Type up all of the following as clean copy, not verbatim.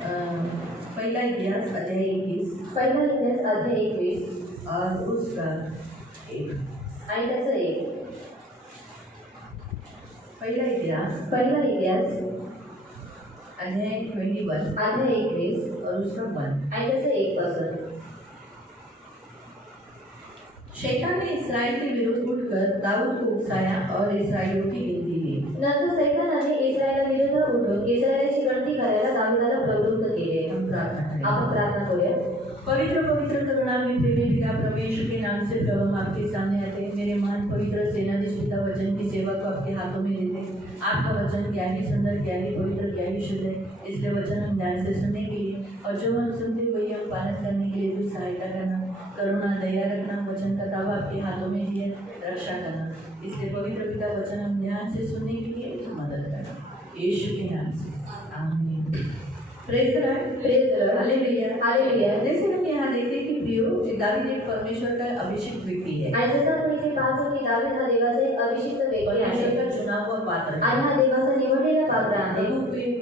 पहिला इतिहास अध्याय 21 पहिला इतिहास अध्याय 21 और उसका एक आणि त्याचं 1. पहिला इतिहास अध्याय 21 अध्याय 21 और उसका 1. आणि त्याचं 1 पासून. शैतान ने इस्राएल के विरुद्ध उठकर दाऊद को उकसाया और इसराइलियों की गिनती की. नंतर सैतानाने इस्रायला विरुद्ध उठून इस्रायलाची गणती करायला दाविदाला प्रवृत्त केले. हम प्रार्थना करें. आपण प्रार्थना करूया. पवित्र पवित्र करुणामय प्रेमी पिता परमेश्वर के नाम से प्रभु हम आपके सामने आते हैं. मेरे मान पवित्र सेनाधीश वचन की सेवा को आपके हाथों में देते हैं. आपका वचन क्या ही सुंदर, क्या ही पवित्र, क्या ही शुद्ध है. इसलिए वचन हम ध्यान से सुनने के लिए और जो हम सुनते वही हम पालन करने के लिए कुछ सहायता करना, करुणा दया रखना. वचन का दावा आपके हाथों में दिए, रक्षा करना. इसलिए पवित्र पिता वचन हम ध्यान से सुनने के लिए मदद करना, यीशु के नाम से आमीन. Praise the Lord. Hallelujah. Hallelujah. जैसे हम यहाँ देखते हैं कि प्रियो दावीद एक परमेश्वर का अभिषेक व्यक्ति है. आणि जसं आपण इथे पाहतो की दावीद हा देवाचा एक अभिषिक्त व्यक्ती परमेश्वर आहे का चुना हुआ पात्र है. आणि हा देवाचा निवडलेला पात्र आहे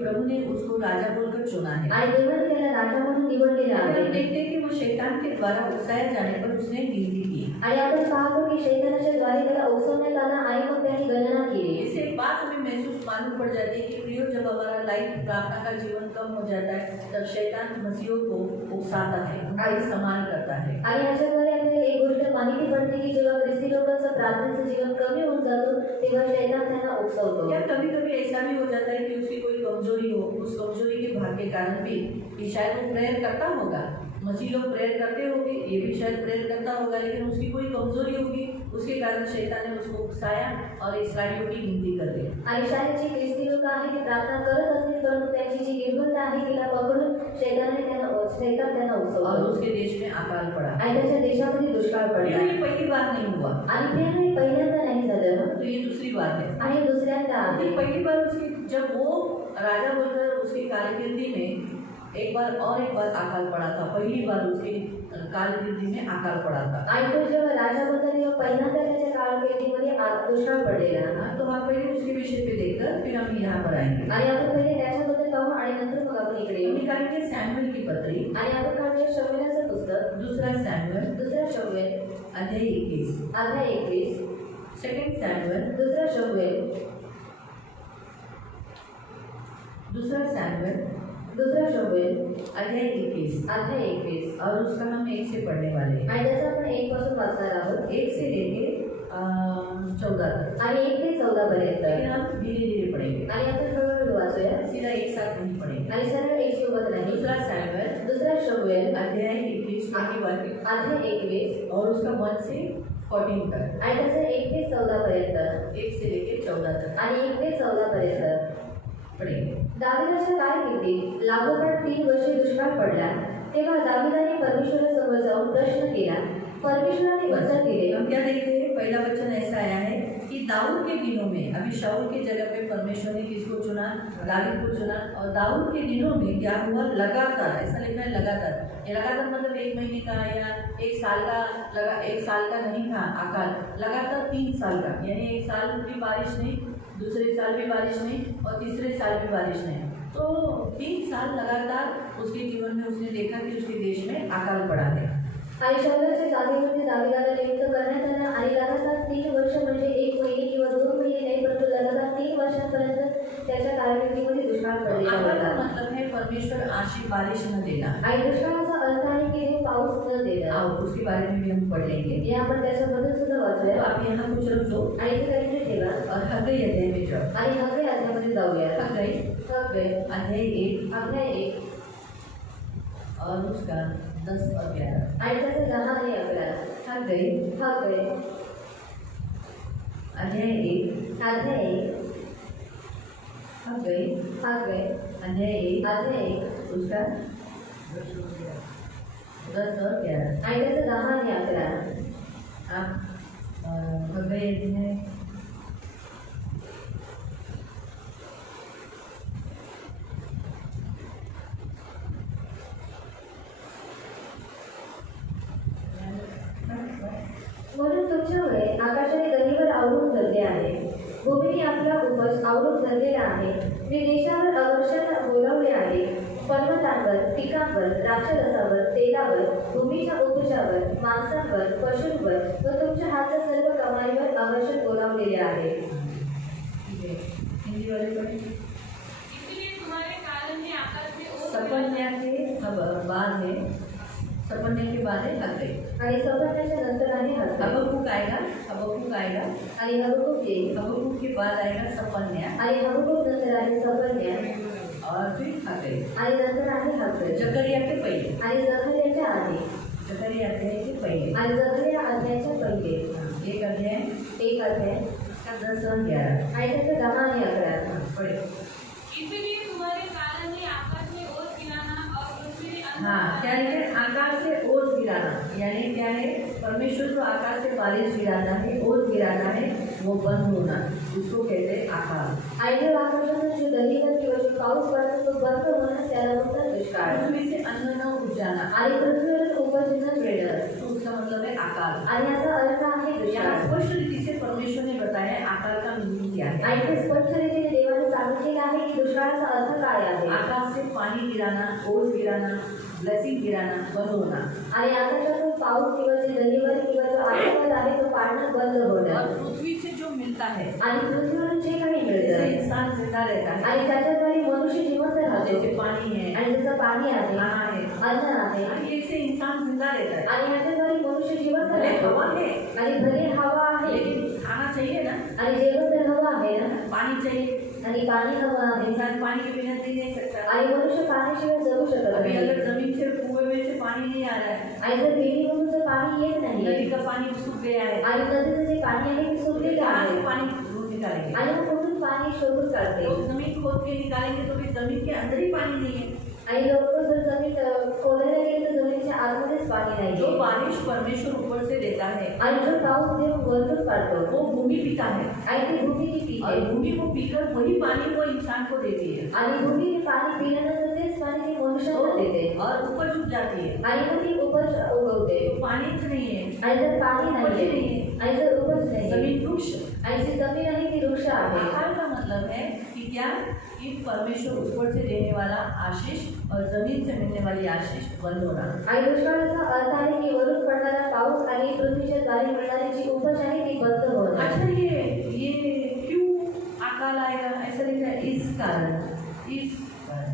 प्रभु ने उसको राजा बोलकर चुना है. आणि देवाने त्याला राजा म्हणून निवडलेला हम आहे. देखते हैं कि वो शैतान के द्वारा उकसाए जाने पर उसने गिनती की. आणि आपण पाहतो की शैतानाच्या द्वारे त्याला उकसवण्यात आला आणि मग त्याने गणना केली. इससे एक बात हमें महसूस मालूम पड़ जाती है कि प्रियो जब हमारा लाइफ प्रार्थना का जीवन कम हो जाता है तब शैतान मसीहों को उकसाता है, उनका इस्तेमाल करता है. आणि याच्याद्वारे आपल्याला एक गोष्ट माहिती पडते की जेव्हा ख्रिस्ती लोकांचं प्रार्थनेचं जीवन कमी होऊन जातो तेव्हा शैतान त्यांना उकसवतो. या कभी कभी ऐसा भी हो जाता है कि उसकी कोई कमजोरी हो, उस कमजोरी के भाग के कारण भी कि शायद वो प्रेयर करता होगा, मसीह लोग प्रेयर करते होंगे, ये भी शायद प्रेयर करता होगा, लेकिन उसकी कोई कमजोरी होगी, उसके कारण शैतान ने उसको उकसाया और इस्राएलियों की गिनती कर दी. आणि शायद जी ख्रिस्ती लोक आहेत ते प्रार्थना करत असतील परंतु त्यांची जी निर्बंध आहे तिला पकडून शैतान त्यांना उकसवतो और उसके देश में अकाल पड़ा. आणि त्याच्या देशामध्ये दुष्काळ पडला. ये पहली बार नहीं हुआ, आणि ते पहिल्यांदा नाही झालं तो ये दूसरी बार है. आणि दुसऱ्यांदा आहे. तो पहली बार उसकी जब वो राजा बनकर उसकी कारकिर्दी में एक बार अकाल पड़ा था. पहली बार उसकी कारकिर्दी में अकाल पड़ा था. आणि तो जेव्हा राजा बनला तेव्हा पहिल्यांदा त्याच्या कारकिर्दीमध्ये दुष्काळ पडलेला. तो हम पहले उसके विषय पे देखकर फिर हम यहाँ पर आएंगे. आणि आपण पहिले त्याच्याबद्दल पाहू आणि नंतर मग आपण इकडे येऊ. निकालेंगे सैमुएल की पत्री आणि आपण काढूया शमूएलाचं पुस्तक. दूसरा सैमुएल अध्याय 21 सेकंड सैमुएल दूसरा शमूएल अध्याय 21 और उसका हम 1 से पढ़ने वाले हैं. आणि त्याचं आपण 1 पासून वाचणार आहोत. 1 से लेके 14 तक. आणि 1 ते 14 पर्यंत. लेकिन हम धीरे धीरे पढ़ेंगे, आणि आपण हळूहळू वाचूया. सीधा एक साथ नहीं पढ़ेंगे. आणि सरळ एक सोबत नाही. दूसरा शमूएल अध्याय 21 अध्याय 21 और उसका 1 से 14 तक. आणि त्याचं 1 ते 14 पर्यंत. 1 से लेके 14 तक आणि 1 ते 14 पर्यंत पढ़ेंगे. दाविदाच्या कारकिर्दीत लागोपाठ 3 वर्षे दुष्काळ पडला. तेव्हा दाविदाने परमेश्वरासमोर जाऊन प्रश्न केला. परमेश्वराने उत्तर दिले. हम क्या देखते हैं, पहला वचन ऐसा आया है कि दाऊद के दिनों में, अभी शाऊल के जगह पे परमेश्वर ने किसको चुना, दाऊद को चुना. और दाऊद के दिनों में क्या हुआ, लगातार, ऐसा लिखा है लगातार. ये लगातार मतलब 1 महीने का या 1 साल का, 1 साल का नहीं था अकाल, लगातार 3 साल का. यानी 1 साल भी बारिश नहीं, दूसरे साल भी बारिश नहीं और तीसरे साल भी बारिश नहीं. तो 3 साल लगातार उसके जीवन में उसने देखा कि उसके देश में अकाल पड़ा है. आणि शाऊलाच्या जागेमध्ये दाविदाला नियुक्त करण्यात आला आणि लगातार 3 वर्ष म्हणजे 1 महिने किंवा 2 महिने नाही परंतु लगातार 3 वर्षांपर्यंत त्याच्या कारकिर्दीमध्ये दुष्काळ पडलेला होता. मतलब है परमेश्वर आशी बारिश न देना. आणि दुष्काळाचा अर्थ आहे की देव पाऊस न देणं. उसके बारे में भी हम पढ़ लेंगे. या आपण त्याच्याबद्दल सुद्धा वाचूया. तो आप यहाँ कुछ रख दो आणि इथे काहीतरी ठेवा और हग्गई अध्याय में जाओ. आणि हग्गई अध्यायामध्ये जाऊया. हग्गई अध्याय 1 और उसका 10 और 11 आणि त्याचं 10 आणि 11. हग्गई अध्याय 1 हग्गई अध्याय 1 उसका 10 और 11 आणि त्याचं 10 आणि 11. आप हग्गई अध्याय म्हणून तुमच्यामुळे आकाशाने गनीवर आवरून धरले आहे, भूमीने आपला उपज आवरून धरलेला आहे. मी देशावर अवर्षण बोलावले आहे, पर्वत पिकांवर, द्राक्षरसावर, तेलावर, भूमीच्या उपजावर, माणसांवर, पशूंवर व तुमच्या हातच्या सर्व कमाईवर आवश्यक बोलावलेले आहे. हिंदी वाले पढ़े. इसीलिए तुम्हारे कारण ही आकाश में ओस सपन्या के बाद है, सपन्या के बाद है हग्गई. आणि सपन्याच्या नंतर आहे हग्गई. हबक्कुक आएगा, हबक्कुक आएगा, आणि हबक्कुक येईल. हबक्कुक के बाद आएगा सपन्या आणि हबक्कुक नंतर आहे सपन्या और फिर हग्गई. आणि नंतर आहे हग्गई. जकरिया के पहले, आणि जकरियाच्या आधी जकरिया अध्याय के पहले. आणि जकरिया अध्यायाच्या पहिले एक अध्याय एक अध्याय का 10 और 11 आणि त्याचं 10 आणि 11 पढ़े. इसीलिए तुम्हारे कारण ही आकाश में ओस गिराना और पृथ्वी में अंधकार हाँ, क्या है? आकाश से ओस गिराना, यानी क्या है? परमेश्वर को आकाश से बारिश गिराना है, ओस गिराना है, वो बंद होना, उसको कहते हैं अकाल. आणि जर आकाशातून जो दहीवर किंवा जो पाऊस पडतो तो बंद होणं त्याला म्हणतात दुष्काळ. पृथ्वी से अन्न न उपजाना, आणि पृथ्वीवर उपजीवन मिळणं तो उसका मतलब है अकाल. आणि याचा अर्थ आहे यहाँ दुष्काळ. स्पष्ट रीति से परमेश्वर ने बताया अकाल का मीनिंग क्या है. आणि ते स्पष्ट रीतीने देवाने सांगितलेले आहे की दुष्काळाचा अर्थ काय आहे. आकाश से पानी गिराना, ओस गिराना, ब्लेसिंग गिराना, बंद होना. आणि आकाशातून पाऊस किंवा जे दहीवर किंवा जो आशीर्वाद आहे तो पाडणं बंद और होणं. पृथ्वी से जो मिलता है, आणि पृथ्वीवरून जे काही जैसे मिळतं इंसान जिंदा रहता है, आणि त्याच्याद्वारे मनुष्य जिवंत राहतो. जैसे पानी है, आणि जसं पाणी आहे, खाना है, अन्न आहे और ऐसे इंसान जिंदा रहता है. आणि याच्याद्वारे मनुष्य जिवंत भले राहतो. हवा है, आणि भले हवा आहे लेकिन खाना चाहिए ना, आणि जेवण तर हवं आहे ना. पानी चाहिए. आणि पाणी हवं आहे इंसान पानी के बिना जी नहीं सकता. आणि मनुष्य पाण्याशिवाय जगू शकत अभी नाही. अगर जमीन से कुएं में से पानी नहीं आ रहा है, आणि जर विहिरीमधून जर पाणी येत नाही नदी का पानी सूख गया है, आणि नदीचं जे पाणी आहे ते सुटलेलं कहाँ आहे से पानी ढूंढ निकालेंगे? आणि मग कुठून पाणी शोधून काढते. तो जमीन खोद के निकालेंगे तो भी जमीन के अंदर ही पानी नहीं है. आणि लोक जर जमीन खोदायला गेले तर जमिनीच्या आतमध्येच पाणी नाही. जो बारिश परमेश्वर ऊपर से देता है, आणि जो पाऊस देव वरतून काढतो वो भूमि पीता है, आणि ती भूमी ती और पिते. भूमि को पीकर वही पानी को इंसान को देती है, आणि भूमी पाणी पिल्यानंतर तेच पाणी ती मनुष्याला देते और उपज उग जाती है. आणि मग ती उपज उगवते. तो पानीच नहीं है, आणि जर पाणी नाही आणि जर उपज नाही जमीन वृक्ष. आणि जी जमीन आहे ती वृक्ष आहे. अकाल का मतलब है कि क्या, कि परमेश्वर ऊपर से देने वाला आशीष और जमीन से मिलने वाली आशीष बंद होना. आणि दुष्काळाचा अर्थ आहे की वरून पडणारा पाऊस आणि पृथ्वीच्या द्वारे मिळणारी जी उपज आहे ती बंद होणं. अच्छा, ये क्यों अकाल आएगा? ऐसा लिखा है इस कारण, इस कारण,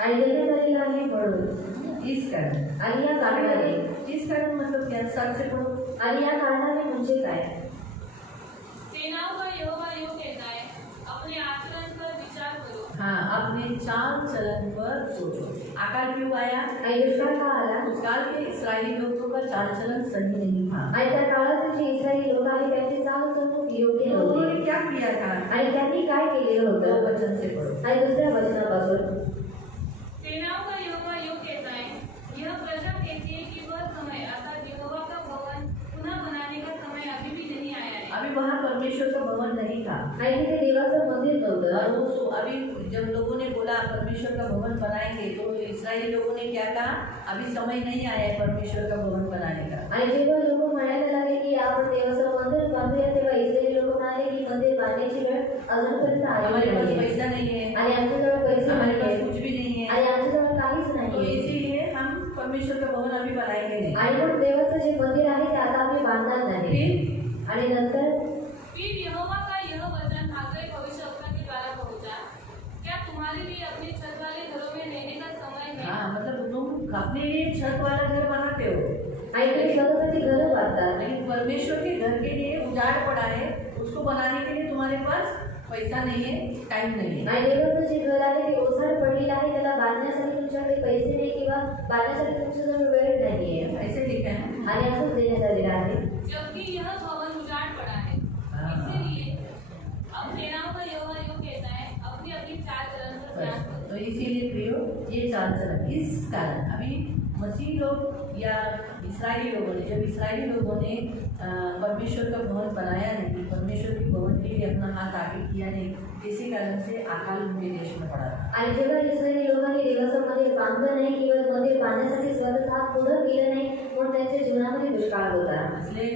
आणि देण्यात आलेलं आहे म्हणून. इस कारण. आणि या कारणाने इस कारण मतलब क्या? साथ से पढ़ो. आणि या कारणाने म्हणजे काय. सेनाओं का यहोवा यूं कहता है, अपने आचरण पर विचार करो. हाँ, अपने चाल चलन पर सोचो. अकाल क्यों आया? आणि दुष्काळ का आला. उस काल के इस्राएली लोगों का चाल चलन सही नहीं था. आणि त्या काळात जे इस्रायली लोक आहेत त्यांची चाल चलून योग्य तो नव्हती. उन्होंने क्या किया था? आणि त्यांनी काय केलेलं दो होतं. वचन से पढ़ो. आणि दुसऱ्या वचनापासून सेनाओं का यहोवा यूं कहता है, यह प्रजा कहती है कि वह समय अर्थात यहोवा का भवन पुनः बनाने का समय अभी भी नहीं आया है. अभी वहाँ परमेश्वर का भवन नहीं था. आणि तिथे देवाचं मंदिर नव्हतं. और वो अभी जब लोगों ने बोला परमेश्वर का भवन बनाएंगे, तो इस्राएली लोगों ने क्या कहा? अभी समय नहीं आया है परमेश्वर का भवन बनाने का. आणि जेव्हा लोक म्हणायला लागले की आपण देवाचं मंदिर बांधूया तेव्हा इस्रायली लोक म्हणाले की मंदिर बांधण्याची वेळ अजूनपर्यंत हमारे आलेली पास नाहीये. पैसा नहीं है, आणि आमच्याजवळ पैसे हमारे पास नाहीये. कुछ भी नहीं है, आणि आमच्याजवळ काहीच तो नाही. इसीलिए हम परमेश्वर का भवन अभी बनाएंगे नहीं. आणि मग देवाचं जे मंदिर आहे ते आता आम्ही बांधणार नाही. फिर आणि नंतर फिर यहोवा का यह वचन हग्गई भविष्यवक्ता के द्वारा पहुंचा, क्या तुम्हारे लिए अपने छत वाले घरों में रहने का समय है? हाँ, मतलब तुम अपने लिए छत वाला घर बनाते हो, आणि तुम्ही स्वतःसाठी घरं बांधतात. लेकिन परमेश्वर के घर के लिए उजाड़ पड़ा है, उसको बनाने के लिए तुम्हारे पास पैसा नहीं है, टाइम नहीं है. आणि देवाचं जे घर आहे ते ओसाड पडलेलं आहे त्याला बांधण्यासाठी तुमच्याकडे पैसे नाही किंवा बांधण्यासाठी तुमच्याजवळ वेळ नाहीये. ऐसे लिखा है. आणि असंच देण्यात आलेलं आहे. जबकि यह भवन उजाड़ पड़ा है. इसीलिए अब सेनाओं का यहोवा यूं कहता है, अपनी अपनी चाल चलन पर ध्यान करो. तो इसीलिए प्रियो, ये चाल चलन इस कारण अभी मसीह लोग या इस्राएली लोगों ने, जब इस्राएली लोगों ने परमेश्वर का भवन बनाया नहीं, परमेश्वर के भवन के लिए अपना हाथ आगे किया नहीं, इसी कारण से अकाल उनके देश में पड़ा था. आणि जेव्हा इस्रायली लोकांनी देवाचं मंदिर बांधलं नाही किंवा मंदिर बांधण्यासाठी स्वतःचा हात पुढं गेलं नाही म्हणून त्यांच्या जीवनामध्ये दुष्काळ होता. इसलिए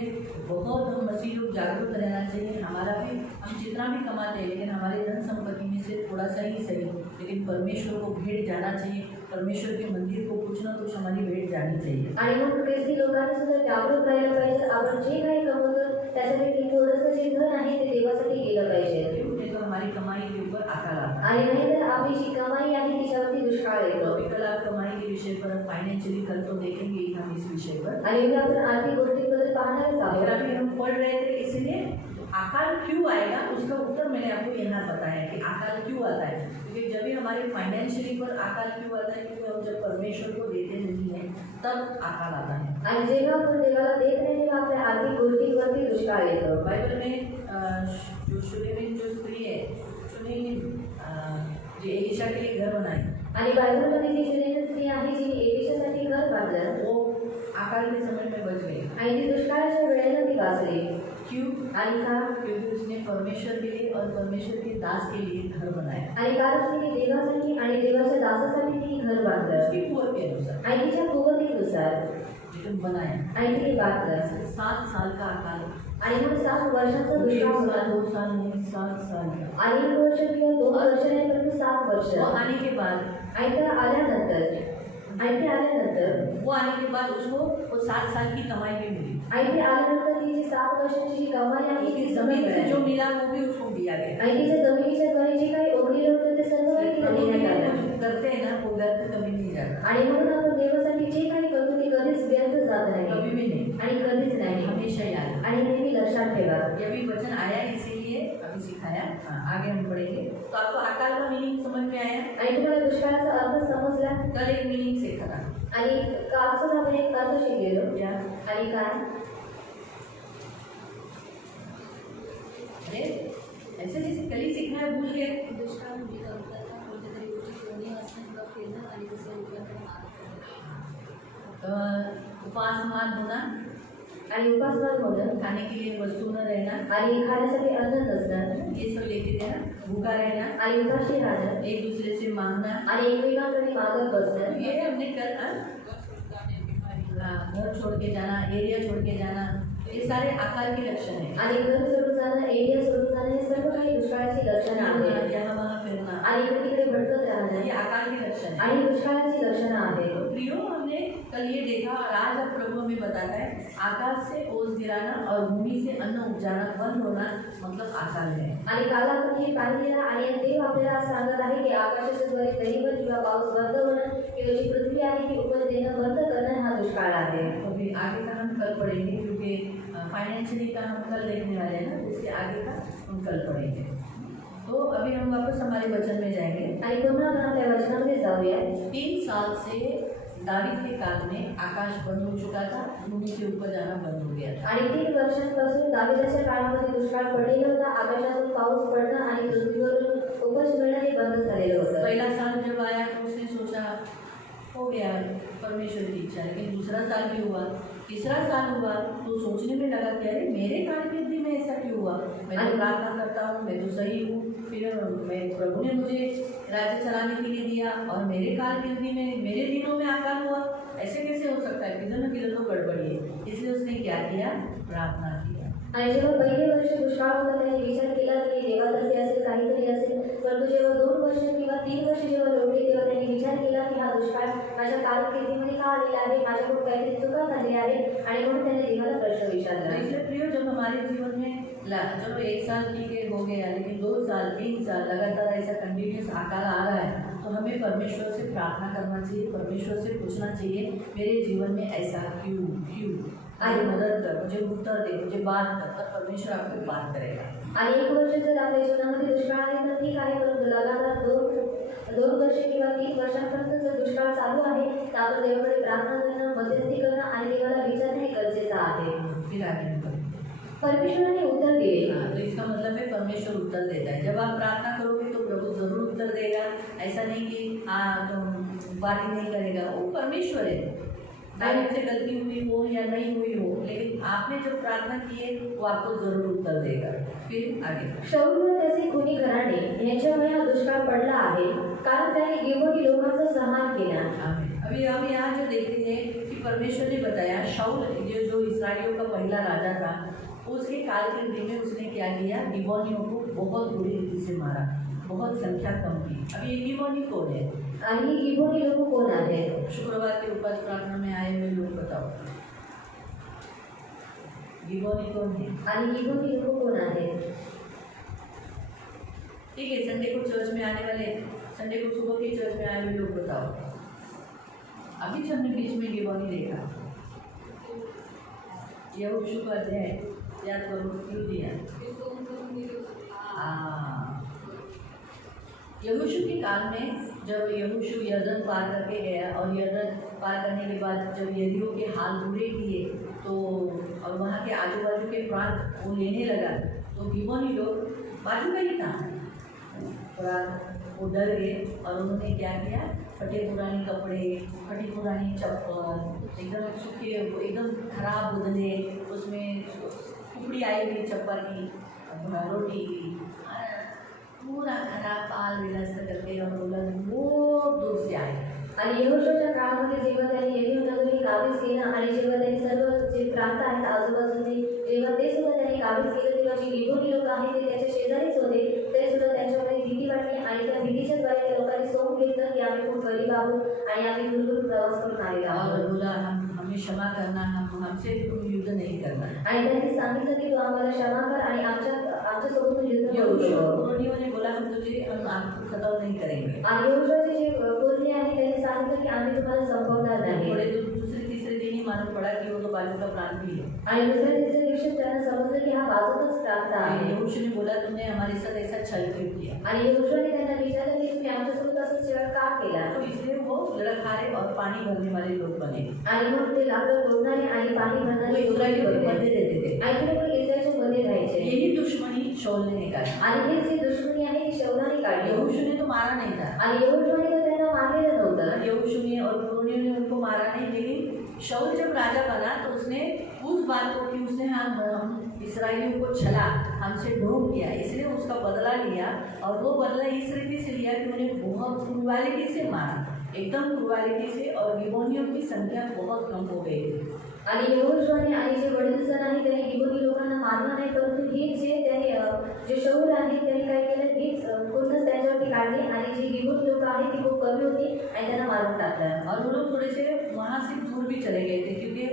बहुत हम मसीह लोग जागरूक रहना चाहिए. हमारा भी हम जितना भी कमाते हैं लेकिन हमारे धन संपत्ति में से थोड़ा सा ही सही, लेकिन परमेश्वर को भेंट जाना चाहिए. परमेश्वर के मंदिर को कुछ ना कुछ हमारी भेंट जानी चाहिए. आणि मग ख्रिस्ती लोकांनी सुद्धा जागरूक राहिलं पाहिजे. आपण जे काही कमवतो त्याच्यापैकी थोडंसं जे धन आहे ते देवासाठी गेलं पाहिजे. नहीं तो हमारी कमाई के ऊपर आकार आता है. आणि नाही तर आपली जी कमाई आहे तिच्यावरती दुष्काळ येतो. अभी कल आप कमाई के विषय पर फाइनेंशियली कल तो देखेंगे ही हम इस विषय पर. आणि उद्या आपण आर्थिक गोष्टींबद्दल पाहणारच अगर आहोत. अभी हम पढ़ रहे थे इसलिए अकाल क्यों आएगा उसका उत्तर मैंने आपको यहाँ बताया कि अकाल क्यों आता है. क्योंकि जब भी हमारे फाइनेंशियली पर अकाल क्यों आता है, क्योंकि हम जब परमेश्वर को देते नहीं हैं तब अकाल आता है. आणि जेव्हा आपण देवाला देत नाही तेव्हा आपल्या आर्थिक गोष्टींवरती दुष्काळ येतो. बाइबल में जो सुलेमान जो स्त्री है सुनेमी जो एलिशा के लिए घर बनाई, आणि बायबलमध्ये जी सुनेमी स्त्री आहे जिने एलिशासाठी घर बांधलं वो अकाल के समय में बच गई. आणि ती दुष्काळाच्या वेळेला ती वाचली. क्यों? आणि का? क्योंकि उसने परमेश्वर के लिए और परमेश्वर के दास के लिए घर बनाया. आणि कारण तिने देवासाठी आणि देवाच्या दासासाठी ती घर बांधलं उसकी कुवत के अनुसार आणि तिच्या कुवतीनुसार लेकिन बनाया. आणि तिने बांधलं. 7 साल का अकाल. आणि मग 7 वर्षाचा एक दुष्काळ साल होता. 2 साल नहीं 7 साल का. आणि 1 वर्ष किंवा 2 वर्ष नाही परंतु 7 वर्ष. वो आने के बाद आणि ते आल्यानंतर वो आने के बाद उसको वो 7 साल की कमाई भी मिली. आणि ते आल्यानंतर ती जी 7 वर्षाची जी कमाई आहे उसकी ती जमीन से जो मिळाली. मिला वो भी उसको दिया गया. आणि तिच्या जमिनीच्या द्वारे जे काही उरलेलं होतं ते सर्व काही तिला प्रभु के देण्यात लिए आलं. कुछ करते हैं ना वो व्यर्थ कभी नहीं जाता. आणि म्हणून आपण देवासाठी जे काही करतो ते कधीच व्यर्थ जात नाही कभी भी नहीं, आणि कधीच नाही. हमेशा याद. आणि नेहमी लक्षात ठेवा. ये भी वचन आया इसीलिए अभी सिखाया. हाँ, आगे हम पढ़ेंगे. तो आपको अकाल का मीनिंग समझ में आया. आणि तुम्हाला दुष्काळाचा अर्थ समजला. कल एक मीनिंग सीखा था. आणि कालच आपण एक अर्थ शिकलेलो. क्या? आणि काय? अरे ऐसे जैसे कल ही सीखना है भूल गए. दुष्काळ म्हणजे कमतरता, कोणत्या तरी गोष्टी कमी असणं किंवा फिरणं आणि दुसऱ्या लोकांकडे मार्ग उपासमान होना, आणि उपासवाद होणं खाने के लिए वस्तु न रहना, आणि खाण्यासाठी अन्न नसणं ये सब लेके देना, भूखा रहना, आणि उपाशी राहणं एक दूसरे से मांगना. आणि एकमेकांकडे मागत बसणं. ये हमने कर घर छोड़ के जाना, एरिया छोड़ के जाना, ये सारे आकार के लक्षण है. आणि घर सोडून जाणं, एरिया सोडून जाणं हे सर्व काही दुष्काळाची लक्षणं आहेत. यहाँ वहाँ फिरना, आणि इकडे तिकडे भटकत राहणं ये आकार के लक्षण है. आणि दुष्काळाची लक्षणं आहेत. तो प्रियो हमने कल ये देखा और आज अब प्रभु हमें बताता है आकाश से ओस गिराना और भूमि से अन्न उपजाना बंद होना मतलब आकाल है. आणि काल आपण हे पाहिलेलं आणि देव आपल्याला सांगत आहे की आकाशाच्या द्वारे दहीवर किंवा पाऊस बंद होणं किंवा जी पृथ्वी आहे ती उपज देणं बंद करणं हा दुष्काळ आहे. अभी आगे का हम कल पढ़ेंगे क्योंकि फाइनेंशियली का हम कल देखने वाले हैं ना, इसके आगे का हम कल पढ़ेंगे. तो अभी हम वापस हमारे वचन में जाएंगे. आणि पुन्हा आपण आपल्या वचनामध्ये जाऊया. 3 साल से दावीद के काल में आकाश बंद हो चुका था, भूमि से ऊपर जाना बंद हो गया था. आणि 3 वर्षांपासून दाविदाच्या काळामध्ये दुष्काळ पडलेला होता. आकाशातून पाऊस पडणं आणि पृथ्वीवरून उपज मिळणं हे बंद झालेलं होतं. पहला साल जब आया तो उसने सोचा हो गया परमेश्वर की इच्छा, लेकिन दूसरा साल भी हुआ, तीसरा साल हुआ तो सोचने में लगा कि अरे मेरे कारकिर्दी में ऐसा क्यों हुआ. मैं तो प्रार्थना करता हूँ, मैं तो सही हूँ, फिर मैं प्रभु ने मुझे राज्य चलाने के लिए दिया और मेरे कारकिर्दी में मेरे दिनों में आकाल हुआ, ऐसे कैसे हो सकता है. किधर न किधर तो गड़बड़ी है. इसलिए उसने क्या किया, प्रार्थना किया. आणि जेव्हा पहिले वर्ष दुष्काळ होता त्याने विचार केला की देवातर्फे असेल काहीतरी असेल. परंतु जेव्हा 2 वर्ष किंवा 3 वर्ष जेव्हा लोटले तेव्हा त्यांनी विचार केला की हा दुष्काळ माझ्या कारकिर्दीमध्ये का आलेला आहे, माझ्याकडून काहीतरी चुका झाली आहे आणि म्हणून त्याने देवाला प्रश्न विचारला. इसलिए प्रियो जब हमारे जीवन में चलो 1 साल ठीक है हो गया, लेकिन 2 साल 3 साल लगातार ऐसा कंटिन्यूस आकार आ रहा है तो हमें परमेश्वर से प्रार्थना करना चाहिए, परमेश्वर से पूछना चाहिए मेरे जीवन में ऐसा क्यों क्यों. आणि मदद कर, मुझे उत्तर दे, मुझे बात कर, तब परमेश्वर आपको बात करेगा. आणि 1 वर्ष जर आपल्या जीवनामध्ये दुष्काळ आहे तर ठीक आहे, परंतु लगातार 2 वर्ष किंवा 3 वर्षांपर्यंत जर दुष्काळ चालू आहे तर आपण देवाकडे प्रार्थना करणं, मध्यस्थी करणं आणि देवाला विचारणं हे गरजेचं आहे. फिर आगे हम करेंगे. परमेश्वराने उत्तर दिले. तो इसका मतलब है परमेश्वर उत्तर देता है. जब आप प्रार्थना करोगे तो प्रभु जरूर उत्तर देगा. ऐसा नहीं कि हाँ तुम बात ही नहीं करेगा, वो परमेश्वर है. दाविद से गलती हुई हो या नहीं हुई हो, लेकिन आपने जो प्रार्थना की है वो आपको जरूर उत्तर देगा. फिर आगे शाऊल व त्याचे खुनी घराणे यांच्यामुळे हा दुष्काळ पडला आहे कारण त्याने गिबोनी लोकांचा संहार केला. आमेन. अभी हम यहाँ जो देखते हैं कि परमेश्वर ने बताया शाऊल जो इस्राएलियों का पहला राजा था, उसके कालखंड में उसने क्या किया, गिबोनियों को बहुत बुरी रीति से मारा, बहुत संख्या कम की। अब ये गिबोनी कौन है? आणि गिबोनी लोक कोण आहेत? शुक्रवार के उपास प्रार्थना में आए हुए लोग बताओ, गिबोनी कौन है? आणि गिबोनी लोक कोण आहेत? ठीक है, संडे को चर्च में आने वाले, संडे को सुबह के चर्च में आए हुए लोग बताओ। अभी जो हमने बीच में गिबोनी देखा, यहोशू का अध्याय याद करो, क्यों दिया? यहोशू के काल में जब यहोशू यरदन पार करके गया और यरदन पार करने के बाद जब यरीहो के हाल बुरे किए तो और वहाँ के आजू बाजू के प्रांत वो लेने लगा, तो गिबोनी लोग बाजू का ही था, वो डर गए और उन्होंने क्या किया, फटे पुराने कपड़े, फटी पुरानी चप्पल, एकदम सूखे, एकदम खराब बदले, उसमें कुपड़ी आई हुई चप्पल की, रोटी की, पूरा खराब पाल विलस्त करके और वो लोग बहुत दूर से आए। आणि यहोशूच्या काळामध्ये जेव्हा त्यांनी यरीहो नगरी काबीज केलं आणि जेव्हा त्यांनी सर्व जे प्रांत आहेत आजूबाजूचे जेव्हा ते सुद्धा त्यांनी काबीज केलं, तेव्हा जी गिबोनी लोक आहेत ते त्याच्या शेजारीच होते, तरी सुद्धा त्यांच्यामध्ये भीती वाटली आणि त्या भीतीच्या द्वारे त्या लोकांनी सोंग घेतलं की आम्ही खूप गरीब आहोत आणि आम्ही दूर प्रवास करून आलेलो और आहोत बोला हमें क्षमा करना, हमसे तुम युद्ध नहीं करना। आणि त्यांनी सांगितलं की तू आम्हाला क्षमा कर आणि आमच्यासोबत तू युद्ध करू नको। ने बोला हम आपको खत्म नहीं करेंगे। आणि यहोशूचे जे पुरणे आहे त्यांनी सांगितलं की आम्ही तुम्हाला संपवणार नाही। थोड़े दूसरे तीसरे दिन ही मालूम पड़ा कि वो तो बाजू का प्रांत भी है। आणि दुसऱ्या तिसऱ्या दिवशी त्यांना समजलं की हा बाजूचाच प्रांत आहे। यहोशू ने बोला तुमने हमारे साथ ऐसा छल क्यों किया? आणि यहोशूने त्यांना विचारलं की तुम्ही आमच्यासोबत असं छळ का केला? तो इसलिए वो लड़खारे और पानी भरने वाले लोग बने। आणि मग ते लाकड तोडणारे आणि पाणी वो भरणारे इस्राएलियों के लोक मध्य होते। रहते थे। आणि ते लोक इस्रायलच्या मध्ये राहायचे। यही दुश्मनी शाऊल ने निकाली। आणि ही जी दुश्मनी आहे ती शौलाने काढली। यहोशू ने तो मारा नहीं था, आणि यहोशूने तर त्यांना मारलेलं नव्हतं। यहोशू ने और पुरोनियों ने उनको मारा नहीं, लेकिन शाऊल जब राजा बना तो उसने उस बात को कि उसने हम इस्राएलियों को छला, हमसे ढोंग किया, इसलिए उसका बदला लिया। और वो बदला इस रीति से लिया कि उन्हें बहुत क्रूरवालिटी से मारा, एकदम क्रूरवालिटी से, और गिबोनियों की संख्या बहुत कम हो गई थी। आणि यहोशूने आणि जे वडील जण आहेत त्यांनी गिबोनी लोकांना मारलं नाही, परंतु हे जे शाऊल आहे त्यांनी काय केलं, हेच पूर्णच त्यांच्यावरती काढले आणि जी गिबोनी लोक आहेत ती खूप कमी होती आणि त्यांना मारून टाकलं। और वो लोग थोड़े से वहाँ से दूर भी चले गए थे क्योंकि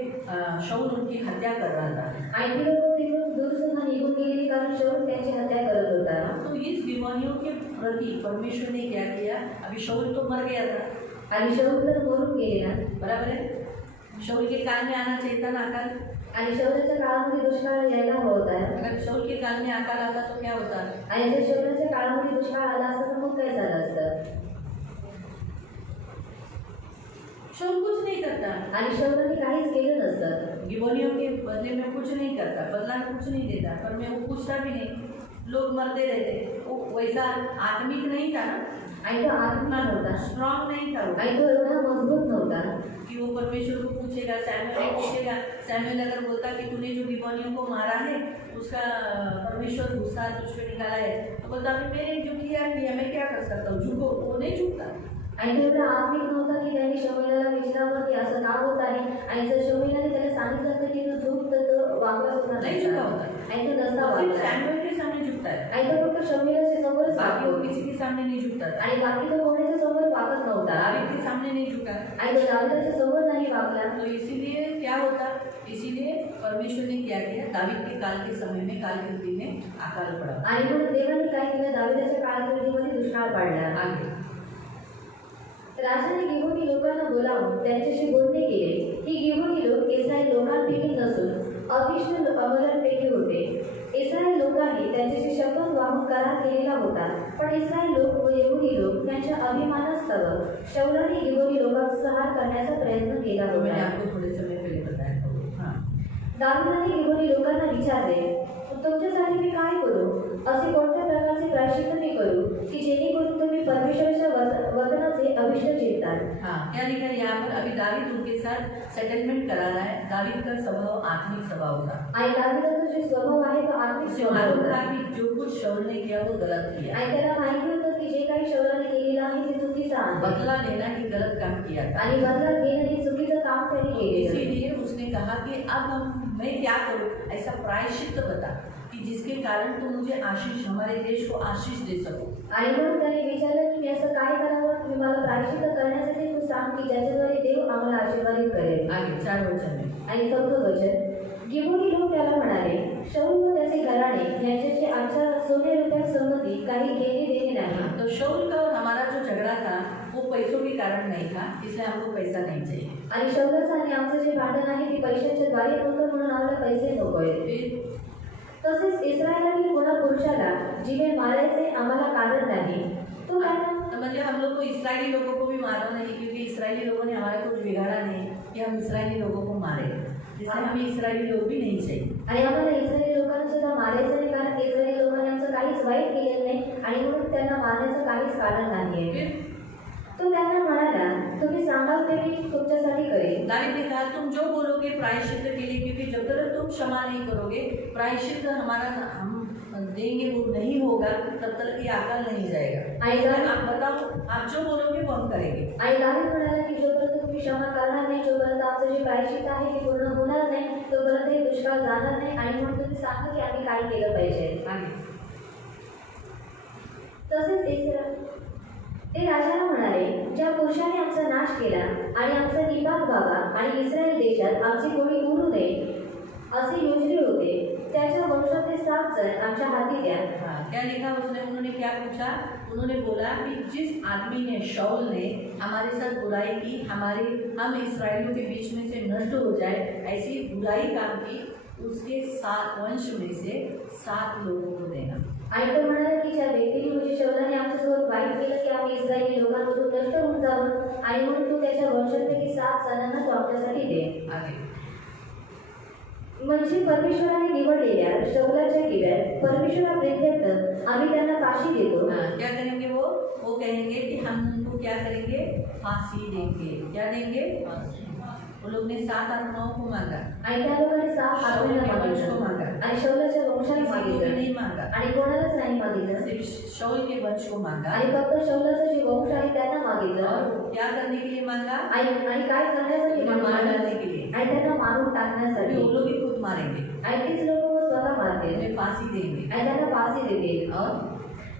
शाऊल उनकी हत्या कर रहा था। आणि ती लोक तिथून दूर सुद्धा निघून गेलेली कारण शाऊल त्यांची हत्या करत होता। तो इस गिबोनियों के प्रति परमेश्वर ने क्या किया, अभी शाऊल तो मर गया था आणि शाऊल तर मरून गेलेला, बराबर है। शाऊल के काल में आना चाहिए था ना अकाल, आणि शाऊलच्या काळामध्ये दुष्काळ यायला हवा होता। अगर शाऊल के काल में अकाल आता तो क्या होता? आणि जर शाऊलच्या काळामध्ये दुष्काळ आला असता तर मग काय झालं असतं? शाऊल कुछ नहीं करता, आणि शाऊलने काहीच केलं नसतं। गिबोनियों के बदले में कुछ नहीं करता, बदला में कुछ नहीं देता, पर मैं वो पूछता भी नहीं, लोग मरते रहते। वो वैसा आत्मिक नहीं था ना, आणि तो आत्मा नव्हता स्ट्रांग नहीं था वो, आणि तो एवढा मजबूत नव्हता कि वो परमेश्वर को पूछेगा, सैमुएल को पूछेगा। सैमुएल अगर बोलता कि तूने जो गिबोनियों को मारा है उसका परमेश्वर गुस्सा तुझ पे निकाला है, तो बोलता मैंने जो किया मैं क्या कर सकता हूँ, झुको, वो नहीं झुकता। आणि तो एवढा आत्मिक नव्हता की त्यांनी शमूएलाला विचारावं की असं का होत आहे, आणि जर शमूएलाने त्याला सांगितलं असतं की तू झुक, तर तो वागला सुद्धा नहीं झुका होता, आणि तो नसता सिर्फ वागला। सैमुएल के सामने झुकता है, आणि तो फक्त शमूएलाच्या समोरच बाकी वो वागतो किसी के सामने नहीं झुकता था। आणि बाकी तो कोणाच्या समोर वागत नव्हता दावीद के सामने नहीं झुका, आणि तो दाविदाच्या समोर नाही वागला। तो इसीलिए क्या होता, इसीलिए परमेश्वर ने क्या किया, दावीद के काल के समय में कालकृति में अकाल पड़ा। आणि मग देवाने काय केलं, दाविदाच्या काळामध्ये दुष्काळ पडला। आगे राजाने गिबोनी लोकांना बोलावून त्यांच्याशी बोलणे केले। ही गिबोनी लोक इस्रायल लोकांपैकी नसून अभिष्ट अमलांपैकी होते। इस्रायल लोकांनी त्यांच्याशी शपथ वाहून करार केलेला होता, पण इस्रायल लोक व यहुदी लोक यांच्या अभिमानास्तव शाऊलाने गिबोनी लोकांचा संहार करण्याचा प्रयत्न केला तो मैंने होता। आपको थोड़े समय पहले बताया था। हाँ, दाविदाने गिबोनी लोकांना विचारले, तुमच्यासाठी मी काय करू? असे कोणत्या प्रकारचे प्रायश्चित्त मी करू की जेणेकरून तुम्ही परमेश्वराच्या वचनाचे अभिष्ट जिंकतात? हाँ, क्या लिखा है यहाँ पर, अभी दावीद उनके साथ सेटलमेंट करा रहा है। दावीद का स्वभाव आत्मिक स्वभाव था, आणि दाविदाचा जो स्वभाव आहे तो आत्मिक उसे स्वभाव मालूम होता। था कि जो कुछ शाऊल ने किया वो गलत किया। आणि त्याला माहिती होतं की जे काही शौलाने केलेलं आहे ते चुकीचं आहे बदला लेना ही गलत काम किया था। आणि बदला घेणं हे चुकीचं काम त्यांनी केलेलं. इसीलिए उसने कहा कि अब मैं क्या करूं, ऐसा प्रायश्चित बता कि जिसके कारण तू मुझे आशीष, हमारे देश को आशीष दे सको। आणि म्हणून त्याने विचारलं की मी असं काय करावं, तुम्ही मला प्रायश्चित्त करण्यासाठी तू सांग की ज्याच्याद्वारे देव आम्हाला आशीर्वादित करेल. आगे 4 वचन में आणि 4थं वचन, गिबोनी लोक त्याला म्हणाले, शाऊल व त्याचे घराणे यांच्याशी आमच्या सोने रुपयात संमती काही घेणे देणे नाही. तो शाऊल का और हमारा जो झगड़ा था वो पैसों के कारण नहीं था, इसलिए हमको पैसा नहीं चाहिए। आणि शौलाचं आणि आमचं जे भांडण आहे ते पैशाच्या द्वारे होतं म्हणून आम्हाला पैसे नकोय. फिर तसेच इस्रायलातील कोणा पुरुषाला जीवे मारायचे आम्हाला कारण नाही. तो त्यांना तो मतलब हम लोग को इस्राएली लोगों को भी मारो नहीं, क्योंकि इस्राएली लोगों ने हमारा कुछ बिगाड़ा नहीं कि हम इस्राएली लोगों को मारे, इसलिए हमें इस्राएली लोग भी नहीं चाहिए। आणि आम्हाला इस्रायली लोकांना सुद्धा मारायचं नाही कारण इस्रायली लोकांनी आमचं काहीच वाईट केलेलं नाही आणि म्हणून त्यांना मारण्याचं काहीच कारण नाही. फिर तो त्यांना म्हणाला, तुम्ही सांगाल ते मी तुमच्यासाठी करेन. दाऊद ने कहा तुम जो बोलोगे प्रायश्चित के लिए, क्योंकि जब तक तुम क्षमा नहीं करोगे, प्रायश्चित हमारा हम देंगे वो नहीं होगा, तब तक ये अकल नहीं जाएगा। आणि दाऊद आप बताओ, आप जो बोलोगे वो हम करेंगे। आणि दाऊद म्हणाला की जोपर्यंत तुम्ही क्षमा करणार नाही, जोपर्यंत आमचं जे प्रायश्चित्त आहे ते पूर्ण होणार नाही, तोपर्यंत हे दुष्काळ जाणार नाही आणि म्हणून तुम्ही सांगा की आम्ही काय केलं पाहिजे. आगे तसेच ते राजाला म्हणाले, ज्या पुरुषाने आमचा नाश केला आणि आमचा निपात व्हावा आणि इस्रायल देशात आमचे कोणी उरू नये असे योजले होते, त्याच्या वंशातले 7 जण आमच्या हाती द्या. हाँ, क्या लिखा उसने, उन्होंने क्या पूछा, उन्होंने बोला कि जिस आदमी ने, शाऊल ने हमारे साथ बुराई की, हम इस्राएलियों के बीच में से नष्ट हो जाए, ऐसी बुराई काम की, उसके 7 वंश में से 7 लोगों को देना. आणि तो म्हणाला की ज्या व्यक्तीने म्हणजे शौलाने आमच्यासोबत वाईट केलं की आम्ही इस्रायली लोकांमधून नष्ट होऊन जावं आणि म्हणून तू त्याच्या वंशापैकी 7 जणांना तू आमच्यासाठी दे. आगे म्हणजे परमेश्वराने निवडलेल्या शौलाच्या किव्यात परमेश्वराप्रेत्यर्थ आम्ही त्यांना फाशी देतो. हाँ, क्या करेंगे वो कहेंगे कि हम उनको क्या करेंगे, फांसी देंगे. क्या देंगे? वो लोग ने 7 और 9 को मांगा आणि त्या लोकांनी 7 आत्म्याला मागितलं आणि शौलाच्या वंशाने किसी को भी मागितलं नहीं मांगा, आणि कोणालाच नाही मागितलं सिर्फ शाऊल के वंश को मांगा. आणि फक्त शौलाचं जे वंश आहे त्यांना मागितलं. और क्या करने के लिए मांगा? आणि काय करण्यासाठी उन्हें मार मागितलं? डालने के लिए. आणि त्यांना मारून अभी टाकण्यासाठी. वो लोग ही खुद मारेंगे, आणि तीच लोक स्वतः मारतील उन्हें फांसी देंगे. आणि त्यांना फाशी देतील. और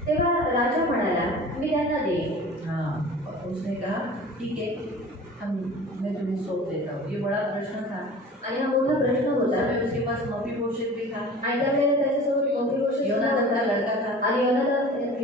तेव्हा राजा म्हणाला, मी त्यांना देईन. हाँ, उसने कहा ठीक है, मैं तुम्हें सौंप देता हूँ. ये बड़ा प्रश्न था. आणि हा मोठा प्रश्न उस होता समय उसके पास मफीबोशेत भी था, आणि त्यावेळेला त्याच्यासोबत मोठी गोष्ट योनातान का लड़का था. आणि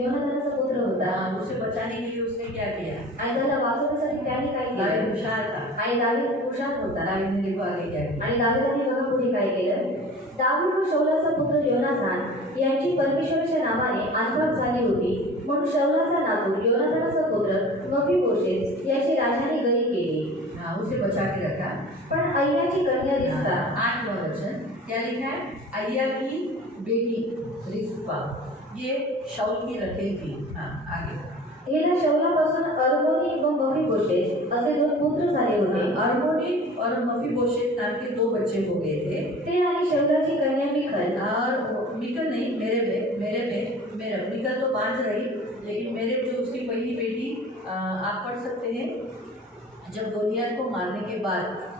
योनातानाचा पुत्र होता. हाँ, उसे बचाने के लिए उसने क्या किया? आणि त्याला वाचवण्यासाठी त्याने काय दावीद केलं? होशियार था. आणि दावीद हुशार होता. दावीद ने देखो आगे क्या किया. आणि दावीदाने बघा पुढे काय केलं. दावीद व शौलाचा पुत्र योनातान यांची परमेश्वराच्या नावाने आंतराक झाली होती, म्हणून शौलाचा नातू योनातानाचा पुत्र मफीबोशेत याची राजाने गरी केली. हाँ, उसे बचा के रखा. पण अय्याची कन्या रिस्पा 8वां वचन क्या लिखा है? अय्या की बेटी रिस्पा ये शाऊल की रखेल थी. हाँ, आगे हिला शौलापासून अर्मोनी व मफीबोशेत असे 2 पुत्र झाले होते. अर्मोनी और मफीबोशेत नाम के 2 बच्चे हो गए थे. ते आणि शौलाची कन्या मिखल और मिकल नहीं, मेरे मिकल तो 5 रही, लेकिन मेरे जो उसकी पहली बेटी, आप पढ़ सकते हैं, जब गोलियत को मारने के बाद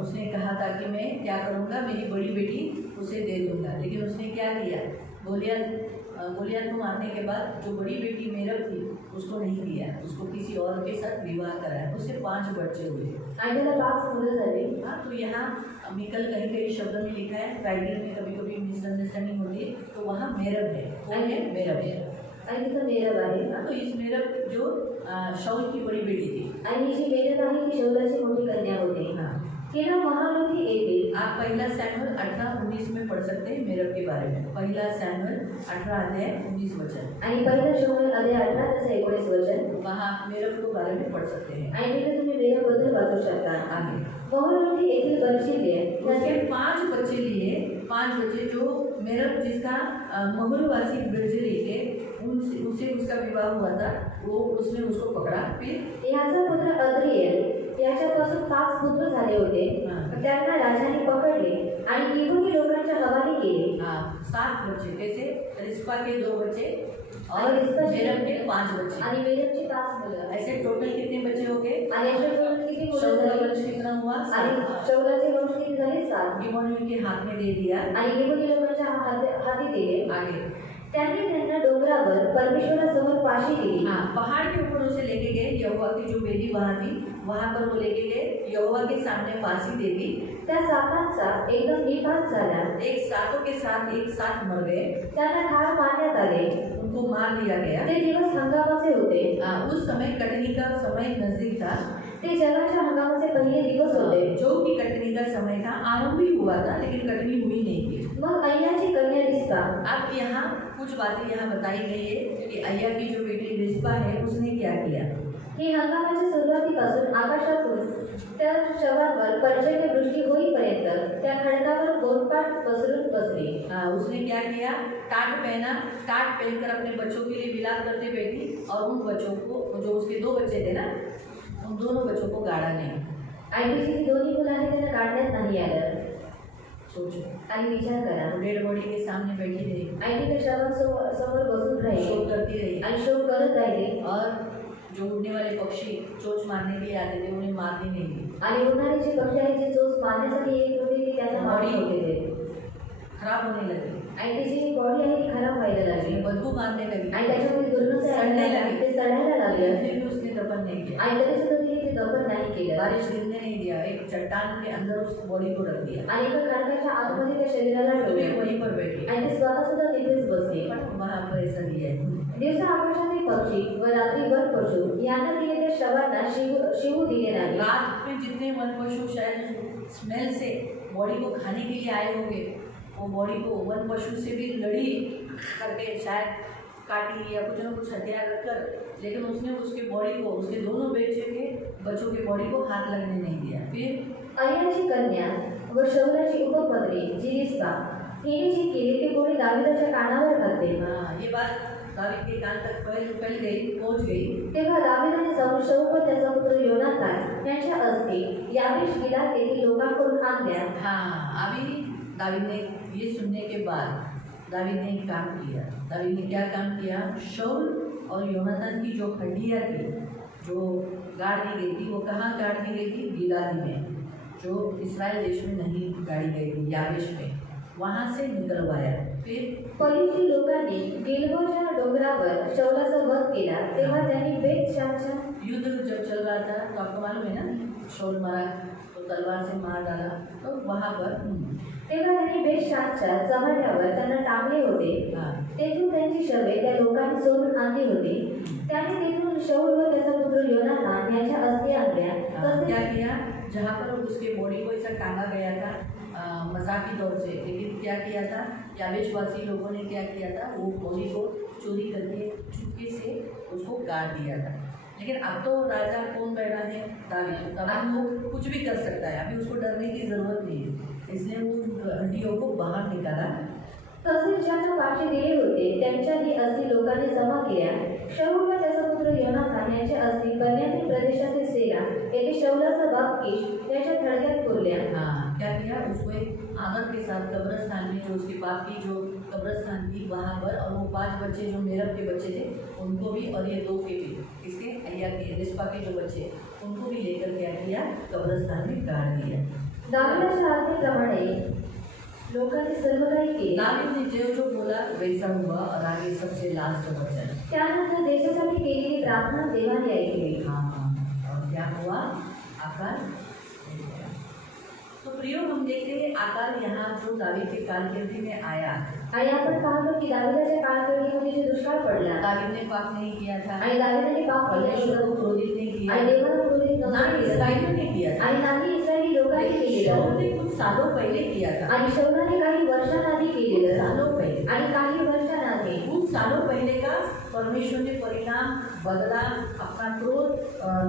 उसने कहा था कि मैं क्या करूँगा, मेरी बड़ी बेटी उसे दे दूँगा, लेकिन उसने क्या किया, गोलियत को मारने के बाद जो बड़ी बेटी मेरब थी उसको नहीं दिया, उसको किसी और के साथ विवाह कराया, उससे 5 बच्चे हुए. आणि त्याला 5 मुलं झाली. हाँ, तो यहाँ मिकल कहीं कहीं शब्द में लिखा है, राइटिंग में कभी कभी मिसअंडरस्टैंडिंग होती है, तो वहाँ मेरब है, वो है मेरब है. आणि तिथं मेरब आहे. हाँ, तो इस मेरब जो शाऊल की बड़ी बेटी थी. आणि ही जी मेरब आहे ती शौलाची मोठी कन्या होती. हाँ, तिला महालोकी येते. आप पहला सैमुएल 18-19 में पढ़ सकते हैं मेरब के बारे में. पहला सैमुएल 18-19 वचन. आणि पहिला शमूएल अध्याय 18-19 वचन. वहाँ आप मेरब के बारे में पढ़ सकते हैं. आणि तिथे तुम्ही मेरबबद्दल वाचू शकता. आगे महालोकी येथील बर्जिल्ले उसके 5 बच्चे लिए, 5 बच्चे जो मेरब जिसका महुलवासी ब्रजली के उनसे उसका विवाह हुआ था, वो उसने उसको पकड़ा. फिर याचा पुत्र अद्रिएल याच्यापासून 5 पुत्र झाले होते. त्यांना राजाने पकडले आणि इहुदी लोकांच्या हवाली केले. 7 बच्चे कैसे? रिस्पा के 2 बच्चे, और इसका मेरब के 5 बच्चे। आणि मेरबची 5 मुलं ऐसे टोटल कितने बच्चे हो गए? आणि अशा टोटल किती मुलं शौल का झाली? वंश कितना हुआ? आणि 7। शौलाचे वंश किती झाले? 7। गिबोनियों के हाथ में दे दिया। आणि गिबोनी लोकांच्या हाती दिले। आगे त्यांनी त्यांना डोंगरावर परमेश्वरासमोर फाशी दिली। हाँ, पहाड़ के ऊपर उसे लेके गए, यहोवा की जो वेदी वहाँ थी वहाँ पर वो लेके गए, यहोवा के सामने फांसी दे दी। त्या सापांचा एकदम निपात झाला। एक सातों के साथ एक साथ मर गए, त्यांना ठार मारण्यात आले। उनको मार दिया गया। ते दिवस हंगामाचे होते। उस समय कटनी का समय नजदीक था। ते जगाच्या हंगामाचे पहिले दिवस होते। जो कि कटनी का समय था, आरंभ ही हुआ था लेकिन कटनी हुई नहीं थी। मग अय्याची कन्या रिस्पा। अब यहाँ कुछ बातें यहाँ बताई गई है कि अय्या की जो बेटी रिस्पा है उसने क्या किया। ही हंगामाच्या सुरुवातीपासून आकाशातून त्या शवांवर पर्जन्यवृष्टी होईपर्यंत त्या खडकावर गोंडपाट पसरून बसली। उसने क्या किया? टाट पहना, टाट पहनकर अपने बच्चों के लिए विलाप करते बैठी और उन बच्चों को, जो उसके 2 बच्चे थे ना, उन दोनों बच्चों को गाड़ा नहीं। आयटीची जी दोन्ही मुलं आहेत त्यांना काढण्यात नाही आलं। सोचो आणि विचार करा, डेड बॉडी के सामने बैठी रही, आयटीच्या शवांसमोर बसून राहिली शोक करती रही आणि शोक करत राहिली और जो उड़ने वाले पक्षी चोच मारने के लिए आते थे उन्हें मारने नहीं दी। आणि उडणारे जे पक्षी आहेत जे चोच मारण्यासाठी येत होते ते त्यांना मारत होते। खराब होने लगी, आयटीची जी बॉडी आहे ती खराब व्हायला लागली बदबू मारने लगी आणि त्याच्यामध्ये दुर्गंध सड़ने यायला लगी। लागली, ते सडायला लागले फिर भी उसने दफन नहीं किया। आणि तरी सुद्धा तिने ते दफन नाही केलं बारिश गिरने नहीं दिया, एक चट्टान के अंदर उस बॉडी को रख दिया। आणि एका खडकाच्या आतमध्ये त्या शरीराला तो भी ठेवलं वहीं पर बैठी, आणि ते स्वतः सुद्धा तिथेच बसले। पर वहाँ पर ऐसा दिया है। दिवसा आकाशातील पक्षी व रात्री वन पशु यांना तिने त्या शवांना शिवू दिले नाही। रात में जितने वन पशु शायद स्मेल से बॉडी को खाने के लिए आए होंगे, वो बॉडी को वन पशु से भी लड़ी करके शायद काटी या कुछ न कुछ हथियार रखकर, लेकिन उसने उसके बॉडी को, उसके दोनों बच्चों के बॉडी को हाथ लगने नहीं दिया। फिर अय्याची कन्या व शौलाची उपपत्नी जी रिस्पा हिने जे केले ते कोणी दाविदाच्या कानावर घातले। ये बात दावीद के कान तक फैल गई, पहुंच गई। तेव्हा दाविदाने जाऊन शौल व त्याचा पुत्र योनातान यांच्या अस्थी याबेश गिलाद येथील लोकांकडून आणल्या। अभी दावीद ने ये सुनने के बाद दावीद ने एक काम किया। दावीद ने क्या काम किया? शौल और योनातान की जो हड्डियाँ थी जो गाड़ दी गई थी, वो कहाँ गाड़ दी गई थी? गिलादी में, जो इस्राएल देश में नहीं गाड़ी गई थी, याबेश में, वहाँ से निकलवाया। फिर फलिस्ती लोकांनी गिलबोच्या डोंगरावर शौलाचा वध केला। तेव्हा त्यांनी बेत शानच्या युद्ध जब चल रहा था तो आपको मालूम है ना, शौल मारा तो तलवार से मार डाला, तो वहाँ पर तेव्हा त्यांनी बेत शानच्या चव्हाट्यावर त्यांना टांगले होते। तेथून त्यांची शवे त्या लोकांनी चोरून आणली होती। त्याने तेथून शौल व त्याचा पुत्र योनातान यांच्या अस्थी आणल्या। क्या किया? जहाँ पर उसके बॉडी को ऐसा टांगा गया था मजाकी तौर से, लेकिन क्या किया था? याबेशवासी लोगों ने क्या किया था? वो बॉडी को चोरी करके चुपके से उसको गाड़ दिया था। लेकिन अब तो राजा कौन बैठा है? दावीद। अब वो कुछ भी कर सकता है, अभी उसको डरने की ज़रूरत नहीं है, इसलिए वो हड्डियों को बाहर निकाला। तसेच ज्यांना पाठी दिले होते त्यांच्याही अस्थी लोकांनी जमा केल्या। शौल व त्याचा पुत्र योनातान यांचे अस्थी कन्यातील प्रदेशातील सेला येथे शौलाचा बाप कीश याच्या थडग्यात पुरल्या। क्या किया? उसको एक आदर के साथ कब्रस्तान में, जो उसके बाप की जो कब्रस्तान थी वहाँ पर, और वो 5 बच्चे जो मेरब के बच्चे थे उनको भी, और ये 2 के भी, इसके अय्या के रिस्पा के जो बच्चे उनको भी लेकर क्या किया? कब्रस्तान में गाड़ दिया। दाविदाच्या आज्ञेप्रमाणे लोकांनी सर्व काही केले। दावीद ने जो बोला वैसा हुआ। और आगे सबसे लास्ट वचन, त्यानंतर देशासाठी केलेली प्रार्थना देवाने ऐकली। और क्या हुआ? आकार। तो प्रियो, हम देखते हैं आकार यहाँ जो दावीद के कारकिर्दी में आया। आणि आपण पाहतो की दाविदाच्या कारकिर्दीमध्ये जो दुष्काळ पडला, दावीद ने पाप नहीं किया था, आणि दाविदाने पाप केले परमेश्वर को क्रोधित नहीं किया, आणि देवाला क्रोधित ना नव्हते केले, इस्राएलियों ने किया था, आणि नाही इस्रायली लोकांनी शौल केलेलं, ने कुछ सालों पहले किया था, आणि शौलाने काही वर्षांआधी कुछ केलेलं, सालों पहले, आणि काही वर्षांआधी कुछ सालों पहले का परमेश्वर ने परिणाम बदला, अपना क्रोध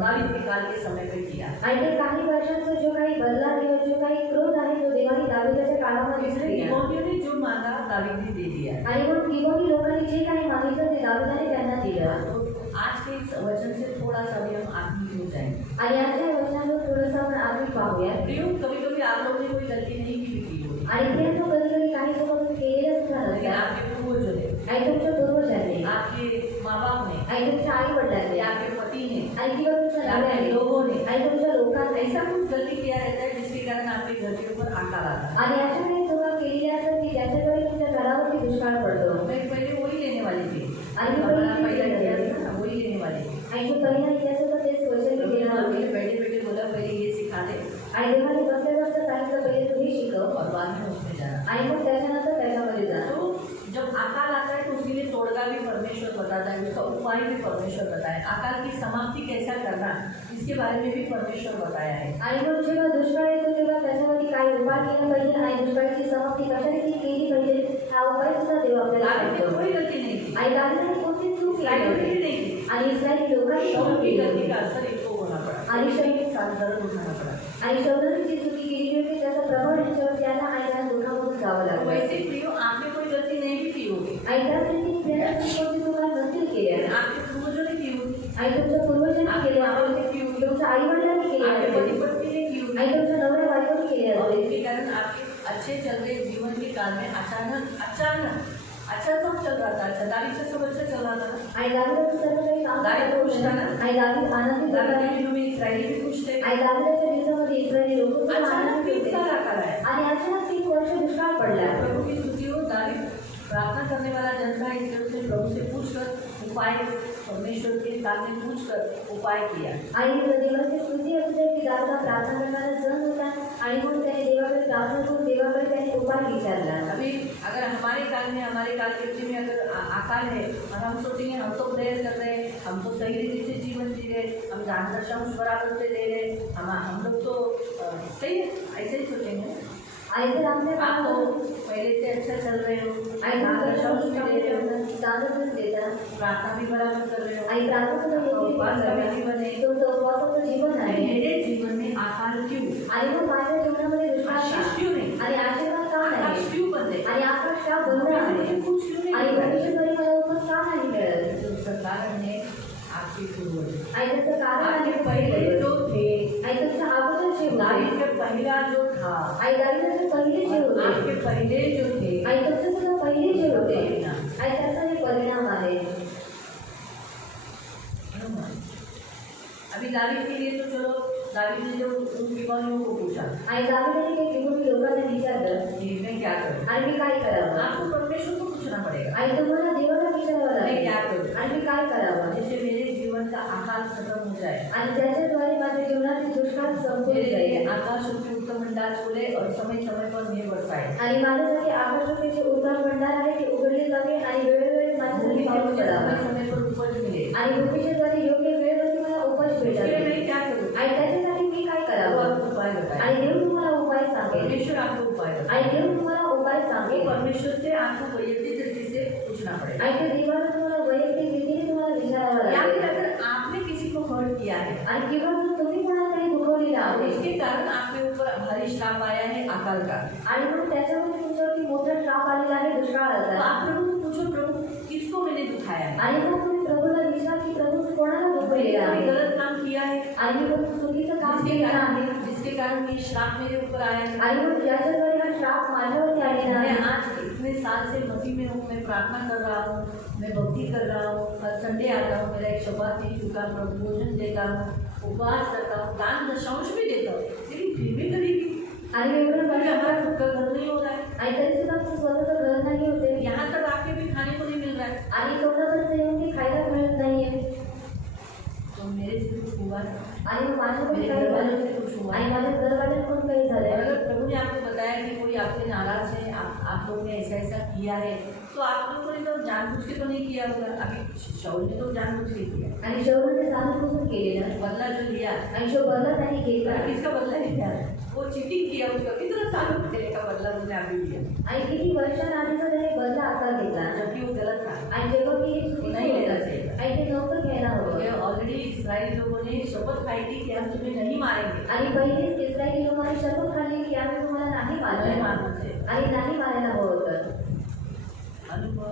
दावीद के काल के समय पे किया। आणि ते काही वर्षांचा जो काही बदला किंवा जो काही क्रोध आहे तो देवाने दाविदाच्या काळामध्ये इसलिए केला। गिबोनियों ने जो मांगा दावीद ने दे दिया। आणि मग गिबोनी लोकांनी जे काही मागितलं ते दाविदाने त्यांना दिलं। तो आज के इस वचन से थोड़ा सा भी हम आत्मिक हो जाएंगे। आणि आजच्या वचनावर थोडंसं आपण आधी पाहूया। प्रियो, कभी कभी आप लोगों ने कोई गलती नहीं की भी होगी, आणि ते तो कधी कधी काही लोकांनी केलेलं सुद्धा लेकिन नसतं, आपके पूर्वज जो थे, आणि तुमच्या पूर्वजांनी आपके आई वडिलांनी या आपके पति ने आणि किंवा तुमच्या या आपके नवऱ्याने लोगों ने आणि तुमच्या लोकांनी ऐसा कुछ गलती किया रहता है जिसके कारण आपके घर के ऊपर आकार आता है। आणि अशा काही चुका केलेल्या असतात की ज्याच्याद्वारे तुमच्या घरावरती दुष्काळ पडतो मैं पहले वही लेने वाली थी आणि मी हमारा पहिली पहला केली किया था ना, वही लेने वाली थी। आणि जो पहिला इतिहास होता तेच वचन मी देणार होते बैठे बैठे बोला पहले ये सिखा दे आणि देवाने बसल्या बसल्या सांगितलं पहिले तुम्ही शिकव और बाद में उसमें जाना। आणि मग त्याच्यानंतर त्याच्यामध्ये जा तो जब अकाल आता है तो उसके लिए तोड़गा भी परमेश्वर बताता है, उसका उपाय भी परमेश्वर बताया है। अकाल की समाप्ति कैसा करना इसके बारे में भी परमेश्वर बताया है। आणि मग जेव्हा दुष्काळ येतो तेव्हा त्याच्यावरती काय उपाय केला पाहिजे आणि दुष्काळाची समाप्ती कशा रीती केली पाहिजे हा उपाय सुद्धा देव आपल्याला दावीद ने सांगतो कोई गलती नहीं की, आणि दावीदाने कोणती चूक केली इस्राएलियों ने नव्हती. भी नहीं की। आणि इस्रायली लोकांनी शाऊल चूक की केली गलती होती. का असर इनको होना पड़ा, आणि शाऊल के साथ दर्द उठाना पड़ा। आणि शौर्याने जी चुकी केली होती त्याचा प्रभाव त्यांच्यावर त्याला आणि त्याला दुःखामधून जावं तो लागलं वैसे प्रियो आपने कोई गलती नहीं भी की होगी, आणि त्याच रीतीने प्रेरणा कोणती तुम्हाला नसतील केल्या आपके पूर्वजों ने की होगी, आणि तुमच्या पूर्वजांनी आपके केल्या माँ बाप ने की होगी, तुमच्या आई वडिलांनी केल्या आपके पति असेल. पत्नी ने की होगी। आणि तुमच्या नवऱ्या बायकोनी केल्या और असेल. इसके कारण आपके अच्छे चल रहे जीवन के काल में अचानक अच्छा सब चल रहा था, अच्छा दावीद से सब अच्छा चल रहा था ना। आणि दावीदाचं सर्व काही काम दावीद खुश था ना? आणि दावीद आनंदित दावीद होता. के दिनों में इस्राएली भी खुश थे। आणि दावीदाच्या दिवसामध्ये इस्रायली लोक खूप अचानक आनंदित 3 होते. साल अकाल आया। आणि अचानक 3 वर्ष दुष्काळ पडला. प्रभु की स्तुति हो, दावीद प्रार्थना करने वाला जन था, इसलिए उसने प्रभु से पूछकर उपाय, परमेश्वर के सामने पूछकर उपाय किया। आणि देवाची स्तुती असते की दावीदा प्रार्थना करणारा जन होता आणि मग त्याने देवाकडे प्रार्थना करून देवाकडे त्याने उपाय विचारला. अभी अगर हमारे काल में, हमारे काल के में अगर अकाल है और हम सोचेंगे हम तो प्रेयर कर रहे हैं, हम तो सही रीति से जीवन जी रहे, हम दान दशम बराबर से दे रहे, हम लोग तो सही है, ऐसे ही सोचेंगे। आणि जर आमच्या आप तो पहले से अच्छा चल रहे हो, आणि दान दशम भी दे रहे हो, दानच देता प्रार्थना भी बराबर कर रहे हो, आणि प्रार्थना उपवास का भी जीवन है, तुमचं उपवासाचं जीवन आहे. मेरे जीवन में आकाल क्यों, आणि मग माझ्या जीवनामध्ये दुष्काळ आशीष का? क्यों नहीं, आणि आशीर्वाद का नाही आकाश क्यों बंद है, आणि आकाश का बंद आहे मुझे कुछ क्यों नहीं आणि मिल रहा है? भविष्यवाणी मला उपवास का नाही मिळत. तो उसका कारण है आपके पूर्वज, आणि त्याचं कारण आपके आहे पहले जो थे, आणि त्याच्या अगोदरचे होते दावीद के पहला जो था, आणि दावीदाचे पहिले जे और होते आपके पहले जो थे, आणि त्याचे सुद्धा पहिले जे होते आणि त्याचा हे परिणाम आहे. अभी दावीद के लिए तो चलो, दावीद ने जो उन विद्वानों को पूछा आणि दावीदाने काही विमुखी लोकांना विचारलं कि मैं क्या करूं, आणि मी काय करावं आपको परमेश्वर को पूछना पड़ेगा, आणि तुम्हाला देवाला विचारावं मैं लागेल क्या करूं, आणि मी काय करावं जिससे मेरे जीवन का आकाल खत्म हो जाए, आणि त्याच्याद्वारे माझ्या जीवनातील दुष्काळ संपून मेरे जाईल लिए आकाश के उत्तम मंडाल खुले और समय समय पर मेघ बरसाए, आणि माझ्यासाठी आकाशाचे जे उत्तम भंडार आहे ते उघडले जावे आणि वेळोवेळी भूमि माझ्यासाठी से पाऊस मुझे पडावा समय समय पर उपज मिले। आणि भूमीच्या द्वारे योग्य वेळेवरती मला उपज इसके लिए भेटावे मैं क्या करूं, आणि त्याच्यासाठी मी काय वो करावं आपको उपाय बताए, आणि देव तुम्हाला उपाय सांगेल परमेश्वर आपको उपाय बताए, आणि देव तुम्हाला उपाय वो सांगेल परमेश्वर से आपको वैयक्तिक रीति से पूछना पड़ेगा। आणि ते देवाला तुम्हाला वैयक्तिक रीतीने तुम्हाला विचारावं या फिर लागेल अगर आपने किसी को हर्ट किया है आणि किंवा जर तुम्ही कोणाला तरी दुखवलेलं और आहे इसके कारण आपके ऊपर भारी श्राप आया है अकाल का, आणि मग त्याच्यामध्ये तुमच्यावरती मोठा श्राप आलेला आहे तो दुष्काळाचा आप प्रभु को पूछो, प्रभु किसको मैंने दुखाया है, आणि मग तुम्ही प्रभूला विचारा की प्रभू तू कोणाला दुखवलेला मैंने कोई आहे गलत काम किया है आणि मग तू चुकीचं काम जिसके केलेलं आहे कारण ये श्राप मेरे ऊपर आया है। आणि मग ज्याच्याद्वारे हा श्राप माझ्यावरती आलेला मैं आहे आज इतने साल से मसीह में हूँ, मैं प्रार्थना कर रहा हूँ, मैं भक्ति कर रहा हूँ, हर संडे आता हूँ, मेरा एक शब्द नहीं चुका, प्रभु भोजन देता हूँ, उपवास करता हूँ, दान दशांश भी देता हूँ, लेकिन फिर भी कभी आणि एवढं कभी वर्ष हमारा खुद का घर नहीं हो रहा है, आणि तरी सुद्धा आमचं स्वतःचं घर नाही होते यहाँ तक आके भी खाने को नहीं मिल रहा है, आणि तोंडापर्यंत येऊन ती खायला मिळत नाहीये तो मेरे से कुछ हुआ है, आणि मग माझ्याकडे मेरे काही घर वालों झालं से कुछ हुआ आणि है। माझ्या घरवाल्यांकडून काही और झालंय अगर प्रभु ने आपको बताया कि कोई आपसे नाराज है, आप लोगों ने ऐसा ऐसा किया है, तो आप लोगों ने तो जानबूझ के तो नहीं किया होगा। अभी शाऊल ने तो जानबूझ के किया, आणि शौर्याने जाणून केलेलं बदला जो लिया, आणि जो बदला त्यांनी घेतला किसका बदला लिया, वो चीटिंग किया, उसका कितना सालों पहले का बदला उसने अभी लिया, आणि किती वर्षांआधीचा त्याने बदला आता घेतला जबकि वो गलत था। आणि जेव्हा की हे चुकीचं नाही होतं, घ्यायला चाहिए। आणि ते नव्हतं घ्यायला ये हवं ऑलरेडी इस्राएली लोगों ने शपथ खाई थी कि हम तुम्हें नहीं मारेंगे, आणि पहिलेच इस्रायली लोकांनी शपथ खाल्ली की आम्ही तुम्हाला नाही नहीं मारणार मारना चाहिए। आणि नाही मारायला हवं होतं अनुभव,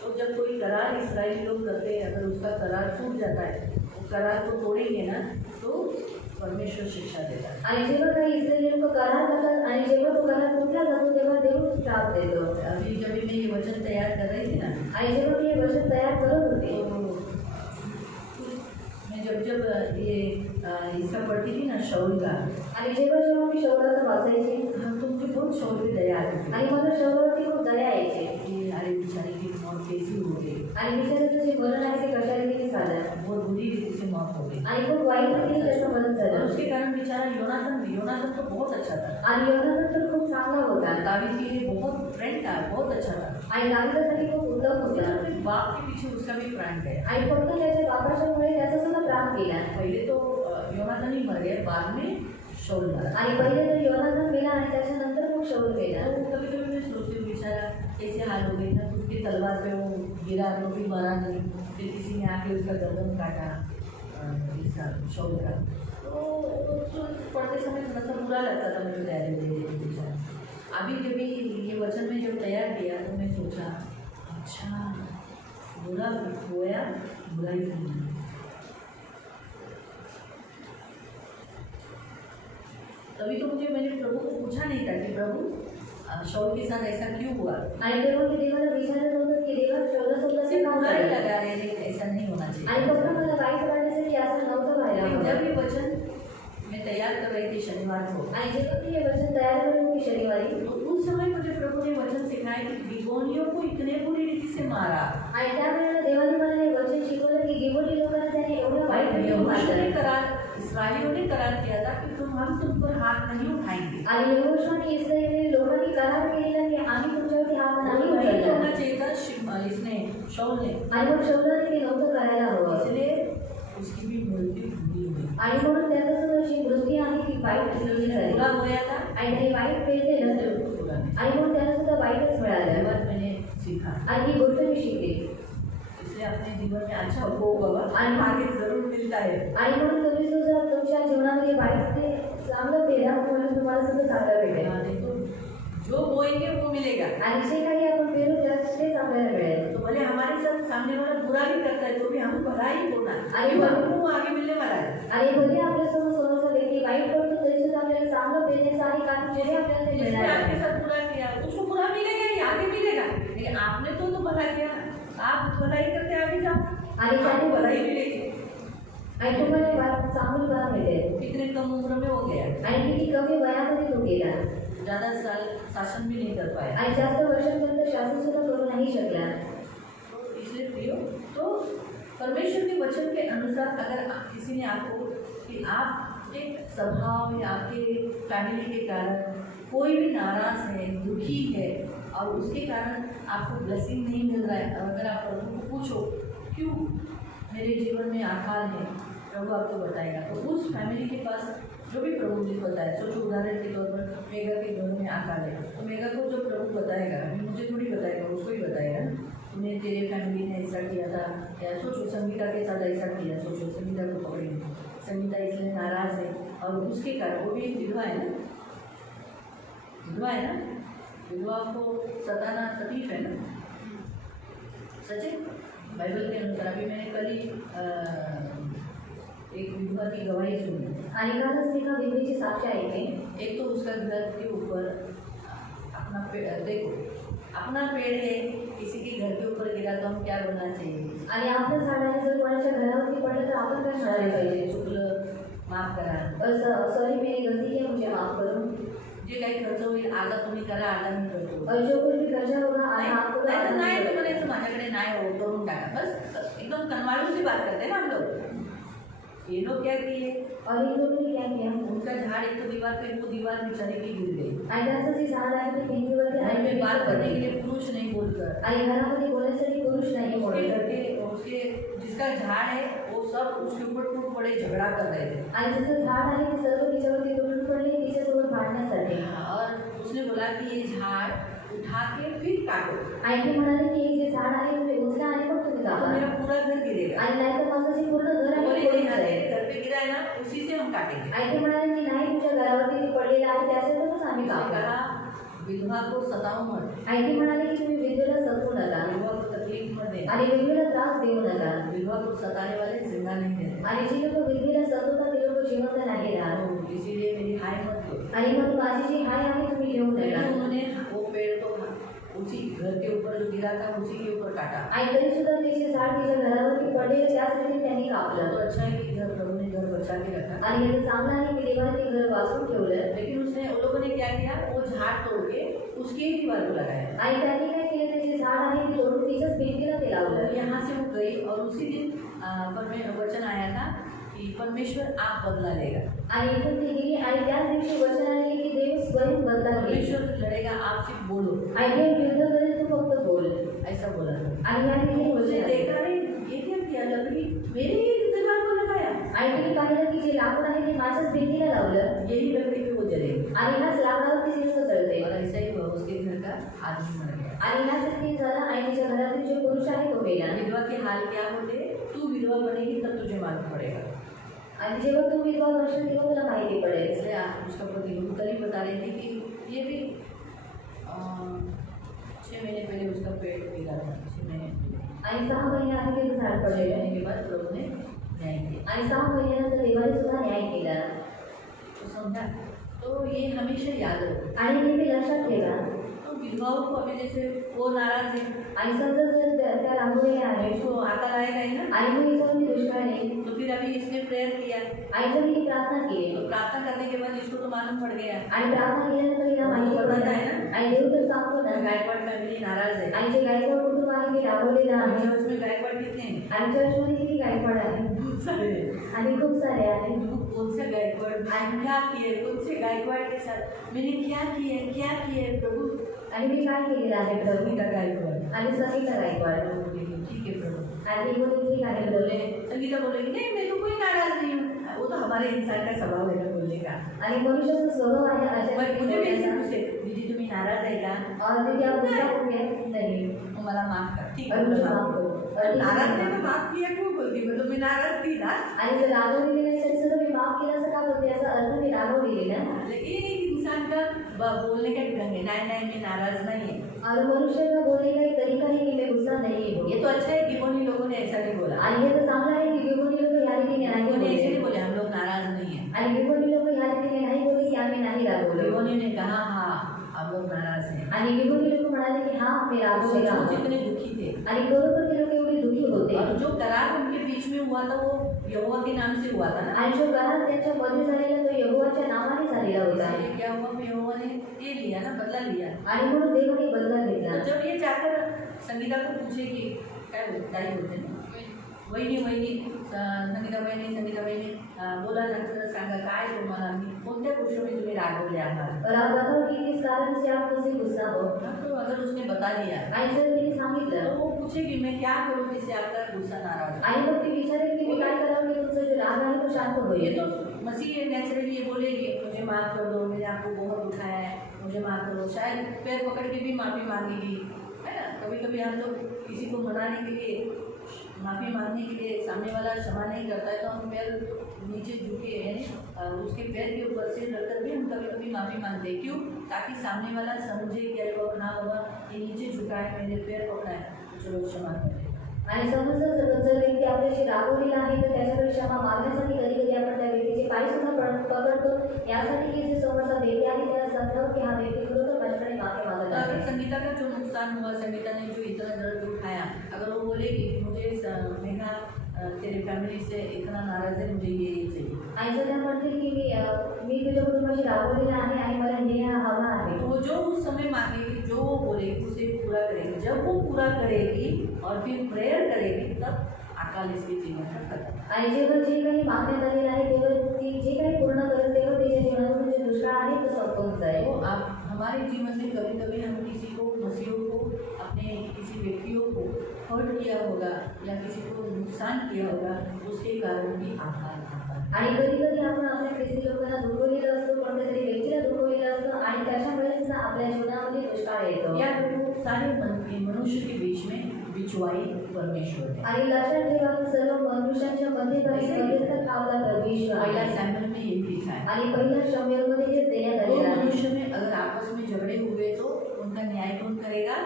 तो जब कोई करार इस्राएली लोग करते हैं, अगर उसका करार टूट जाता है, वो करार को तोड़ेंगे ना, तो परमेश्वर शिक्षा देता है। आणि जेव्हा काही इस्रायली लोक करार करतात आणि जेव्हा तो करार तुटला जातो तेव्हा देव श्राप देतो अभी जब मैं ये वचन तैयार कर रही थी ना, आणि जेव्हा मी हे वचन तयार करत होते तो जब ये इसका पढ़ती थी ना शौल का, आणि जेव्हा जेव्हा मी शौर्याचं वाचायचे तो मुझे बहुत शौल पे दया आती थी। आणि मला शौर्यावरती खूप दया यायची कि अरे बेचारी की मौत कैसी हो गई, आणि बिचाराचं जे मरण आहे ते कशा रीतीने झालं बहुत बुरी रीति से मौत हो गई। आणि खूप वाईट रीतीने त्याचं मरण और झालं उसके कारण बेचारा योनाथन तो बहुत अच्छा था, आणि योनाथन तर खूप चांगला होता दावीद के लिए बहुत फ्रेंड था, बहुत अच्छा था। आणि दाविदासाठी खूप उत्तम होता अपने बाप के पीछे उसका भी प्राण गया। आणि फक्त त्याच्या बापाच्यामुळे त्याचा सुद्धा प्राण गेला पहले तो योनाथन ही मर गया, बाद में शौल मरा। आणि पहिले तर योनाथन गेला आणि त्याच्यानंतर मग शौल गेला तो कभी कभी मैं सोचती हूँ बेचारा कैसे हाल हो गई ना, उसकी तलवार पे वो गिरा तो भी मरा नहीं, फिर किसी ने आके उसका गर्दन काटा इसका शौल का। तो उसको पढ़ते समय थोड़ा सा बुरा लगता था मुझे डैडी बेचारा। अभी जब ये वचन में जब तैयार किया तो मैं सोचा अच्छा बुरा होया, बुरा ही नहीं। तभी तो मैंने प्रभु को पूछा नहीं था कि प्रभु शौल के साथ ऐसा क्यों हुआ। आणि तेव्हा मी देवाला विचारत होतो की देवा शौलासोबत असं सिर्फ का बुरा ही झालं लगा रहे थे, ऐसा नहीं होना चाहिए। आणि फक्त मला वाईट वाटण्यासाठी असं नव्हतं व्हायला लेकिन हवं जब ये वचन मैं तैयार कर रही थी शनिवार को, आणि जेव्हा मी हे वचन तयार करत होती शनिवारी तो उस समय मुझे प्रभु ने वचन सिखाया कि गिबोनियों को इतने बुरी रीति से मारा, आणि त्यावेळेला देवाने मला हे वचन शिकवलं की गिबोनी लोकांना त्याने एवढं वाईट रीतीने मारलं इसराइलियों ने करार किया था कि हम तुम पर हाथ नहीं उठाएंगे। आणि यहोशूआने इस्रायली लोकांनी करार केलेला की आम्ही तुमच्यावरती हात नाही नहीं उचलणार होना चाहिए था इसने शौल ने, आणि मग शौलाने ते नव्हतं करायला हवं इसलिए उसकी भी मृत्यु हुई हुई। आणि म्हणून त्याचं सुद्धा जी मृत्यू आहे ती वाईट रीतीने झाली बुरा होया था आणि त्याने वाईट पेरलेलं आणि म्हणून त्याला सुद्धा वाईटच मिळालं बात मैंने सीखा, आणि ही गोष्ट मी शिकली इसलिए अपने जीवन में अच्छा हो बाबा आणि आगे जरूर मिलता है। आणि म्हणून तुम्ही सुद्धा तुमच्या जीवनामध्ये वाईट ते चांगलं पेरा म्हणून तुम्हाला सुद्धा चांगलं भेटेल हाँ, देखो जो बोएंगे वो मिलेगा। आणि जे काही आपण पेरू तेच आपल्याला मिळेल तो भले हमारे साथ सामने वाला बुरा भी करता है तो भी हम भला ही होना, आणि वो आगे मिलने वाला है। आणि भले आपल्यासमोर समोरचा व्यक्ती वाईट करतो तरी सुद्धा आपल्याला चांगलं पेरण्याचं आहे कारण जे आपल्याला ते जिसने मिळणार आपके आहे. साथ बुरा किया उसको बुरा मिलेगा ही, आगे मिलेगा, लेकिन आपने तो भला किया, आप भलाई करते आगे जाओ आणि आपको त्याने भलाई मिलेगी। आणि तुम्हाला चांगलं फळ मिळेल कितने कम उम्र में हो गया, आणि किती कमी वयामध्ये तो गेला ज़्यादा साल शासन भी नहीं कर पाया। आणि जास्त वर्षांपर्यंत शासन सुद्धा करू नहीं शकला. तो इसलिए प्रियो, तो परमेश्वर के वचन के अनुसार अगर किसी ने आपको कि आप एक स्वभाव या आपके फैमिली के कारण कोई भी नाराज है, दुखी है और उसके कारण आपको ब्लेसिंग नहीं मिल रहा है, और अगर आप प्रभु को पूछो क्यों मेरे जीवन में आकाल है, प्रभु आपको बताएगा। तो उस फैमिली के पास जो भी प्रभु मुझे बताया, सोचो उदाहरण के तौर पर मेगा के घर में आकाल है, तो मेगा को जो प्रभु बताएगा मुझे थोड़ी बताएगा, उसको ही बताएगा। तूने तेरे फैमिली ने ऐसा किया था, या सोचो संगीता के साथ ऐसा किया, सोचो संगीता को पकड़ेंगे, संगीता इसलिए नाराज़ है और उसके कारण वो भी एक विधवा है ना, विधवा है ना, विधवा को सताना तकलीफ है ना, सच है बाइबल के अनुसार। अभी मैंने कल ही एक विधवा की गवाही सुनी, आणि कालच मी एका विधवेची साक्ष ऐकली. एक तो उसका घर के ऊपर अपना पेड़, देखो अपना पेड़ है, किसी के घर के ऊपर गिरा तो हम क्या बोलना चाहिए, आणि आपल्या झाडाने जर कोणाच्या घरावरती पडलं तर आपण काय म्हणायला पाहिजे? चुकलं माफ करा, सॉरी मैंने गलती किया मुझे माफ करो. जे काही खर्च होईल आता तुम्ही करा, आता मी करतो, और जो कुछ भी खर्चा होगा आज आपको नाही तर नाही, तो म्हणायचं माझ्याकडे नाही हो, करून टाका, बस एकदम कनवाळू सी बात करते ना हम लोग। ये लोग क्या किए, और इन लोगों ने क्या किया? उनका झाड़ एक तो दीवार पे, वो दीवार बेचारे की गिर गई, आणि त्यांचं जे झाड आहे ते भिंतीवरती घर आणि में बात करने के लिए पुरुष नहीं बोलकर, आणि घरामध्ये बोलण्यासाठी पुरुष नाही उसके बोलत. घर के उसके जिसका झाड़ है वो सब उसके ऊपर टूट पड़े, झगड़ा कर रहे थे। आणि जिचं झाड आहे ते सर्व तिच्यावरती तुटून पडले तिच्यासोबत भांडण्यासाठी. और उसने बोला कि ये झाड़ उठा के फिर काटो, आणि ते म्हणाले की हे जे झाड आहे तुम्ही उचला आणि मग तुम्ही तो कापा. मेरा पूरा घर गिरेगा। आणि नाहीतर माझं जे पूर्ण घर आहे बोले ते नहीं, पडून हाँ, जाईल. तेरे घर पे गिरा है ना, उसी से हम काटेंगे। आणि ते म्हणाले की नाही तुमच्या घरावरती जे पडलेलं आहे त्याच्यातच आम्ही उसने कापू. कहा विधवा को सताओ मत, आणि ते म्हणाले की तुम्ही विधवेला सतवू नका विधवा को तकलीफ मत देना, आणि विधवेला त्रास देऊ नका. विधवा को सताने वाले जिंदा नहीं रहते। आणि जी लोक विधवेला सतवतात ते लोक जिवंत नाही राहत. तो इसीलिए मेरी हाय मत लो। आणि मग माझी जी हाय आहे तुम्ही घेऊ फिर नका. उन्होंने वो पेड़ तो उसी घर के ऊपर जो गिरा था उसी के ऊपर काटा। आणि तरी सुद्धा त्याचे झाड तिच्या घरावरती पडलेलं त्यासाठी त्यांनी तो कापलं. अच्छा है कि घर प्रभु ने घर बचा के रखा। आणि हे चांगलं आहे की देवाने ते घर वाचून ठेवलं. लेकिन उसने वो लोगों ने क्या किया, वो झाड़ तोड़ के उसके ही दीवार को लगाया। आणि त्यांनी काय केलं, त्याचे झाड आहे ते तोडून तिच्याच भिंतीला ते तो लावलं. यहाँ से वो गई और उसी दिन वचन आया था कि परमेश्वर आप बदला लेगा। आणि इथून ती गेली आणि त्याच दिवशी वचन आले की देव स्वयं बदला घेईल. परमेश्वर लड़ेगा, आप सिर्फ बोलो, आणि देव युद्ध करेल, तू फक्त बोल. ऐसा बोला था। आणि या ठिकाणी मुझे वचन आहे. देखा नहीं, ये क्या किया, लकड़ी मेरे ही दीवार को लगाया। आणि तिने पाहिलं की जे लाकूड आहे ते माझ्याच भिंतीला लावलं यही लकड़ी पे वो जलेगी। आणि ह्याच लाकडावरती ते नुसतं जळते. और ऐसा ही हुआ, उसके घर का आदमी मर गया। आणि ह्याच रीतीने झालं आणि तिच्या घरातील जो पुरुष आहे तो मेला. विधवा के हाल क्या होते, तू विधवा बनेगी तब तुझे मालूम पड़ेगा। आणि जेव्हा तू विधवा बनशील तेव्हा तुला माहिती पडेल. इसलिए आप उसका प्रतिरूप कल ही बता रहे थे कि ये भी 6 महीने पहले उसका पेट पीला था। 6 महीने पहले, आणि 6 महिने आधी त्याचं झाड 6 पडलेलं. महीने के बाद प्रभु ने न्याय किया। आणि 6 महिन्यानंतर देवाने सुद्धा न्याय केला. तो समझा, तो ये हमेशा याद रखो। आणि नेहमी लक्षात ठेवा. तो विधवाओं को अभी जैसे वो नाराज है, आणि समजा जर त्या रांगोळ्या आहेत इसको आता आएगा ही ना, आणि मग याच्यावरती दुष्काळ आहे तो फिर अभी इसने प्रेयर किया, आणि जर मी प्रार्थना केली तो प्रार्थना करने के बाद इसको तो मालूम पड़ गया। आणि प्रार्थना केल्यानंतर हिला माहिती पडत आहे ना, आणि देव तर सांगतो ना, गायकवाड़ फैमिली नाराज है। आणि जे गायकवाड कुटुंब आहे ते राबवलेलं आहे. चर्च में गायकवाड़ कितने हैं? आणि चर्चमध्ये किती गायकवाड आहे बहुत सारे हैं। आणि खूप सारे आहेत. कौन से गायकवाड़ मैंने क्या किए, कौन से गायकवाड़ के साथ मैंने क्या किए प्रभु। आणि मी काय केलेलं आहे प्रभू. संगीता गायकवाड़, आणि संगीता गायकवाड. ठीक है प्रभु। आणि ती बोलली ठीक आहे प्रभू. बोले संगीता बोलेगी नहीं मैं तो कोई नाराज नहीं हूँ, वो तो हमारे इंसान का स्वभाव है ना बोलने का। आणि मनुष्याचा स्वभाव आहे अशा पर मुझे भी ऐसे बोलण्याचा. पूछे, दीदी तुम्ही नाराज आहे का? और दीदी आप गुस्सा हो गए? नहीं. तो मला माफ कर, ठीक और है मुझे माफ माफ करो। करो. और नाराज नहीं तो माफ किया क्यों बोलती, मैं तो मैं नाराज थी ना। आणि जर रागवलेली नसेल तर मी माफ केलं असं का बोलते, याचा अर्थ मी रागवलेली ना. ये एक इंसान का बोलने का ढंग है, नहीं मैं नाराज नहीं है। और मनुष्य का बोलने का एक तरीका है कि मैं गुस्सा नहीं हूँ. ये तो अच्छा है, गिबोनी लोगों ने ऐसा नहीं बोला। आणि हे तर चांगलं आहे की विगोनी लोक ह्या रीतीने नाही गिबोनी ऐसे नहीं बोलले. बोले हम लोग नाराज नहीं है। आणि विगोनी लोक ह्या रीतीने नाही बोलले की आम्ही नाही रागवलो. गिबोनी ने कहा हाँ हम लोग नाराज हैं। आणि विगोनी लोक म्हणाले की हा आम्ही रागवलेलो सचमुच आहोत. इतने दुखी थे, आणि खरोखर ते लोक एवढे दुःखी होते. और जो करार उनके बीच में हुआ था वो यहोवा के नाम से हुआ था ना। आणि जो करार त्यांच्या मध्ये झालेला तो यहोवाच्या नावाने झालेला होता. इसलिए क्या हुआ, यहोवा ने ये लिया ना, बदला लिया। आणि म्हणून देवाने बदला तो घेतला. जब ये जाकर संगीता को पूछे कि क्या बोलते हैं वहिनी संगीता बहिणी बोला नंतर सांगा काय तुम्हाला मी कोणत्या गोष्टीने तुम्ही रागवले आहात। और आप बताओ कि किस कारण से आप मुझसे गुस्सा हो. तो अगर उसने बता दिया आणि जर तिने सांगितलं तो वो पूछेगी मैं क्या करूँ जिससे आपका गुस्सा नाराज हो। आणि मग ती विचारेल की मी काय करावं की तुमचा जो राग आहे तो शांत ये होईल. तो मसीह नेचुरली ये बोलेगी मुझे माफ़ कर दो, मैंने आपको बहुत उठाया है, मुझे माफ़ कर दो। शायद पैर पकड़ के भी माफ़ी मांगेगी, है ना। कभी कभी हम लोग किसी को मनाने के लिए, माफ़ी मांगने के लिए सामने वाला क्षमा नहीं करता है तो हम पैर नीचे झुके हैं, उसके पैर के ऊपर सिर रखकर भी हम कभी कभी माफ़ी मांगते हैं। क्यों? ताकि सामने वाला समझे कि अरे वो हाँ बाबा ये नीचे झुका है, मैंने पैर पकड़ा है, चलो क्षमा करें। आणि समजा जर व्यक्ती आपल्याशी रागवलेला आहे तर त्याच्याकडे क्षमा मागण्यासाठी कधी कधी आपण त्या व्यक्तीचे पाय सुद्धा पकडतो, यासाठी की जे समोरचा व्यक्ती आहे त्याला समजावं की हा व्यक्ती खरोखर माझ्याकडे माफी मागत तो अगर आहे. संगीता का जो नुकसान हुआ, संगीता ने जो इतना दर्द उठाया, अगर वो बोलेगी कि मुझे मेघा तेरे फैमिली से इतना नाराज है, मुझे ये चाहिए, आणि जर त्या म्हणतील की मी तुझ्या कुटुंबाशी रागवलेला आहे आणि मला हे हवा आहे, तो वो जो उस समय मांगेगी, जो वो बोलेगी उसे पूरा करेगी। जब वो पूरा करेगी और फिर प्रेयर करेगी तब अकाल इसके जीवन का खत्म। आणि जेव्हा जे काही मागण्यात आलेलं आहे तेव्हा ती जे काही पूर्ण करेल तेव्हा त्याच्या जीवनातून जे दुष्काळ आहे तो संपून जाईल. तो आप हमारे जीवन में कभी कभी हम किसी को, मसीहों को, अपने किसी व्यक्तियों को हर्ट किया होगा या किसी को नुकसान किया होगा, उसके कारण भी आघात आता है। आणि कधी कधी आपण आपल्या ख्रिस्ती लोकांना दुखवलेलं असतो, कोणत्या तरी व्यक्तीला दुखवलेलं असतं आणि त्याच्यामुळे सुद्धा आपल्या जीवनामध्ये दुष्काळ येतो. या सारे मनुष्य के बीच में बिचवाई परमेश्वर है। आणि लक्षात ठेवा की सर्व मनुष्यांच्या मध्यस्थक आपला परमेश्वर पहला आहे. सैमुएल में ये लिखा है। आणि पहिल्या शमूएलमध्ये हेच देण्यात दो आलेलं आहे. मनुष्य में अगर आपस में झगड़े हुए तो उनका न्याय कौन करेगा?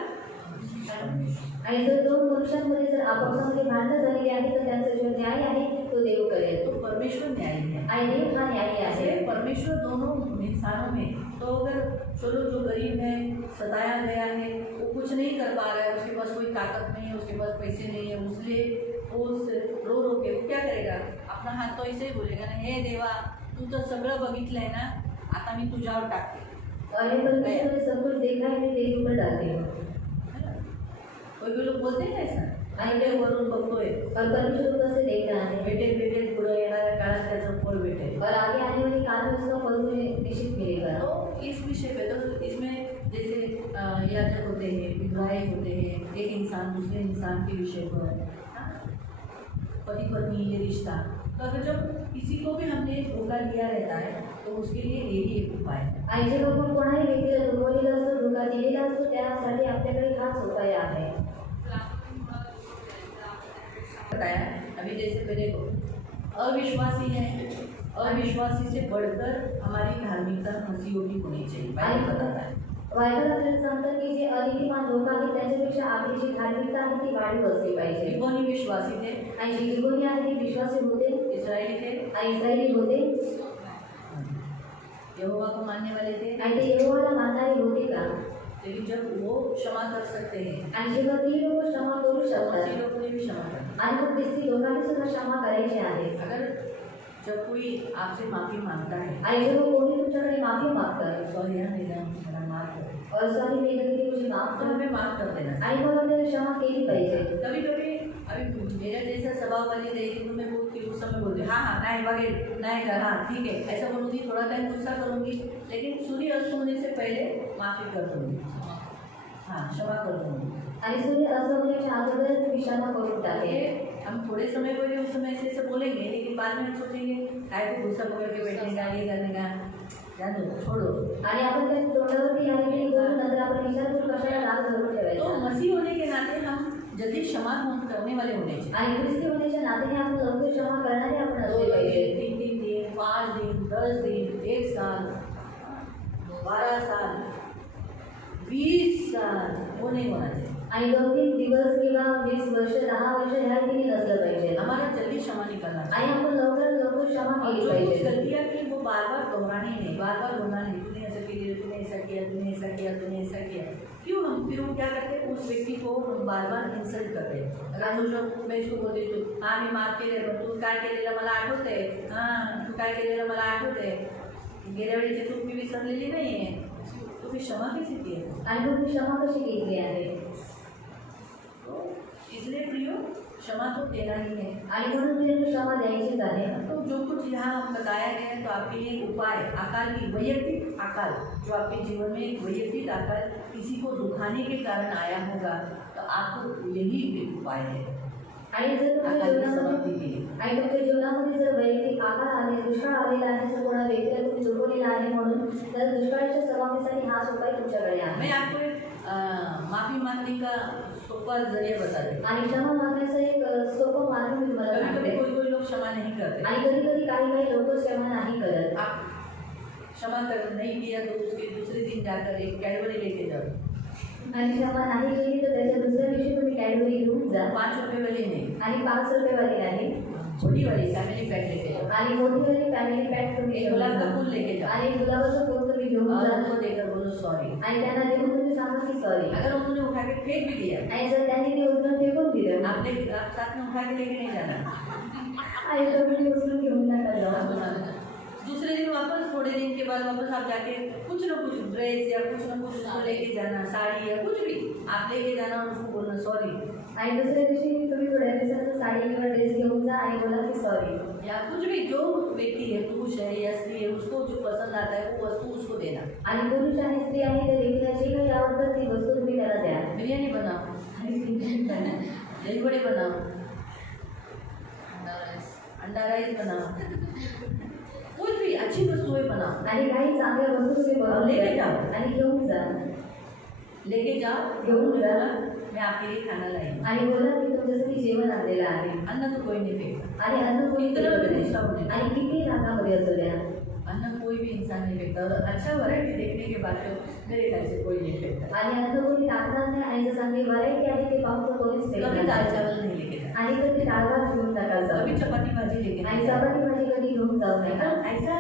आणि जर दोन मनुष्यांमध्ये जर आपापसामध्ये भांडणं झालेली आहे तर त्यांचा जो न्याय आहे तो देव करेल. तो परमेश्वर न्यायी है। आणि देव हा न्यायी आहे. ऐसे परमेश्वर परमेश्वर दोनों इंसानों में, तो अगर चलो जो गरीब है, सताया गया है, वो कुछ नहीं कर पा रहा है, उसके पास कोई ताकत नहीं है, उसके पास पैसे नहीं है, उसलिए वो रो रो के वो क्या करेगा, अपना हात तो ऐसे ही बोलेगा ना, हे देवा तू तर सगळं बघितलंय ना, आता मी तुझ्यावर टाकते. और ये परमेश्वर ने सब कुछ देखा है, मैं तेरे ऊपर डालती हूँ. कोई लोग बोलते हैं ना ऐसा, आणि वरून बघतोय और परमेश्वर को कैसे देख रहा है, भेटेल भेटेल पुढे येणाऱ्या काळात त्याचं फळ भेटेल. और आगे आने वाली काल में उसका फल मुझे निश्चित मिलेगा. तो इस विषय पे तो इसमें जैसे याजक होते हैं, विधवाएं होते हैं, एक इंसान दूसरे इंसान के विषय पर, पति पत्नी ये रिश्ता, तो अगर जब किसी को भी हमने धोखा दिया रहता है तो उसके लिए यही एक उपाय है. आणि जेव्हा आपण कोणाही व्यक्तीला दुखवलेला असतो, धोका दिलेला असतो, त्यासाठी आपल्याकडे हाच उपाय आहे. बताया अभी जैसे पहले को अविश्वासी है, अविश्वासी से बढ़कर हमारी धार्मिकता मसीहोगी होनी चाहिए. बाइबल बताता है. बायबल आपल्याला सांगतं की जे अनितिमान लोक आहेत त्यांच्यापेक्षा आपली जी धार्मिकता आहे ती वाढीव असली पाहिजे. कोणी विश्वासी थे, आणि जी गिबोनी आहे ती विश्वासी होते इस्राएली थे, आणि इस्रायली होते यहोवा को मानने वाले थे, आणि ते यहोवाला मानणारे होते का. लेकिन जब वो क्षमा कर सकते हैं, आणि जेव्हा ती लोक क्षमा करू ऐसे शकतात लोगों ने भी क्षमा कर. आणि मग ख्रिस्ती लोकांनी सुद्धा क्षमा करायची आहे. अगर जब कोई आपसे माफी मांगता है, आणि जेव्हा कोणी तुमच्याकडे माफी मागतं सॉरी यार मेरा माफ कर, और सॉरी मी गलती मुझे माफ तो कर, हमें माफ कर देना. आणि मग आपल्याला क्षमा केली पाहिजे. कभी कभी अभी मेरा जैसा स्वभाव वाली रहेगी तो मैं बोलती उस समय बोलती हाँ नहीं बगैर नहीं कर, हाँ ठीक है ऐसा बोलूँगी, थोड़ा टाइम गुस्सा करूँगी, लेकिन सूर्य अस्त होने से पहले माफ़ी कर दूँगी, हाँ क्षमा कर दूँगी. आणि सूर्य अस्त होण्याच्या अगोदर तुम्ही क्षमा करून टाकेल. हम थोड़े समय पहले उस समय ऐसे बोलेंगे, लेकिन बाद में हम सोचेंगे काय को गुस्सा पकड़ के बैठने का, ये करने का, जान दो छोड़ो. आणि आपण त्या तोंडावरती आलेली बोलून नंतर आपण विचार करू कशाला राग धरून तो ठेवायचा. मसीह होने के नाते हम जल्दी क्षमा करने वाले होने चाहिए. आणि ख्रिस्ती होण्याच्या नात्याने आपण लवकर क्षमा करणारे आपण 2 असले पाहिजे. दिन 3 दिन 5 दिन 10 दिन 1 साल 12 साल 20 साल वो नहीं होना चाहिए. आणि 2-3 दिवस किंवा 20 वर्ष 10 वर्ष ह्या रीतीने नसलं पाहिजे. हमारा जल्दी क्षमा नहीं करना चाहिए. आणि आपण लवकर लवकर क्षमा और केली जो कुछ पाहिजे. गलतियाँ की वो बार बार दोहरानी नहीं, बार बार बोलना नहीं, तूने ऐसा किया, तूने ऐसा किया, तूने ऐसा किया, तूने ऐसा किया. क्यों हम फिर वो क्या करते हैं, उस व्यक्ति को हम बार बार इन्सल्ट करते हैं. अगर सोचो मैं इसको बोलते तू हाँ मी माफ केले, पण तू काय केलेलं मला आठवतंय, हां तू काय केलेलं मला आठवतंय, गेल्या वेळेची चूक मी विसरलेली नाही आहे, तुम्ही क्षमा कशी केली. आणि मग मी क्षमा कशी केली आहे. इसलिए प्रियो क्षमा तो देना ही है. आणि म्हणून तुझे क्षमा द्यायचीच आहे. तो जो कुछ यहाँ बताया गया है तो आपके लिए एक उपाय, अकाल की वैयक्तिक अकाल जो आपके जीवन में एक वैयक्तिक अकाल किसी को दुखाने के कारण आया होगा, तो आपको यही एक उपाय है आणि जर तुमच्या अकाल की जीवनामध्ये समाप्ति के लिए. आणि तुमच्या जीवनामध्ये जर वैयक्तिक आकार आले, दुष्काळ आलेला आहे, जर कोणा व्यक्तीला तुम्ही दुखवलेला आहे म्हणून, तर दुष्काळाच्या समाप्तीसाठी हाच उपाय तुमच्याकडे आहे. मैं आपको एक माफ़ी मांगने का सोपा जरिया बता दें. आणि क्षमा मागण्याचं एक सोपं मार्ग मी तुम्हाला कभी कभी सांगते. कोई लोग क्षमा नहीं करते. आणि कधी कधी काही लोक क्षमा नाही करत. आप क्षमा कर नहीं किया तो उसके दूसरे दिन जाकर एक कैडबरी लेके जाओ. आणि क्षमा नाही केली तर त्याच्या दुसऱ्या दिवशी तुम्ही कॅडबरी घेऊन जा. 5 रुपये वाली नहीं, आणि 5 रुपयेवाली आहे. छोटी वाली फैमिली पैक लेके जाओ. आणि मोठीवाली फॅमिली पॅक तुम्ही एक घेऊन गुलाब का जा. फूल लेके जाओ आणि गुलाबाचं फूल तुम्ही घेऊन और जा. उनको देकर बोलो सॉरी. आणि त्यांना देऊन तुम्ही सांगा की सॉरी. अगर उन्होंने उठा के फेंक भी दिया, आणि जर त्यांनी ते उचलून फेकून दिलं, आप साथ में उठा के लेके नहीं जाना. आणि तुम्ही उचलून घेऊन नका जाऊ. दूसरे दिन वापस, थोड़े दिन के बाद वापस आप जाके कुछ ना कुछ ड्रेस या कुछ ना कुछ उसको लेके जाना, साड़ी या कुछ भी आप लेके जाना और उसको बोलना सॉरी. आणि दुसऱ्या दिवशी तुम्ही थोड्या दिवसात साडी किंवा ड्रेस घेऊन जा आणि बोला की सॉरी. या कुछ भी जो व्यक्ति है, पुरुष है या स्त्री है, उसको जो पसंद आता है वो वस्तु उसको देना. आणि पुरुष आणि स्त्री आहे त्या व्यक्तीला जे काही आवडतं ती वस्तू तुम्ही त्याला द्या. बिरयानी बनाओ, दही बड़े बनाओ, अंडा राइस बनाओ, कुछ भी अच्छी वस्तुएं बनाओ. आणि काही चांगल्या वस्तू तुम्ही बनवून लेके द्या. जाओ. आणि घेऊन जा. लेके जाओ, घेऊन जा. मैं आपके लिए खाना लाई हूँ. आणि बोला की तुमच्यासाठी जेवण आणलेलं आहे. अन्न तो कोई नहीं फेंकता. आणि अन्न कोणी इतर फेकत नाही. गुस्सा होने. आणि किती रागामध्ये असू द्या, अन्न कोई भी इंसान नहीं फेंकता. और अच्छा वैरायटी देखने के बाद तो मेरे ख्याल से कोई नहीं फेंकता. आणि अन्न कोणी टाकणार नाही. आणि जर चांगली व्हरायटी आहे ते पाहून तो कोणीच कभी फेकणार दाल नाही. चावल नहीं लेके जाना, आणि कधी डाळ भात घेऊन नका जाऊ. कभी चपाती भाजी लेके आणि नहीं जाना. चपाती भाजी कधी घेऊन जाऊ नका. एकदम ऐसा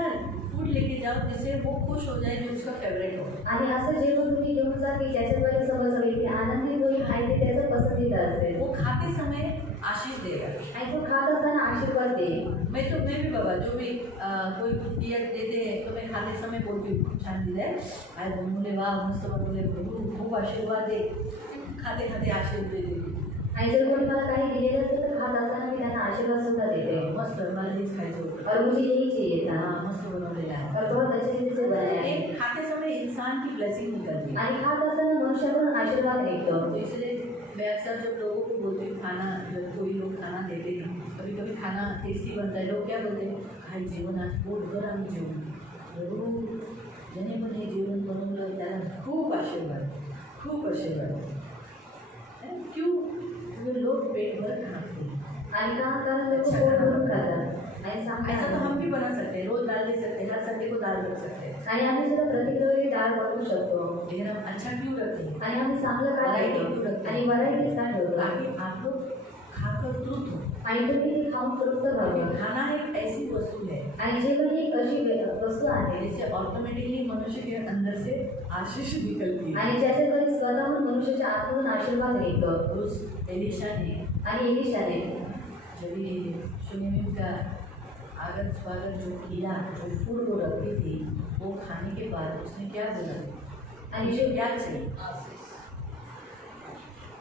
फूड लेके जाओ जाओ जिससे वो खुश हो जाए, जो उसका फेवरेट हो। आणि असं जेवण तुम्ही घेऊन जा की ज्याच्याद्वारे समजावे की आनंदी होईल आणि ते त्याचं पसंतीदा असेल वो खाते समय आशीष देगा। आणि तो खात असताना आशीर्वाद देईल। मैं भी बाबा जो भी कोई कुछ दिया देते हैं तो मैं खाते समय बोलती हूँ खूप छान दिलं आहे, आज बोलले वाह मस्त बनवले प्रभू, खूप आशीर्वाद दे, खाते खाते आशीर्वाद दे देते। आणि जर कोणी मला काही दिलेलं असेल तर खात असताना मी त्यांना आशीर्वाद सुद्धा देते। मस्त मला हेच खायचं होतं, और मुझे यही चाहिए था हाँ मस्त बनवलेला आहे। और बहुत अच्छे रीति से बनाया है। एक खाते समय इंसान की ब्लेसिंग निकलती है। आणि खात असताना मनुष्याकडून आशीर्वाद निघतो। तो इसलिए मैं अक्सर जब लोगों को बोलती हूँ खाना, जब कोई लोग खाना देते हैं, कभी कभी खाना टेस्टी बनता है, लोग क्या बोलते हैं, काही जेवण आज पोटभर आम्ही जेवण, जरूर ज्याने पण हे जेवण बनवलं त्याला खूप आशीर्वाद, खूप आशीर्वाद। क्यों? वो लोग पेट भर खाते हैं। आणि का? कारण ते पोट भरून खातात आणि ऐसा सांगतात। तो हम भी बना सकते हैं, रोज दाल दे सकते हैं, हर संडे को दाल रख सकते हैं, आणि आम्ही सुद्धा प्रत्येक रविवारी डाळ बनवू शकतो। लेकिन हम अच्छा क्यों रखते हैं? आणि आम्ही चांगलं काय Variety ठेवतो ठेवतो. आणि व्हरायटीज काय ठेवतो ताकि आप लोग खाकर तृप्त हो। आणि तुम्ही ती खाऊन तृप्त व्हावे। खाना एक ऐसी वस्तु है आणि जेवण ही एक अशी वस्तू आहे जिससे ऑटोमेटिकली मनुष्य के अंदर से आशीष निकलती है। आणि ज्याच्याद्वारे स्वतःहून मनुष्याच्या आतमधून आशीर्वाद निघतो। उस एलिशा ने आणि एलिशाने जब ये सुनेमिन का आगत स्वागत जो किया, जो फूड वो रखी थी, वो खाने के बाद उसने क्या बोला, आणि मुझे क्या चाहिए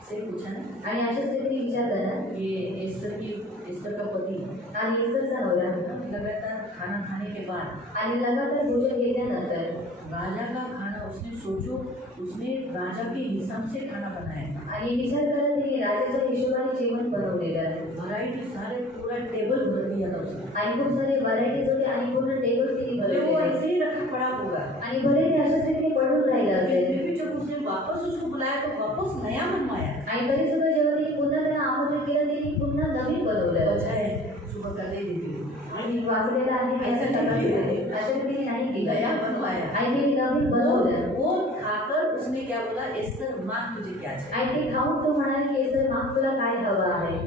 से पूछा ना। आणि अशाच रीतीने विचार करा ये एस्तर का पति आणि इस्रचा नवरा लगातार खाना खाने के बाद आणि लगातार भोजन घेतल्यानंतर राजा का खाना उसने सोचो, उसने राजा के हिसाब से खाना बनाया, आणि विचार करा त्यांनी राजाच्या हिशोबाने जेवण बनवलेलं वैरायटी सारे पूरा टेबल भर दिया था उसने। आणि खूप सारे व्हरायटीज होते आणि पूर्ण टेबल तिने भले वो भरलेले ऐसे ही रखा पड़ा होगा, आणि भले ते अशाच रीतीने पडून राहिलं असेल फिर भी जब उसने वापस उसको बुलाया तो वापस नया बनवाया। आणि तरी सुद्धा जेव्हा तिने पुन्हा त्यांना आमंत्रित केलं तिने पुन्हा नवीन बनवलं। अच्छा है सुबह कर दे देती आणि वाचलेलं आहे की असं सगळं अशा रीतीने नाही केलं नया बनवाया। आणि तिने नवीन बनवलं वो खाकर उसने क्या बोला, एस्तर मांग तुझे क्या चाहिए। आणि ते खाऊन तो म्हणाला की एस्तर माग तुला काय हवं आहे।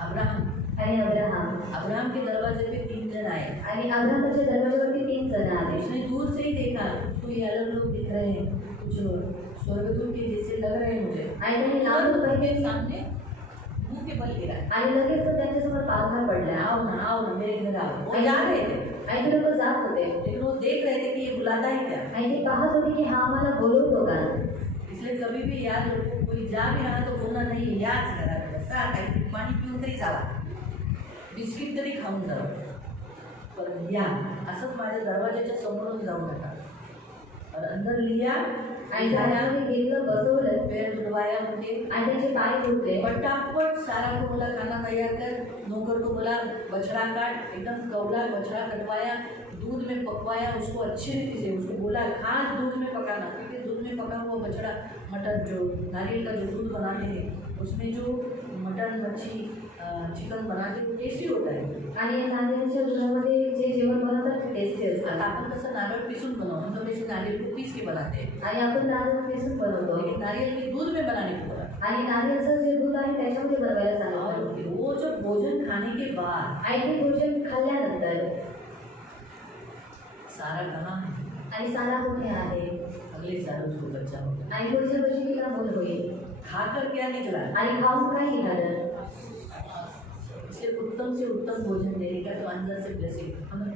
अब्राहम आणि अब्राहम के दरवाजे पे 3 जन आए, आणि अब्राहमाच्या दरवाजावरती 3 जण आले। उसने दूर से ही देखा, उसको ये अलग लोग दिख रहे हैं, कुछ स्वर्गदूत के जैसे लग रहे हैं मुझे, आणि त्यांनी लांबून उनके पाहिले सामने मुंह के बल गिरा, आणि लगेच तो त्यांच्यासमोर पालथा पडला। आओ ना मेरे घर आओ। वो जा रहे थे आणि ते लोक जात होते लेकिन वो देख रहे थे कि ये बुलाता है क्या, आणि ते पाहत होते की हा आम्हाला बोलवतो का। इसलिए कभी भी याद रखो, कोई जा भी रहा तो बोलना नाही, याच घरात बसा, काही पाणी पिऊन तरी जावा, बिस्किट तरी खाऊन जावा, पण या असंच माझ्या दरवाजाच्या समोरून जाऊ नका। और अंदर लिया आणि त्याने घेतलं, बसवलं पैर धुलवाया मुझे, आणि त्यांचे पाय धुतले। फटाफट सारा को बोला खाना तैयार कर, नौकर को बोला बछड़ा काट, एकदम कौला बछड़ा कटवाया, दूध में पकवाया उसको अच्छी रीति से, उसको बोला खास दूध में पकाना, क्योंकि दूध में पका हुआ बछड़ा मटन जो नारियल का जो दूध बनाते हैं उसमें जो मटन मच्छी चिकन बनाते वो टेस्टी होता है। आणि नांदेडच्या दुधामध्ये जे जेवण बनवतात ते टेस्टी आता असतात। आपण कसं नारळ पिसून बनवतो, हम लोग जैसे नारियल को पीस के बनाते हैं, आणि आपण नारळ पिसून बनवतो लेकिन नारियल के दूध में बनाने को बोला। आणि नारळाचं जे दूध आहे त्याच्यामध्ये बनवायला सांगितलं। और वो जब भोजन खाने के बाद आणि ते भोजन खाल्ल्यानंतर सारा कहाँ है, आणि सारा कुठे आहे अगले साल उसको बच्चा होगा। आणि पुढच्या वर्षी तिला मूल होईल खाकर क्या निकला, आणि खाऊन काय निघालं। इसलिए उत्तम से उत्तम भोजन देने का तो अंदर से ब्लेसिंग हमें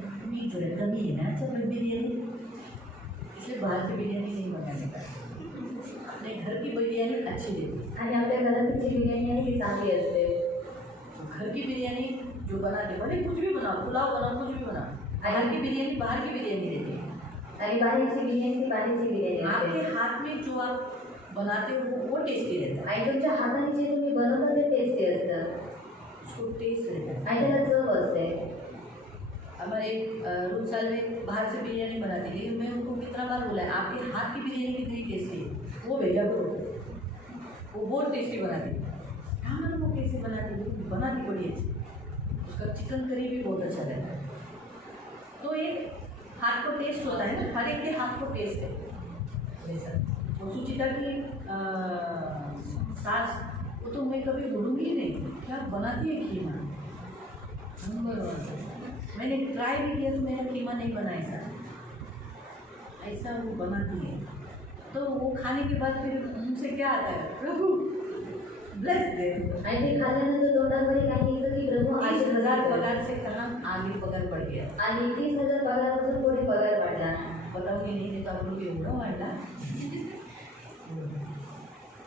कमी है ना। अच्छा फिर बिरयानी, इसलिए बाहर की बिरयानी नहीं मंगाने का, अपने घर की बिरयानी अच्छी देती, आणि आपल्या घरात जी बिर्याणी आहे ती चांगली असते। घर की बिरयानी जो बनाते भले कुछ भी बनाओ, पुलाव बनाओ, कुछ भी बनाओ, बाहर की बिरयानी देती है। आणि बाहेरची बिर्याणी ती बाहेरची बिर्याणी आपके असते। हाथ में जो आप बनाते हो वो टेस्टी रहता है, आणि तुमच्या हाताने जे तुम्ही बनवता ते टेस्टी असतं उसको टेस्ट रहता है। आणि त्याला चव असते। हमारे रूम साल में बाहर से बिरयानी बनाती है, लेकिन मैं उनको कितना बार बोला है आपके हाथ की बिरयानी कितनी टेस्टी है वो भेजा करो, वो बहुत टेस्टी बनाती है। हाँ मैंने वो कैसे बनाती है, बनाती बड़ी अच्छी, उसका चिकन करी भी बहुत अच्छा रहता है। तो एक हाथ को टेस्ट होता है ना, हर एक के हाथ को टेस्ट है वैसा। वो सुचिता की सास वो तो मैं कभी भूलूंगी ही नहीं, क्या बनाती है कीमा नंबर 1। मैंने ट्राई भी किया तो मैंने कीमा नहीं बनाया सर, ऐसा वो बनाती है। तो वो खाने के बाद फिर उनसे क्या आता है, प्रभु ब्लेस दे। आणि ते खाल्ल्यानंतर तोंडामध्ये काही येतं की प्रभू 30,000 आशीर्वाद पगार से कहा आगे पगार बढ़ गया। आणि 30,000 पगारापासून पुढे पगार वाढला। बताऊंगी नहीं देता हम लोग एवढं वाढला,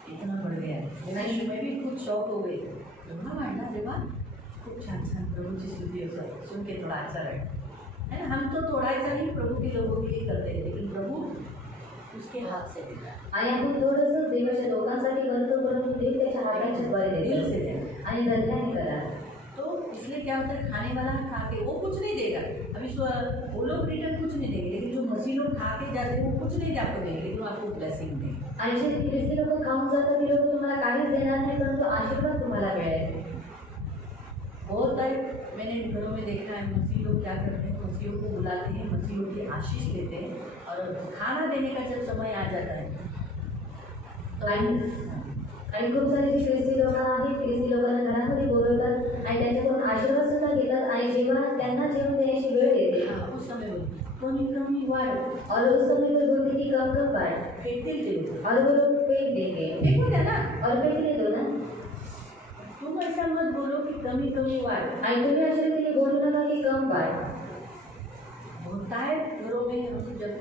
इतना बढ़ गया है। आणि मैं भी खुद शॉक हो गई, एवढा वाढला रे बा, खूप छान छान प्रभूची स्तुती होतं, सुन के थोड़ा अच्छा लगा है ना। हम तो थोड़ा ऐसा नहीं प्रभु के लोगों के लिए करते हैं, लेकिन प्रभु उसके हाथ से देता है, आणि आपण थोडंसं देवाच्या लोकांसाठी करतो, परंतु देव त्याच्या हाताच्या द्वारे दिल से देतो देता आणि हृदयाने करा। तो इसलिए क्या होता है, खाने वाला खा के वो कुछ नहीं देगा। अभी वो लोग रिटर्न कुछ नहीं देंगे, लेकिन जो मसीह लोग खा के जाते हैं वो कुछ नहीं आपको देंगे, लेकिन वो आपको ब्लेसिंग देंगे। आणि जे ख्रिस्ती लोक खाऊन जातात ते लोक तुम्हाला काहीच देणार नाही, परंतु आशीर्वाद तुम्हाला मिळेल। बहुत टाइम मैंने घरों में देखा है, मसीह लोग क्या करते हैं, मसीहों को बुलाते हैं, मसीहों की आशीष देते हैं, और खाना देने का जब समय आ जाता है तो आणि खूप सारे जे ख्रिस्ती लोक आहेत, ख्रिस्ती लोकांना घरामध्ये बोलवतात आणि त्यांच्याकडून आशीर्वाद सुद्धा घेतात, आणि जेव्हा त्यांना जेवण देण्याची वेळ येते हाँ, उस समय कमी कमी वाढ और उस समय वो बोलते कि कम कम बांट, फेकतील ते लोक। और वो लोग फेंक देंगे फेकू द्या ना, और फेंक दे दो ना। तुम ऐसा मत बोलो कि कमी कमी वाढ। आणि तुम्ही अशा रीतीने बोलू नका की कम बांट। होता है घरों में, हम जब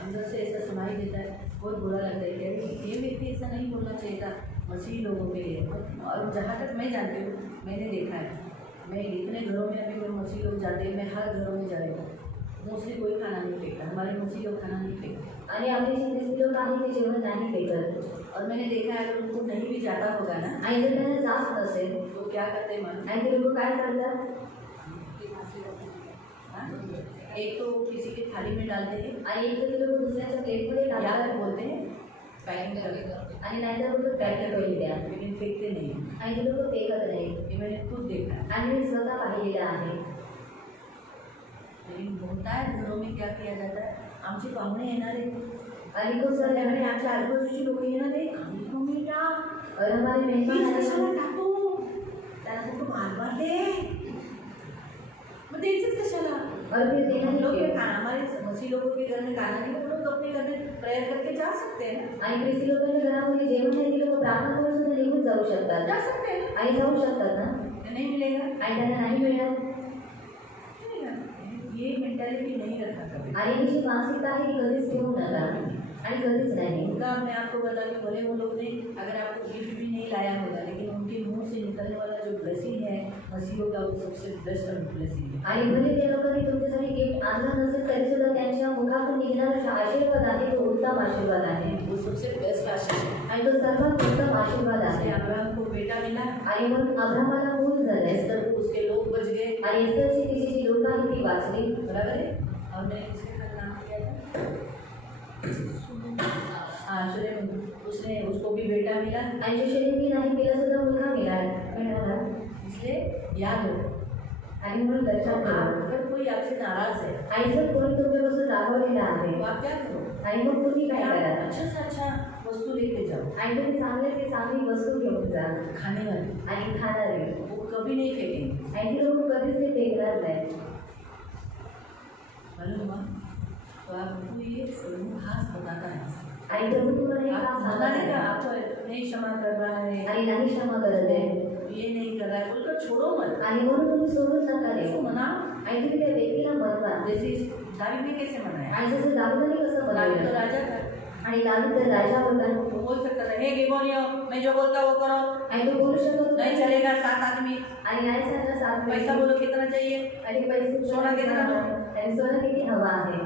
अंदर से ऐसा सुनाई देता है, बहुत बुरा लगता है कि ये व्यक्ति ऐसा नहीं बोलना चाहिए था मसीह लोगों के लिए। और जहाँ तक मैं जानती हूँ, मैंने देखा है, मैं इतने घरों में अभी कोई मसीह लोग जाते हैं, मैं हर घरों में जाए मोस्टली कोई खाना नहीं फेंकता, हमारे मसीह लोग खाना नहीं फेंकते। आणि आपले जे ख्रिस्ती लोक आहेत ते जेवण नाही फेकत। और मैंने देखा है अगर उनको नहीं भी जाता होगा ना, आणि जर त्यांना जास्त नसेल तो क्या करते मन, आणि ते लोक काय करतात, हाँ? एक तो किसी की थाली में डालते हैं, आणि एक तर ते लोक दुसऱ्याच्या प्लेटमध्ये या टाकतात फिर बोलते हैं पैकिंग कर, आणि नाहीतर बोलतो पॅकेट करून द्या, लेकिन फेंकते नहीं हैं। आणि ते लोक फेकत नाही। ये मैंने खुद देखा है। आणि मी स्वतः पाहिलेलं आहे। लेकिन होता है घरों में क्या किया जाता है, आमचे पाहुणे येणारे आणि खूप सारे आणि आमच्या आजूबाजूची लोक येणारे, आम्ही कमी टाक, और हमारे मेहमान मीच आए कशाला हैं। टाकू, त्याला फक्त मारवा दे, मग द्यायचंच कशाला। और फिर देना हम ही लोग के क्यों? खाना, हमारे मसीह लोगों के घर में खाना नहीं, वो लोग अपने घर में प्रेयर करके जा सकते हैं ना, आणि ख्रिस्ती लोकांच्या घरामध्ये जेवण नाही, ते लोक प्रार्थना करून सुद्धा निघून जाऊ शकतात जा सकते हैं ना, आणि जाऊ शकतात ना, नहीं मिलेगा, आणि त्यांना नाही मिळणार। ये मेंटालिटी नहीं रखा कभी। आणि ही जी मानसिकता आहे ती कधीच ठेवू नका आणि कधीच नाही। उनका मैं आपको बता कि भले वो लोग ने अगर आपको गिफ्ट भी नहीं लाया होगा, लेकिन उनके मुंह से निकलने वाला जो ब्लेसिंग है मसीहों का, वो सबसे बेस्ट ब्लेसिंग है। आणि भले त्या लोकांनी तुमच्यासाठी गिफ्ट आणलं नसेल तरी सुद्धा त्यांच्या मुखातून निघणारा जो आशीर्वाद आहे तो उत्तम आशीर्वाद आहे वो सबसे बेस्ट आशीष है। आणि तो सर्वात उत्तम आशीर्वाद जैसे आहे। अब्राहम को बेटा मिला, आणि मग अब्राहमाला मूल झाले एस्तर को उसके लोग बच गए, आणि एस्तरची तिची जी लोक आहे ती वाचली। बराबर है। और मैंने इसका नाम किया था, हाँ सुलेमान, उसने उसको भी बेटा मिला, आणि जो शरीर नाही तिला सुद्धा मुलगा मिळाला। इसलिए याद हो। आणि म्हणून लक्षात ठेवा, अगर कोई आपसे नाराज है आणि जर कोणी तुमच्यापासून रागवलेला आहे तो आप क्या करो, आणि मग तुम्ही काय करा, अच्छा से अच्छा वस्तू लेके जाओ, आणि तुम्ही चांगले ते चांगली वस्तू घेऊन जा खाने वाली, आणि खाणारे, वो कभी नहीं फेंकेंगे। आणि ती लोक कधीच ते फेकणार नाही। मालूम हुआ? तो आपको ये खास बताता है, आणि प्रभू तुम्हाला हे आप काम मना सांगत नहीं कर, आहे आपको नहीं क्षमा कर रहा है, आणि नाही क्षमा करत आहे, ये नहीं कर रहा है बोलकर छोड़ो मत, आणि म्हणून तुम्ही सोडून नका उसको देऊ, मनाओ। आणि तुम्ही त्या व्यक्तीला मनवा। जैसे इस दावीद ने कैसे मनाया, आणि जसं दाऊदाने कसं दावीद तो बनवलं, राजा था, आणि दाऊद तर राजा होता, वो बोल सकता था हे गिबोनियो, मैं जो बोलता वो करो, आणि तो बोलू शकत होता, नहीं चलेगा 7 आदमी, आणि नाही सांगला सात पैसा बोलो कितना चाहिए, आणि पैसे सोना कितना आणि सोनं किती हवा आहे,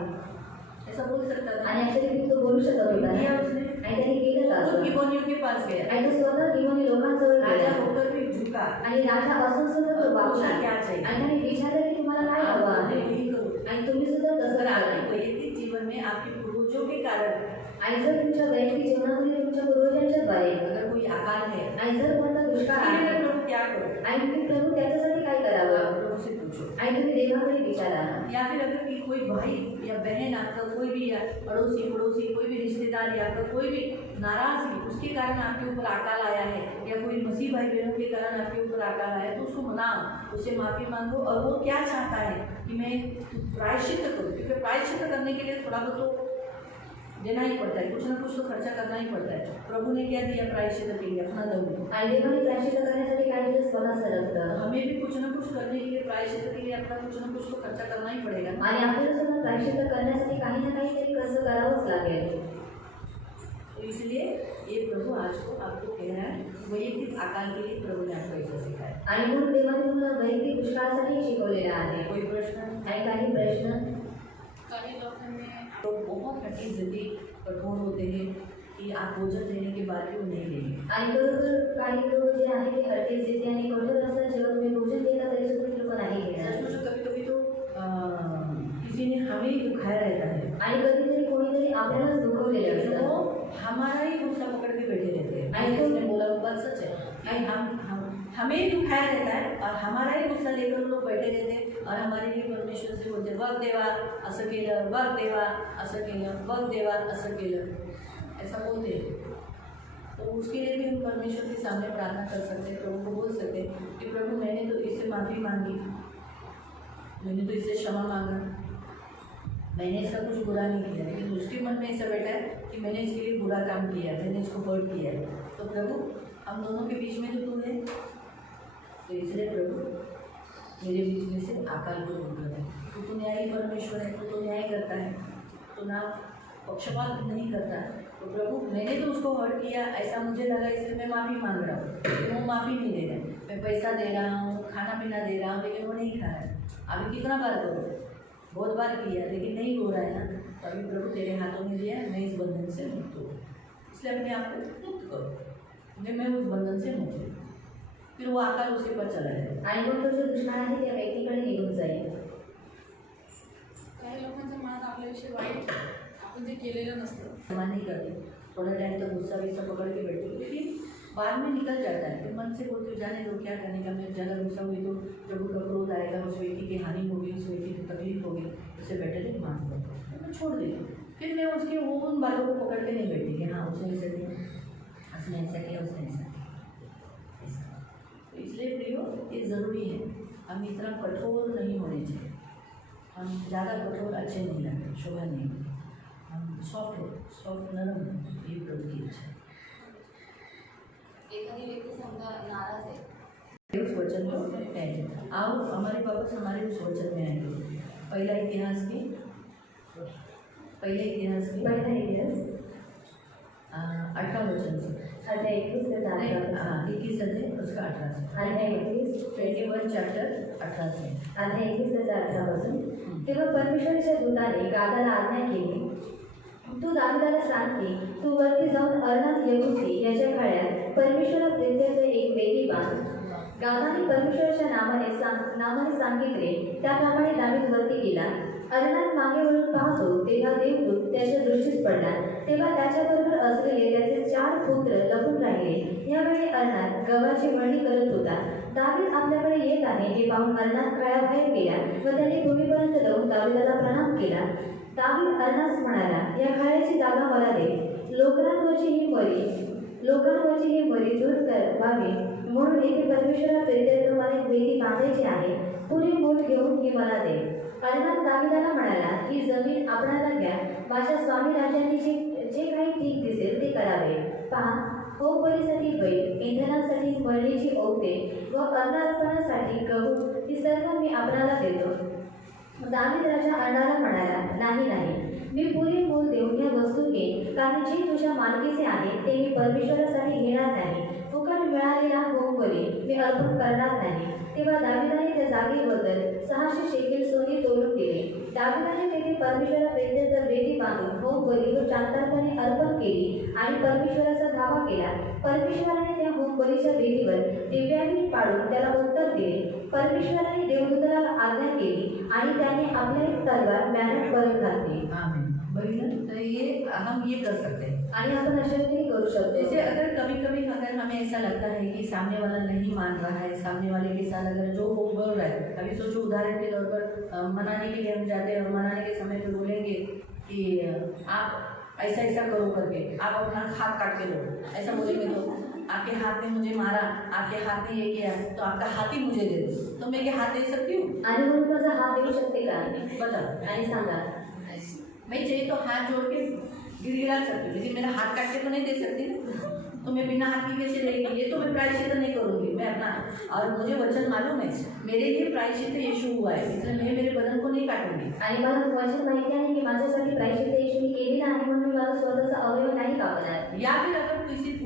ऐसा बोल सकता था। आणि अशा रीती तो बोलू शकत होता किया ना, उसने, आणि त्याने केलं का खुद असं? गिबोनियों के पास गया, आणि तो स्वतः जीवनी लोकांजवळ राजा गेला, होकर भी झुका, आणि राजा असून सुद्धा तो पूछा वागला, क्या चाहिए, आणि त्याने विचारलं की तुम्हाला काय हवं आप आहे, वही करो। आणि तुम्ही सुद्धा तसं अगर करा। आपके वैयक्तिक जीवन में आपके पूर्वजों के कारण आणि जर तुमच्या वैयक्तिक जीवनामध्ये तुमच्या पूर्वजांच्या द्वारे अगर कोई आकार है, आणि जर कोणता दुष्काळ उसके लिए आहे प्रभु क्या करो, आणि तुम्ही प्रभू त्याच्यासाठी काय आप करावं, प्रभु से पूछो। आणि तुम्ही देवाकडे विचारा। या फिर अगर कोई भाई या बहन आपका कोई भी, या पड़ोसी कोई भी रिश्तेदार या आपका कोई भी नाराजगी उसके कारण आपके ऊपर अकाल आया है, या कोई मसीह भाई बहनों के कारण आपके ऊपर अकाल आया है, तो उसको मनाओ, उससे माफ़ी मांगो, और वो क्या चाहता है कि मैं प्रायश्चित करूँ, क्योंकि प्रायश्चित करने के लिए थोड़ा बहुत देना ही पड़ता है, कुछ ना कुछ तो खर्चा करना ही पड़ता है। प्रभु ने क्या दिया प्रायश्चित के लिए? अपना दम। आणि देवाने प्रायश्चित्त करण्यासाठी काही दिवस स्वतःचं रक्त हमें भी कुछ ना कुछ करने के लिए, प्रायश्चित के लिए अपना कुछ ना कुछ तो खर्चा करना ही पड़ेगा। आणि आपल्याला सुद्धा प्रायश्चित्त करण्यासाठी काही ना काहीतरी खर्च करावंच लागेल। तो इसलिए ये प्रभु आज को आपको कह रहा है, वैयक्तिक आकार के लिए प्रभु ने आपको ऐसा सिखाया। आणि म्हणून देवाने तुम्हाला वैयक्तिक दुष्काळासाठी शिकवलेलं आहे। कोई प्रश्न? आणि काही प्रश्न? काही लोकांनी तो बहुत हटी जिद्दी कठोर होते हैं कि आप भोजन देने के बाद भी वो नहीं लेंगे। आणि बरोबर काही लोक जे आहे ते हट्टी जिद्दी आणि कठोर असतात, जेव्हा तुम्ही भोजन देता तरी सुद्धा ते लोक नाही घेणार। सच में कभी कभी तो किसी ने हमें ही दुखाया रहता है आणि कधीतरी कोणीतरी आपल्यालाच दुखवलेलं तो असतं हमारा ही गुस्सा पकड़ के बैठे रहते हैं। आई तो- उसने बोला वो बात सच है कि हमें ही दुखाया रहता है और हमारा ही गुस्सा लेकर लोग बैठे रहते हैं और हमारे लिए परमेश्वर से बोलते बघ देवा असं केलं, बघ देवा असं केलं, बघ देवा असं केलं, ऐसा बोलते हैं। तो उसके लिए भी हम परमेश्वर के सामने प्रार्थना कर सकते हैं, प्रभु को बोल सकते हैं कि प्रभु मैंने तो इससे माफ़ी मांगी, मैंने तो इससे क्षमा मांगा, मैंने इसका कुछ बुरा नहीं किया, लेकिन उसके मन में ऐसा बैठा है कि मैंने इसके लिए बुरा काम किया, मैंने इसको हर्ट किया है। तो प्रभु हम दोनों के बीच में तो तू है, तो इसलिए प्रभु मेरे बीच में से आकाल को दूर कर दे। तू तो न्यायी परमेश्वर है, तू तो न्याय करता है, तो ना पक्षपात नहीं करता है। तो प्रभु मैंने तो उसको हर्ट किया, ऐसा मुझे लगा, इसलिए मैं माफ़ी मांग रहा हूँ, लेकिन वो माफ़ी नहीं दे रहे। मैं पैसा दे रहा हूँ, खाना पीना दे रहा हूँ, लेकिन वो नहीं खा रहा है। अभी कितना बार करो? बहुत बार किया, लेकिन नहीं हो रहा है ना। तो अभी प्रभु तेरे हाथों में दिया है, मैं इस बंधन से मुक्त हूँ, इसलिए अपने आप को मुक्त करो, मैं उस बंधन से मुक्त हूँ। फिर वो आकार उसके पर चला जाए आणि मग तो जो दुष्काळ आहे त्या व्यक्तीकडे निघून जाईल। काही लोकांच्या मनात आपल्याविषयी वाईट आपण जे केलेलं नसतं क्षमा नहीं करते, थोड़ा टाइम तक गुस्सा वुस्सा पकड़ के बैठे, लेकिन बाद में निकल जाता है। फिर मन से बोलते हो जाने दो, क्या करने का, मैं ज़्यादा गुस्सा हुई तो प्रभु का क्रोध आएगा, उस व्यक्ति की हानि होगी, उस व्यक्ति की तकलीफ होगी, उससे बेटर है माफ कर दो, मैं छोड़ देती हूँ। फिर मैं उसके वो उन बातों को पकड़ के नहीं बैठी कि हाँ उसने ऐसा किया, उसने ऐसा किया, उसने ऐसा किया, ऐसा। तो इसलिए प्रियो ये ज़रूरी है, हम इतना कठोर नहीं होने चाहिए, हम ज़्यादा कठोर अच्छे नहीं लगते, शोभा नहीं, हम सॉफ्ट नरम, ये प्रभु की इच्छा है। एखादी व्यक्ती समजा नाराज आहे, उस वचन को पहले आओ हमारे वापस हमारे उस वचन में आएंगे। पहला इतिहास की पहिला इतिहास 18 वचन से अध्याय 21 ते 18 हाँ 21 अध्याय उसका 18 से अध्याय 21 21 चैप्टर 18 से अध्याय 21 ते 18 पासून। तेव्हा परमेश्वराच्या दूताने गादाला आज्ञा केली, तू दाविदाला सांग की तू वरती जाऊन अर्नात येबुसी याच्या खाड्यात परमेश्वरा प्रित्यर्थ एक वेदी बांध। गादाने परमेश्वराच्या नावाने सांगितले, त्याप्रमाणे दावीद वरती गेला। अर्नात मागे वळून पाहतो तेव्हा देवदूत त्याच्या दृष्टीस पडला, तेव्हा त्याच्याबरोबर असलेले त्याचे 4 पुत्र लपून राहिले। यावेळी अर्नात गव्हाची मळणी करत होता। दावीद आपल्याकडे येत आहे हे पाहून अर्नात काळाबाहेर गेला व त्याने भूमीपर्यंत जाऊन दावीदाला प्रणाम केला। दावीद अर्नास म्हणाला, या खाड्याची जागा मला दे, लोकांवरची ही मरी दूर व्हावी, म्हणून येथे परमेश्वरा प्रित्यर्थ मला एक वेदी बांधायची आहे, पुरे मोल घेऊन ही मला दे। अर्नात दावीदाला म्हणाला, ही जमीन आपणाला घ्या, माझ्या स्वामी राजांनी जे काही ठीक दिसेल ते करावे। पहा, होमबलीसाठी बैल, इंधनासाठी मळणीची ओवटे व अन्नार्पणासाठी गहू ही सर्व मी आपणाला देतो। दावीद राजा अर्नाला म्हणाला, नाही, मी पुरे मोल देऊन या वस्तू घेईन, कारण जे तुझ्या मालकीचे आहे ते मी परमेश्वरासाठी घेणार नाही, फुकट मिळालेला होमबली मी अर्पण करणार नाही। तेव्हा दावीदाने त्या जागेबद्दल 600 शेकेल सोने तोडून दिले। दावीदाने तेथे परमेश्वराप्रित्यर्थ वेदी बांधून होमबली व शांतपणे अर्पण केली आणि परमेश्वराचा धावा केला। परमेश्वराने त्या होमबलीच्या वेदीवर दिव्याग्नी पाडून त्याला उत्तर दिले। परमेश्वराने देवदूताला आज्ञा केली आणि त्याने आपल्या एक तलवार म्यानात परत घातली। आमीन। बहिण, तो ये हम ये कर सकते हैं। आणि आपण अशा रीतीने करू शकतो। जैसे अगर कभी अगर हमें ऐसा लगता है कि सामने वाला नहीं मान रहा है, सामने वाले के साथ अगर जो वो बोल रहा है, अभी सोचो उदाहरण के तौर पर मनाने के लिए हम जाते हैं और मनाने के समय पे बोलेंगे कि आप ऐसा करो करके, आप अपना हाथ काट के लो, ऐसा बोलेंगे तो आपके हाथ ने मुझे मारा, आपके हाथ ने ये किया, तो आपका हाथ ही मुझे दे दो, तो मैं क्या हाथ दे सकती हूँ? आणि म्हणून माझा हात देऊ शकते का? बता आणि सांगा, मैं चाहिए तो हाथ जोड़ के गिड़गिड़ा सकती हूँ, लेकिन मेरा हाथ काट के तो नहीं दे सकती ना। तो मैं बिना हाथ की कैसे रहेगी? ये तो मैं प्रायश्चित नहीं करूँगी मैं अपना। और मुझे वचन मालूम है, मेरे लिए प्रायश्चित यीशु हुआ है, इसलिए मैं मेरे बदन को नहीं काटूंगी। आणि मला वचन माहिती आहे की माझ्यासाठी प्रायश्चित्त येशूने केलेलं आहे, म्हणून मी माझा स्वतःचा अवयव नाही कापणार. या फिर अगर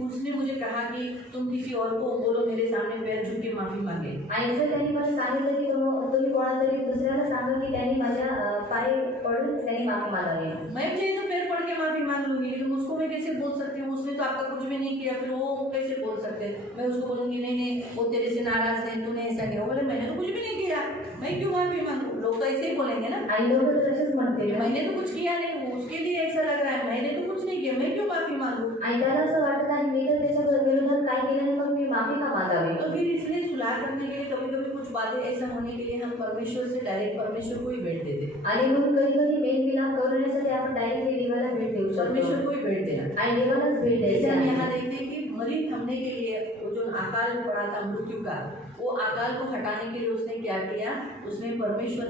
उसने मुझे कहा कि तुम किसी और को बोलो मेरे सामने पैर झुक के माफी मांगे, आणि जर त्यांनी मला सांगितलं की तुम्ही कोणाला तरी दुसऱ्याला सांगा की त्यांनी माझ्या पाय पडून त्यांनी माफी मागावी. मैं चाहिए तो पैर पड़ के माफी मांग लूंगी, लेकिन उसको मैं कैसे बोल सकती हूँ? उसने तो आपका कुछ भी नहीं किया, फिर वो कैसे बोल सकते हैं? मैं उसको बोलूंगी नहीं नहीं वो तेरे से नाराज है, तूने ऐसा किया। वो बोले मैंने तो कुछ भी नहीं किया, मैं क्यों माफी मांगू? लोग तो ऐसे ही बोलेंगे ना, आणि लोक तर तसेच म्हणते मैंने तो कुछ किया नहीं, उसके लिए ऐसा लग रहा है मैंने तो कुछ नहीं किया, मैं क्यों माफी मांगू? आणि त्याला असं वाटत आहे मी तर त्याच्या विरोधात काय केलं नाही, मग मी माफी का मागावी. तो फिर इसलिए सुधार करने के लिए कभी कभी कुछ बातें ऐसा होने के लिए हम परमेश्वर से डायरेक्ट परमेश्वर को ही भेंट देते, आणि मग कधी कधी मेलमिलाप करण्यासाठी आपण डायरेक्टली देवाला भेट देऊ शकतो परमेश्वर को ही भेंट देना। आणि देवालाच भेट जैसे द्यायची हम आहे. यहाँ देखते हैं कि मरीज हमने के लिए वो जो अकाल पड़ा था मृत्यू का, वो अकाल को हटाने के लिए उसने क्या किया? उसने परमेश्वर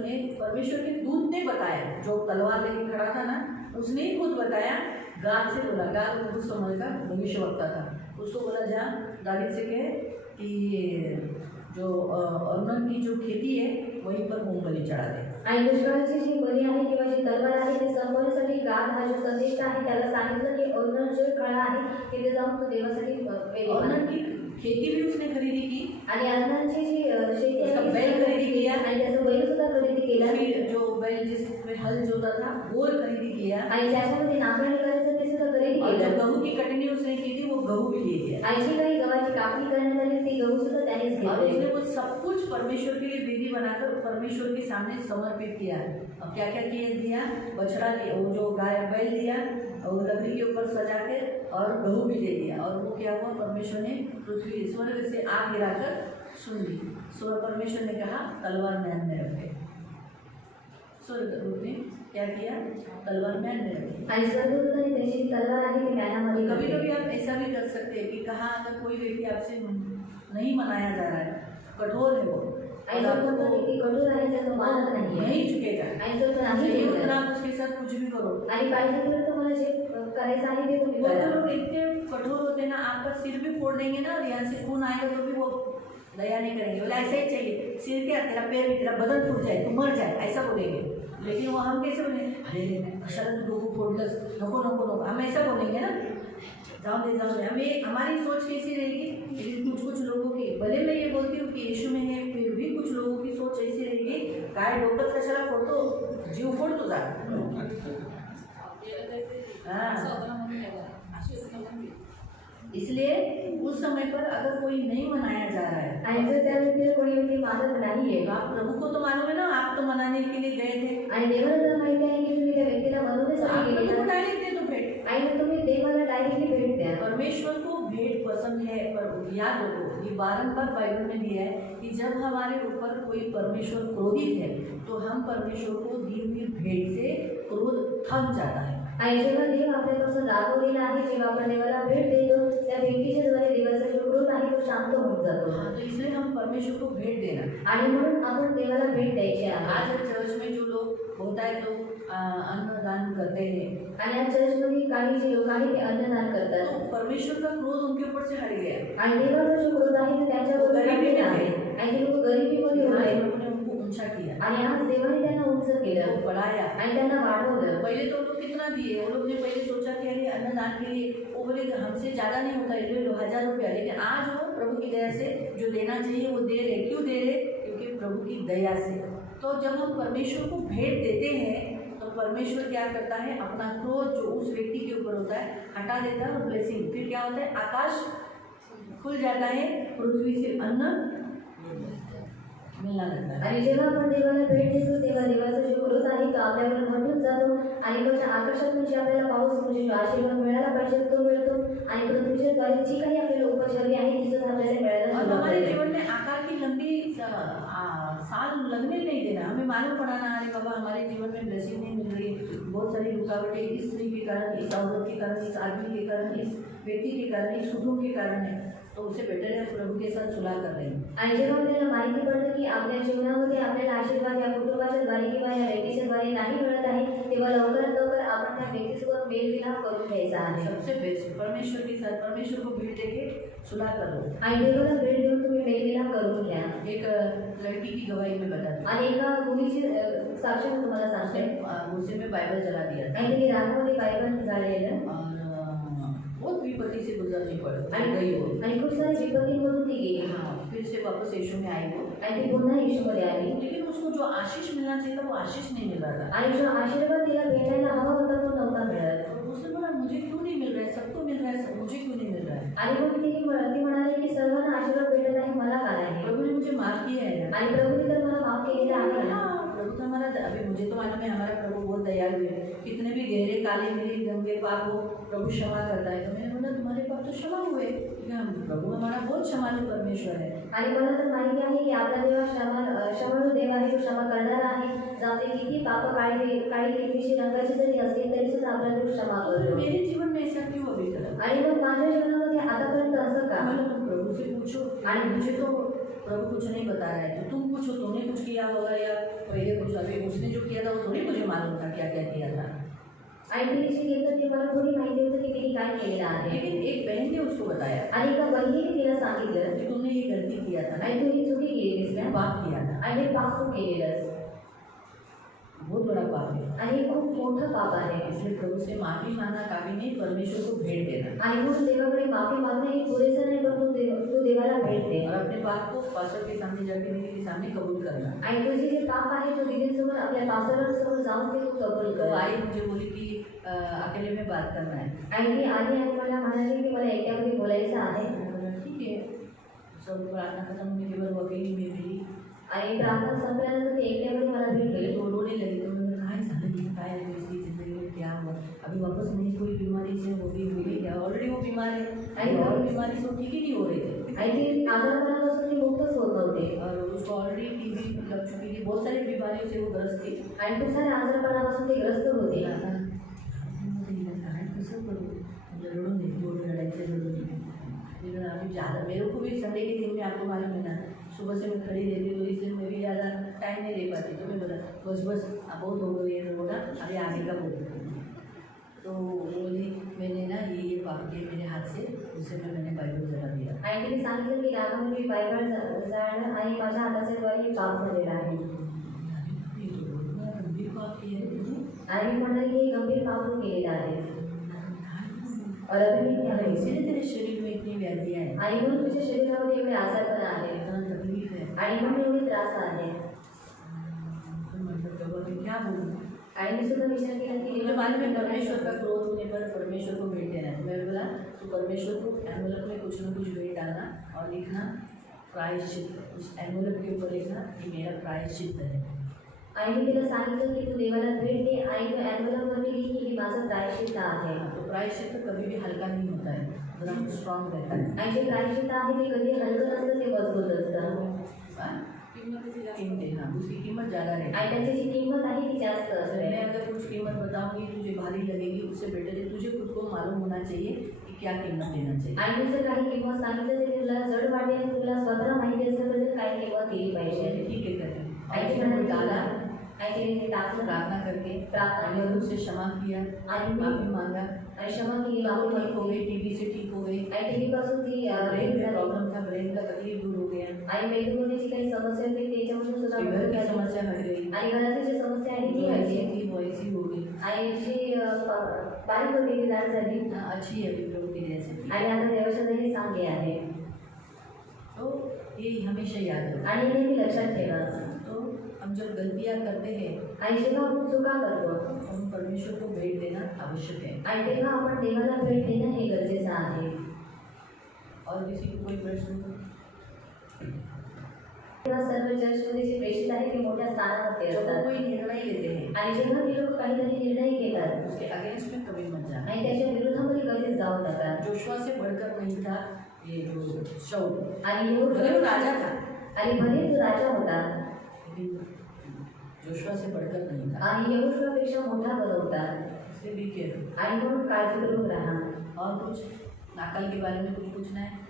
के दूत ने बताया, जो तलवार लेके खड़ा था ना, उसने ही खुद बताया, गाद से बोला, गाद उस समय का भविष्यवक्ता था, उसको बोला जा दावीद से कहे कि जो अर्नन की जो खेती है वहीं पर होम बलि चढ़ा दे। आणि दुष्काळाची जी बली आहे किंवा जी तलवार आहे ते संपवण्यासाठी गाद हा जो संदेश आहे त्याला सांगितलं की अर्नन जो काळ आहे तिथे जाऊन तो देवासाठी वेदी बना. अर्नन की खेती भी उसने खरीदी की, आणि अर्ननची जी शेती उसका आहे बैल ती खरेदी किया, आणि त्याचं बैल सुद्धा खरेदी केला फिर जो बैल जिसमें हल जोता था वो खरीदी किया, आणि ज्याच्यामध्ये नांगरणी करायचं ते सुद्धा खरेदी और जो केलं. गहू की कटनी उसने की थी वो गहू भी ले गया, आणि जी काही गव्हाची कापणी करण्यात आली ती गहू सुद्धा त्यानेच और उसने घेतली. वो सब कुछ परमेश्वर के लिए वेदी बनाकर परमेश्वर के सामने समर्पित किया। अब क्या क्या दिया? बछड़ा दिया, वो जो गाय बैल दिया और लकड़ी के ऊपर सजा के, और गहू भी दे दिया। और वो क्या हुआ? परमेश्वर ने पृथ्वी स्वर्ग से आग गिराकर सुन ली। परमेश्वर ने कहा तलवार म्यान में रखे, स्वर्ग ने क्या किया? तलवार म्यान में रखी। आणि स्वर्गदूताने त्याची जी तलवार आहे ती म्यानामध्ये कभी घातली. कभी आप ऐसा भी कर सकते हैं कि कहा अगर कोई व्यक्ति आपसे नहीं मनाया जा रहा है, कठोर है वो, आणि जर कोणता व्यक्ती कठोर आहे त्याचं मानत नाही नहीं झुकेगा, आणि जर तो नाही चाहिए झुकला, उतना आप उसके साथ कुछ भी करो। आणि पाहिजे तर तुम्हाला जे करायचं आहे ते तुम्ही वो करा. तो लोग इतने कठोर होते हैं ना, आपका सिर भी फोड़ देंगे ना, और यहाँ से खून आएगा तो भी वो दया नहीं करेंगे, बोले ऐसा ही चाहिए, सिर क्या तेरा पैर भी, तेरा बदन फूट जाए, तू मर जाए, ऐसा बोलेंगे। लेकिन वो हम कैसे बोलेंगे? अरे कशाला तू डोकं फोडलंस, नको नको नको, हम ऐसा बोलेंगे ना, जाओ दे। हमें हमारी सोच कैसी रहेगी? लेकिन कुछ लोगों की, भले मैं ये बोलती हूँ कि यीशु में है, फिर भी कुछ लोगों की सोच ऐसी रहेगी, काय डोकंच कशाला फोडतो, जीव फोड तुझा। इसलिए उस समय पर अगर कोई नहीं मनाया जा रहा है, आणि जर त्या व्यक्तीला कोणी व्यक्ती मानत नाहीये तो आप प्रभु को तो मालूम है ना, आप तो मनाने के लिए गए थे, आणि देवाला जर माहिती आहे की तुम्ही त्या व्यक्तीला आप मनवण्यासाठी प्रभु को गेलेला डायरेक्ट दे दो भेंट। आणि मग तुम्ही देवाला डायरेक्टली भेट द्या. परमेश्वर को भेंट पसंद है, पर याद रखो ये बारंबार बाइबल में दिया है कि जब हमारे ऊपर कोई परमेश्वर क्रोधित है तो हम परमेश्वर को दी हुई भेंट से क्रोध थम जाता है। आणि जेव्हा देव आपल्यापासून रागवलेला आहे, जेव्हा आपण देवाला भेट देतो त्या भेटीच्या द्वारे देवाचा जो क्रोध आहे तो शांत होऊन जातो. तो इसलिए हम परमेश्वर को भेंट देना। आणि म्हणून आपण देवाला भेट द्यायची आहे. आज चर्च में जो लोग बहुतायत लोग अन्नदान करते हैं, आणि या चर्चमध्ये काही जे लोक आहेत ते अन्नदान करतात तो परमेश्वर का क्रोध उनके ऊपर से हट गया, आणि देवाचा जो क्रोध आहे तो त्यांच्यावर गरिबी गेलेला में आहे आणि ते लोक गरिबीमध्ये आज होते प्रभु ने उनको ऊंचा किया, आणि आज देवाने त्यांना उंच केलं वो बढ़ाया। आणि त्यांना वाढवलं. पहले तो लोग कितना दिए, वो लोग ने पहले सोचा कि अरे अन्नदान के लिए, वो बोले कि हमसे ज़्यादा नहीं होता है, ले लो 1000 रुपया, लेकिन आज वो प्रभु की दया से जो देना चाहिए वो दे रहे। क्यों दे रहे? क्योंकि प्रभु की दया से। तो जब हम परमेश्वर को भेंट देते हैं तो परमेश्वर क्या करता है? अपना क्रोध जो उस व्यक्ति के ऊपर होता है हटा देता है, ब्लेसिंग। फिर क्या होता है? आकाश खुल जाता है, पृथ्वी से अन्न मिलना लगता है। आणि जेव्हा आपण देवाला भेट देतो तेव्हा देवाचा जो क्रोध आहे तो आपल्यावर हटून जातो आणि तो आकाशातून जे आपल्याला पाऊस म्हणजे जो आशीर्वाद मिळायला पाहिजे तो मिळतो आणि पृथ्वीच्या द्वारे जी काही आपल्याला उपचारी आहे ती सुद्धा आपल्याला मिळायला और सुरुवात हमारे होते. जीवन में आकार की लंबी साल लगने नहीं देना, हमें मालूम पड़ाना अरे बाबा हमारे जीवन में ब्लेसिंग नहीं मिल रही, बहुत सारी रुकावटें इस स्त्री के कारण, इस औरत के कारण, इस आदमी के कारण, इस व्यक्ति के कारण, इस सुखों के कारण है, तो उससे बेटर है प्रभु के साथ सुलह कर लें। आणि जेव्हा आपल्याला माहिती पडतं की आपल्या जीवनामध्ये आपल्याला आशीर्वाद या कुटुंबाच्या द्वारे किंवा या व्यक्तीच्या द्वारे नाही मिळत आहे तेव्हा लवकरात लवकर आपण त्या व्यक्तीसोबत मेलमिलाप करून घ्यायचा आहे सबसे बेस्ट परमेश्वर के साथ परमेश्वर को भेंट देके सुलह करो। आणि देवाला भेट देऊन तुम्ही मेलमिलाप करून घ्या। एक लड़की की गवाही में बताती हूँ। आणि एका मुलीची साक्ष मी तुम्हाला सांगते। मुझसे में बाइबल जला दिया था आणि तिने रागामध्ये बायबल झालेलं और बहुत विपत्ति से गुजरनी पड़ी गई वो। आणि खूप सारी विपत्तींमधून ती गेली हाँ, फिर से वापस यीशु में आई वो। आणि ती पुन्हा येशूमध्ये आली लेकिन उसको जो आशीष मिलना चाहिए था वो आशीष नहीं मिल रहा था। आणि जो आशीर्वाद तिला भेटायला हवा होता तो नव्हता मिळत। तो उसने बोला मुझे क्यों नहीं मिल रहा है, सबको मिल रहा है, मुझे क्यों नहीं मिल रहा है। आणि मग ती म्हणाली की सर्वांना आशीर्वाद भेटत आहे, मला का नाही। प्रभु ने मुझे माफ किया है ना। आणि प्रभूने तर मला माफ केलेलं आहे ना। प्रभु तो हमारा अभी मुझे तो मालूम है हमारा प्रभु बहुत दयालु है, कितने भी गहरे काले मेरे गंदे पाप हो प्रभु क्षमा करता है। तो मैंने बोला तुम्हारे पाप तो क्षमा हुए, प्रभु हमारा बहुत क्षमालु परमेश्वर है। आणि मला तर माहिती आहे की आपला देव क्षमाळू देव आहे, तो क्षमा करणारा आहे। जाते किती पाप काळी कितीशी रंगाची जरी असली तरी सुद्धा आपला देव क्षमा करतो। मेरे जीवन में ऐसा क्यों अभी तक। आणि मग माझ्या जीवनामध्ये आतापर्यंत असं का। मतलब तुम प्रभु से पूछो और मुझे तो प्रभु कुछ नहीं बता रहा है, तो तुम पूछो तुमने कुछ किया होगा या पहले कुछ अभी उसने जो किया था वो थोड़ी मुझे मालूम था क्या क्या किया था। आणि तिने जे केलं ते मला थोडी माहिती होतं की तिने काय केलेलं आहे। लेकिन एक बहन ने उसको बताया आणि एका बहिणीने तिला सांगितलं कि तुमने ये गलती किया था ना, आणि तू ही चुकी केलीस ना, पाप किया था आणि पाप तू केलेलंस बहुत बड़ा पाप है। आणि हे खूप मोठं पाप आहे। इसलिए प्रभु से माफी मांगना काफी नहीं, परमेश्वर को भेंट देना आणि म्हणून देवाकडे माफी मागणं हे पुरेसं नाही, पण तू देवाला भेट दे और अपने पाप को पास्टर के सामने जाके दीदी के सामने कबूल करना। आणि तुझे जे पाप आहे तो दीदींसमोर आपल्या पास्टरांसमोर जाऊन ते तू कबूल तो कर। आई मुझे बोली कि अकेले में बात करना है। आणि ती आली आणि मला म्हणाली की मला एकट्यामध्ये बोलायचं आहे। ठीक है, सब प्रार्थना खत्म होने के बाद वो अकेली में मिली आणि प्रार्थना संपल्यानंतर ती एकट्यामध्ये मला भेटली। तो रोने लगी। तो मैंने कहा काय है इसकी जिंदगी में क्या हुआ, अभी वापस नहीं कोई बीमारी से वो भी हुई क्या, ऑलरेडी वो बीमार है और बीमारी से वो ठीक ही नहीं हो रहे थे। आणि ती आजारपणापासून ती मुक्तच होत नव्हते और उसको ऑलरेडी टीबी लग चुकी थी, बहुत सारी बीमारियों से वो ग्रस्त थी। आणि खूप साऱ्या आजारपणापासून ते ग्रस्त होते। कसं करू, लड़ो नहीं, दोनों लड़ाई से लड़ो नहीं। फिर अभी ज़्यादा मेरे को भी संडे के दिन में आपको मालूम है ना, सुबह से मैं खड़ी रहती हूँ, इसलिए मैं भी ज़्यादा टाइम नहीं दे पाती। तो मैं बोला बस अब बहुत हो गई है, होगा अभी आगे का बोलती हूँ। तो बोली मैंने ना ये पाप किए मेरे हाथ से, उससे मैंने बाइबल जला दिया। आणि तिने सांगितलं की रागामध्ये मी बायबल जाळलं आणि माझ्या हाताचे द्वारे हे पाप झालेलं आहे। गंभीर पाप किया है तुमने। आणि मी म्हणाले की हे गंभीर पाप तू केलेलं आहे और अभी मी क्या करू? इसीलिए तेरे शरीर में इतनी व्याधियाँ हैं, आणि म्हणून तुझ्या शरीरामध्ये एवढे आजारपण आहे इतना तकलीफ है। आणि म्हणून एवढे त्रास आहे। तो मतलब प्रभु अभी क्या बोलूँ। आणि मी सुद्धा विचार केला की मुझे मालूम है परमेश्वर का क्रोध होने पर परमेश्वर को भेंट देना है। तो मैंने बोला तो परमेश्वर को एनवलप में कुछ न कुछ भेंट डालना और लिखना प्रायश्चित, उस एनवलप के ऊपर लिखना कि मेरा प्रायश्चित है। आणि मी तिला सांगितलं की तू देवाला भेट दे आणि तो एनवलपवरती लिही की हे माझं प्रायश्चित्त आहे। तो प्रायश्चित कभी भी हल्का नहीं होता है, एकदम स्ट्रांग रहता है। आणि जे प्रायश्चित्त आहे ते कधी हलकं नसतं, ते मजबूत असतं कीमतें, हाँ उसकी कीमत ज़्यादा रहती है। आणि त्याची जी किंमत आहे ती जास्त अगर मैं असते। अगर कुछ कीमत बताऊंगी तुझे भारी लगेगी, उससे बेटर है तुझे खुद को मालूम होना चाहिए कि क्या कीमत देना चाहिए। आणि मी जर काही किंमत सांगितलं तर तुला जड वाटेल आणि तुला स्वतःला माहिती असेल तर काही किंमत दिली पाहिजे। ठीक है करके आणि और उसने डाला, आणि तिने टाकलं प्रार्थना करके प्रार्थना और उससे क्षमा किया आणि माफी मांगा, आणि क्षमा केली, वो माफी ठीक हो मागितली गई, टीबी से ठीक हो गई, आणि टीव्हीपासून ती ब्रेन में झाली। प्रॉब्लम था, ब्रेन का तकलीफ दूर हो गया, आणि मेंदूमध्ये जी काही समस्या होती त्याच्यामधून सुद्धा घर मुक्त की झाली। समस्या हट गई, आणि घराची जी समस्या आहे ती जो ऐसी हटली थी वो ऐसी हो गई। आणि जी बारीक होती ती जाड झाली हाँ, अच्छी है अभी प्रभु की जैसे। आणि आता देवाच्या दही चांगली आहे। तो ये हमेशा याद रखो। आणि हे मी लक्षात ठेवा। तो हम जब गलतियाँ करते हैं आणि जेव्हा आपण चुका करतो हम परमेश्वर को भेंट देना आवश्यक है। आणि तेव्हा आपण देवाला भेट देणं हे गरजेचं आहे। और किसी को कोई प्रश्न? तेव्हा सर्व चर्चमध्ये जे प्रेषित आहे ते मोठ्या स्थानावरती जब वो असतात कोई निर्णय लेते हैं आणि जेव्हा ते लोक काहीतरी निर्णय घेतात उसके अगेंस्ट में कभी मत जाना। आणि त्याच्या विरोधामध्ये कधीच जाऊ नका। जोशुआ से बढ़कर नहीं था ये जो शाऊल, आणि भले वो राजा था आणि भले तो राजा होता लेकिन जोशुआ से बढ़कर नहीं था। आणि यहोशुआपेक्षा मोठा पद होता इसलिए भी केयर। आणि म्हणून काळजीपूर्वक राहा। और कुछ नाकल के बारे में कुछ पूछना है?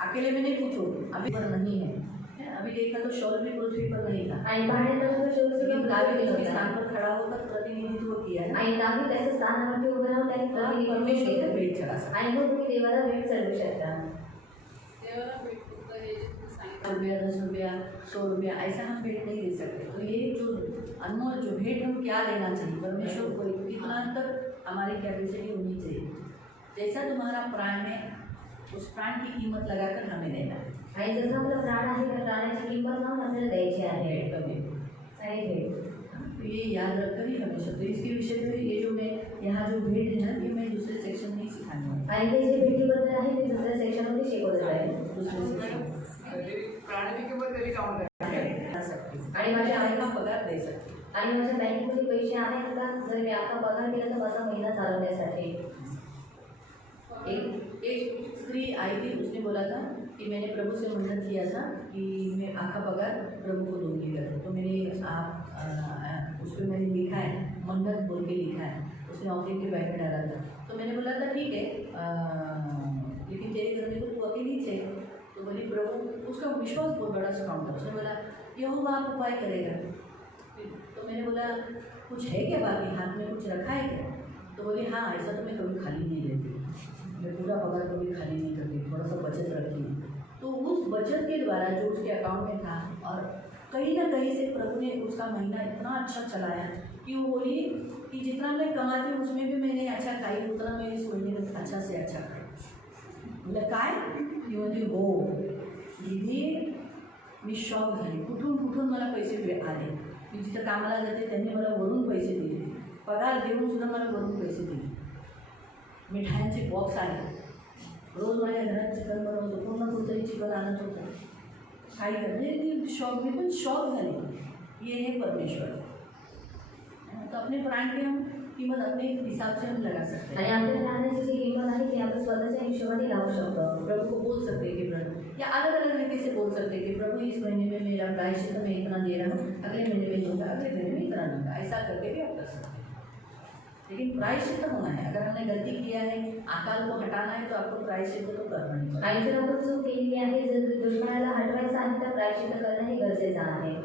अकेले में नहीं पूछो, अभी पर नहीं है। अभी देखा तो शॉल भी पृथ्वी पर नहीं था, आणि पाहण्यात सुद्धा शोध लेकिन सुद्धा दावीद पृथ्वीवर उसके होता. स्थान पर खड़ा होकर प्रतिनिधित्व किया है आणि दावीद त्याच्या स्थानावरती उभं राहून त्यांनी और प्रतिनिधित्व परमेश्वर केलं. को भेंट चढ़ा सकता आणि मग तुम्ही देवाला भेट चढवू शकता. देवाला भेट तुमचं हे जे तुम्ही सांगितलं रुपया 10 रुपया 100 रुपया ऐसा हम भेंट नहीं दे सकते. तो ये जो अनमोल जो भेंट हम क्या देना चाहिए परमेश्वर को, इतना तक हमारी कैपेसिटी होनी चाहिए. जैसा तुम्हारा प्राण है उस प्राण की कीमत लगाकर हमें देना है. आणि जसं आपलं प्राण आहे त्या प्राणाची किंमत लावून आपल्याला द्यायची आहे. भेंट कभी आणि भेट. तो ये याद रखकर ही हमेशा. तो इसके विषय में ये जो मैं यहाँ जो भेंट है ना ये मैं दूसरे सेक्शन में ही सिखाने वाली आणि ते जे भेटीबद्दल आहे ते दुसऱ्या सेक्शनमध्ये शिकवलं जाईल. दूसरे सेक्शन प्राण्याची किंमत तरी कामाला बता सकती हूँ आणि माझ्या आय का पगार दे सकती हूँ. आणि माझ्या बँकेमध्ये पैसे आहेत का, जर मी आता पगार केला तर माझा महिना चालवण्यासाठी. एक स्त्री आई थी, उसने बोला था कि मैंने प्रभु से मन्नत किया था कि मैं आखा पगार प्रभु को दूंगी घर. तो मेरे आप उस पर मैंने लिखा है मन्नत बोल के लिखा है, उसने ऑफरिंग के बैग में डाला था. तो मैंने बोला था ठीक है लेकिन तेरे घर में तो तू अकेली थे. तो बोली प्रभु, उसका विश्वास बहुत बड़ा स्ट्रॉन्ग था. उसने बोला यहोवा आप उपाय करेगा. तो मैंने बोला कुछ है क्या बाकी हाथ में कुछ रखा है क्या. तो बोली हाँ ऐसा तो मैं कभी खाली नहीं लेती, मैं पूरा पगार कभी खाली नहीं करती, थोड़ा सा बचत रखती हूँ. तो उस बचत के द्वारा जो उसके अकाउंट में था और कहीं ना कहीं से प्रभु ने उसका महीना इतना अच्छा चलाया कि वो बोली कि जितना मैं कमाती हूँ उसमें भी मैंने अच्छा खाई, उतना मैं इस महीने में अच्छा से अच्छा खाई. म्हणजे काय ती म्हणते हो दीदी मी शॉक झाली, कुठून कुठून मला पैसे आले. मी जिथं कामाला जाते त्यांनी मला वरून पैसे दिले, पगार देऊन सुद्धा मला वरून पैसे दिले. मिठायांचे बॉक्स आले, रोज माझ्या घरात चिकन बनवतो, पूर्ण कुठंतरी चिकन आणत होतं. काही म्हणजे ती शॉक, मी पण शॉक झाली. ये है परमेश्वर. तो अपने प्राण की हम कीमत अपने हिसाब से हम लगा सकते आणि हैं. आपल्या प्राणाची जी किंमत आहे ती आपण स्वतःच्या हिशोबाने लावू शकतो. प्रभु को बोल सकते हैं कि प्रभु, या अलग अलग तरीके से बोल सकते हैं कि प्रभु इस महीने में मेरा प्रायश्चित मैं इतना दे रहा हूँ, अगले महीने में दूंगा, अगले महीने में इतना दूंगा. ऐसा करके भी आप कर सकते हैं. लेकिन प्रायश्चित होना है. अगर हमने गलती किया है, अकाल को हटाना है तो आपको प्रायश्चित तो करना ही पड़ेगा. आणि जर आपण चूक केलेली आहे, जर दुष्काळाला हटवायचं आहे तर प्रायश्चित्त करणं हे गरजेचं आहे.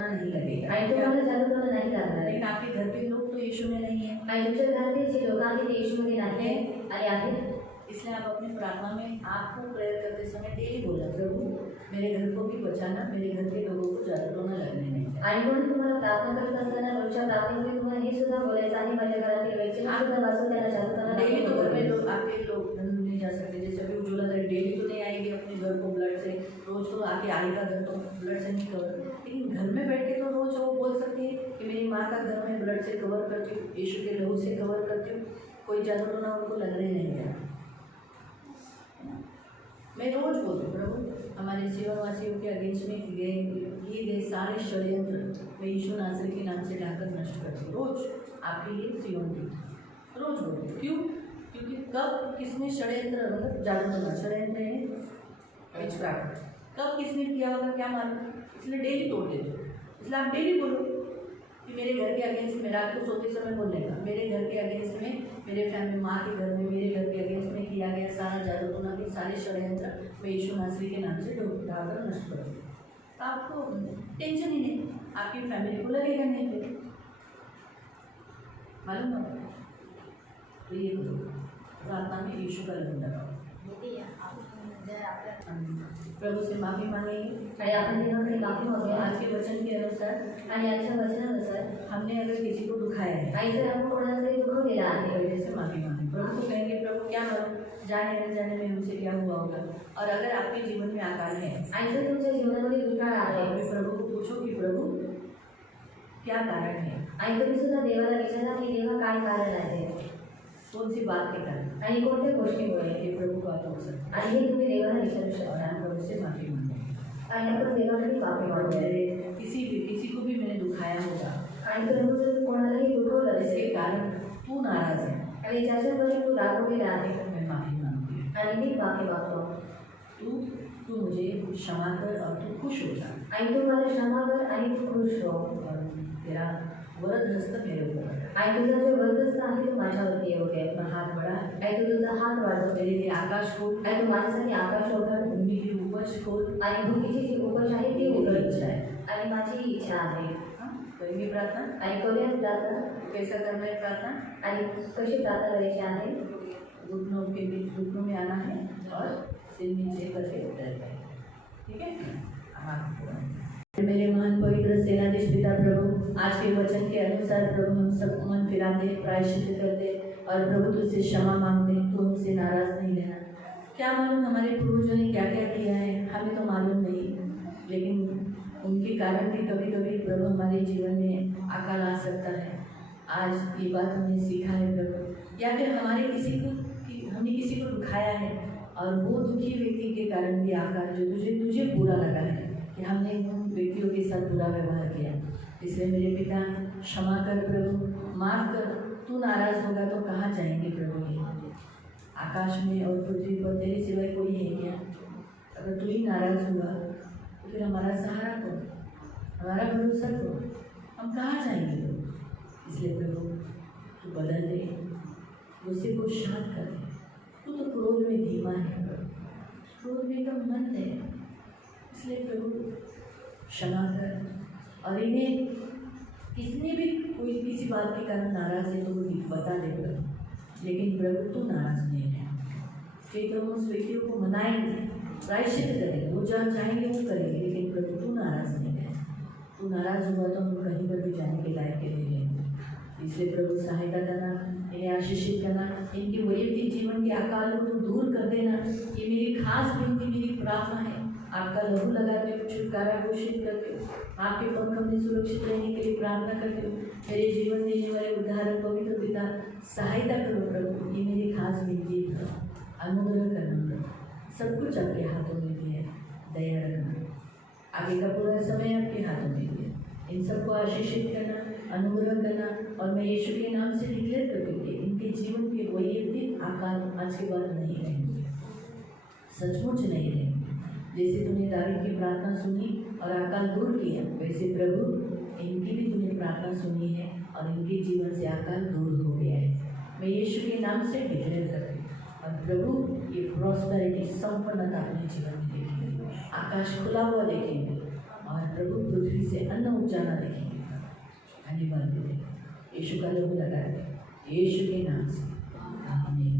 नहीं लगेगा. आणि तुम्हाला जादू करणं नाही लागणार. लेकिन आपके घर के लोग तो यीशु में नहीं है, आणि तुमच्या घरातील जे लोक आहेत ते येशूमध्ये नाही आहे आणि आहेत. इसलिए आप अपनी प्रार्थना में आपको प्रेयर करते समय डेली बोला प्रभु मेरे घर को भी बचाना, मेरे घर के लोगों को जादू टोना लगने नहीं चाहिए. आणि म्हणून तुम्हाला प्रार्थना करत असताना रोजच्या प्रार्थनेमध्ये तुम्हाला हे सुद्धा बोलायचं आहे, माझ्या घरातील व्यक्तीला सुद्धा वाचून त्याला जादू करणं डेली तो घर में नाही. लोग आपके लोग नहीं जा सकते. जैसे अभी उज्ज्वला डेली तो नहीं आएगी अपने घर को ब्लड से, रोज तो आके आएगा घर तो ब्लड से नहीं कवर. लेकिन घर में बैठ के तो रोज वो बोल सकती है कि मेरी माँ का घर में ब्लड से कवर करती हूँ, यीशु के लहू से कवर करती हूँ, कोई जादू टोना उनको लगने नहीं गया. मैं रोज बोलती हूँ प्रभु हमारे जीवनवासियों के अगेंस्ट में किए गए सारे षड्यंत्र मैं यीशु नासरी के नाम से लाकर नष्ट करती हूँ. रोज आपके लिए जीवन की रोज बोलती हूँ. क्यों? क्योंकि कब किसने षड्यंत्र मतलब जादू टोना षड्यंत्र है विचक्राफ्ट, कब किसने किया होगा क्या मालूम. इसलिए डेली तोड़ देते हो. इसलिए आप डेली बोलो कि मेरे घर के अगेंस्ट में, रात को सोते समय बोलने का, मेरे घर के अगेंस्ट में, मेरे फैमिली माँ के घर में, मेरे घर के अगेंस्ट में किया गया सारा जादू टोना के सारे षड्यंत्र मैं यीशु नासरी के नाम से ढाकर नष्ट कर दूँ. तो आपको टेंशन ही नहीं, आपकी फैमिली को लगेगा नहीं फिर मालूम ना. तो ये करो प्रार्थना में यीशु का लहू लगाओ. प्रभु से माफी मांगेंगे आणि आपण देवाकडे माफी मागूया. आज के वचन के अनुसार आणि आजच्या वचनानुसार हमने अगर किसी को दुखाया है आणि जर आपण कोणाला तरी दुखवलेला आहे वजह से माफी मांगे. प्रभु को कहेंगे प्रभु क्या मालूम जाने न जाने में हमसे क्या हुआ होगा. और अगर आपके जीवन में आकार है आणि जर तुमच्या जीवनामध्ये दुष्काळ तो आहे अपने प्रभु को पूछो कि प्रभु क्या कारण है, आणि तुम्ही सुद्धा देवाला विचारा की देवा काय कारण आहे कौन सी बात के कारण, आणि कोणत्या गोष्टीमुळे. ये प्रभु को आप पूछ सकते आणि हे तुम्ही देवाला विचारू हैं. और शकता. हम प्रभु से माफी मांगे. आणि आपण देवाकडे माफी और मागूया. मेरे किसी को भी मैंने दुखाया होगा आणि प्रभू जर कोणालाही दुखवलं जिसके असेल कारण तू नाराज है आणि ज्याच्याद्वारे तू रागवलेला आहे तो मैं माफी मांगती हूँ. आणि मी माफी मागतो. तू मुझे क्षमा कर और तू खुश हो जा. आणि तू मला क्षमा कर आणि तू खुश हो. और तेरा वरदहस्त मेरे ऊपर रखा आणि तुझा जो वरदहस्त आहे तो माझ्यावरती येऊ दे. अपना हाथ बढ़ा आणि तू तुझा हात वाढव. मेरे लिए आकाश खोल आणि तू माझ्यासाठी आकाश उघड. भूमि की उपज खोल आणि भूमीची जी उपज आहे ती वो उघड. इच्छा है. आणि माझी इच्छा आहे. हाँ, करेंगे प्रार्थना. आणि करूया प्रार्थना. कैसा करना है प्रार्थना? आणि कशी प्रार्थना करायची आहे. घुटनों के बीच घुटनों में आना है और सिर नीचे करके उतरना है. ठीक है. हाँ. मेरे महान पवित्र सेनाधीश पिता प्रभु, आज के वचन के अनुसार प्रभु हम सब मन फिराते, प्रायश्चित करते और प्रभु तुझसे क्षमा मांगते. तू हमसे नाराज नहीं रहना. क्या मालूम हमारे पूर्वजों ने क्या क्या किया है, हमें तो मालूम नहीं, लेकिन उनके कारण भी कभी कभी प्रभु हमारे जीवन में अकाल आ सकता है. आज ये बात हमने सीखा है प्रभु, या फिर हमने किसी को दुखाया है और वो दुखी व्यक्ति के कारण भी आकार जो तुझे बुरा लगा है कि हमने उन व्यक्तियों के साथ बुरा व्यवहार किया. इसलिए मेरे पिता क्षमा कर प्रभु, माफ़ कर. तू नाराज़ होगा तो कहाँ जाएंगे प्रभु? ये आकाश में और पृथ्वी पर तेरे सिवाय कोई है क्या? अगर तू ही नाराज़ हुआ तो फिर हमारा सहारा कौन, हमारा भरोसा कौन, हम कहाँ जाएंगे प्रभु? इसलिए प्रभु तू बदल दे, गुस्से को शांत कर दे. तू तो क्रोध में धीमा है प्रभु, क्रोध में एकदम मंद है. इसलिए प्रभु क्षमा कर. और इन्हें किसने भी कोई किसी बात के कारण नाराज़ है तो वो बता दे प्रभु, लेकिन प्रभु तू नाराज़ नहीं है. फिर तो हम उस व्यक्तियों को मनाएंगे, प्रायश्चित करेंगे, वो जहाँ चाहेंगे वो करेंगे, लेकिन प्रभु तू नाराज़ नहीं है. तू नाराज़ हुआ तो हम कहीं पर भी जाने के लायक के लिए रहेंगे. इसलिए प्रभु सहायता करना, इन्हें आशीषित करना, इनके वैयक्तिक जीवन के अकाल को दूर कर देना. ये मेरी खास विनती, मेरी प्रार्थना है. आपका लहू लगाते हुए छुटकारा घोषित करते हो, आपके पंख में सुरक्षित रहने के लिए प्रार्थना करते हो. मेरे जीवन देने वाले उद्धारक पवित्र पिता सहायता करो प्रभु. ये मेरी खास विनती है. अनुग्रह करना प्रभु, सब कुछ आपके हाथों में दिया है. दया रखना, आगे का पूरा समय आपके हाथों में दिया. इन सबको आशीषित करना, अनुग्रह करना. और मैं यीशु के नाम से डिक्लेयर करती हूँ कि इनके जीवन के वैयक्तिक आकार आज के बाद नहीं रहेंगे, सचमुच नहीं रहेंगे. जैसे तूने दावीद की प्रार्थना सुनी और अकाल दूर किया, वैसे प्रभु इनकी भी तूने प्रार्थना सुनी है और इनके जीवन से अकाल दूर हो गया है. मैं यीशु के नाम से डिक्लेयर करती हूँ. और प्रभु ये प्रॉस्पेरिटी, संपन्नता अपने जीवन में देखेंगे, आकाश खुला हुआ देखेंगे और प्रभु पृथ्वी से अन्न उपजाना देखेंगे. धन्यवाद देते, यीशु का लहू लगा दे, यीशु के नाम से आमीन.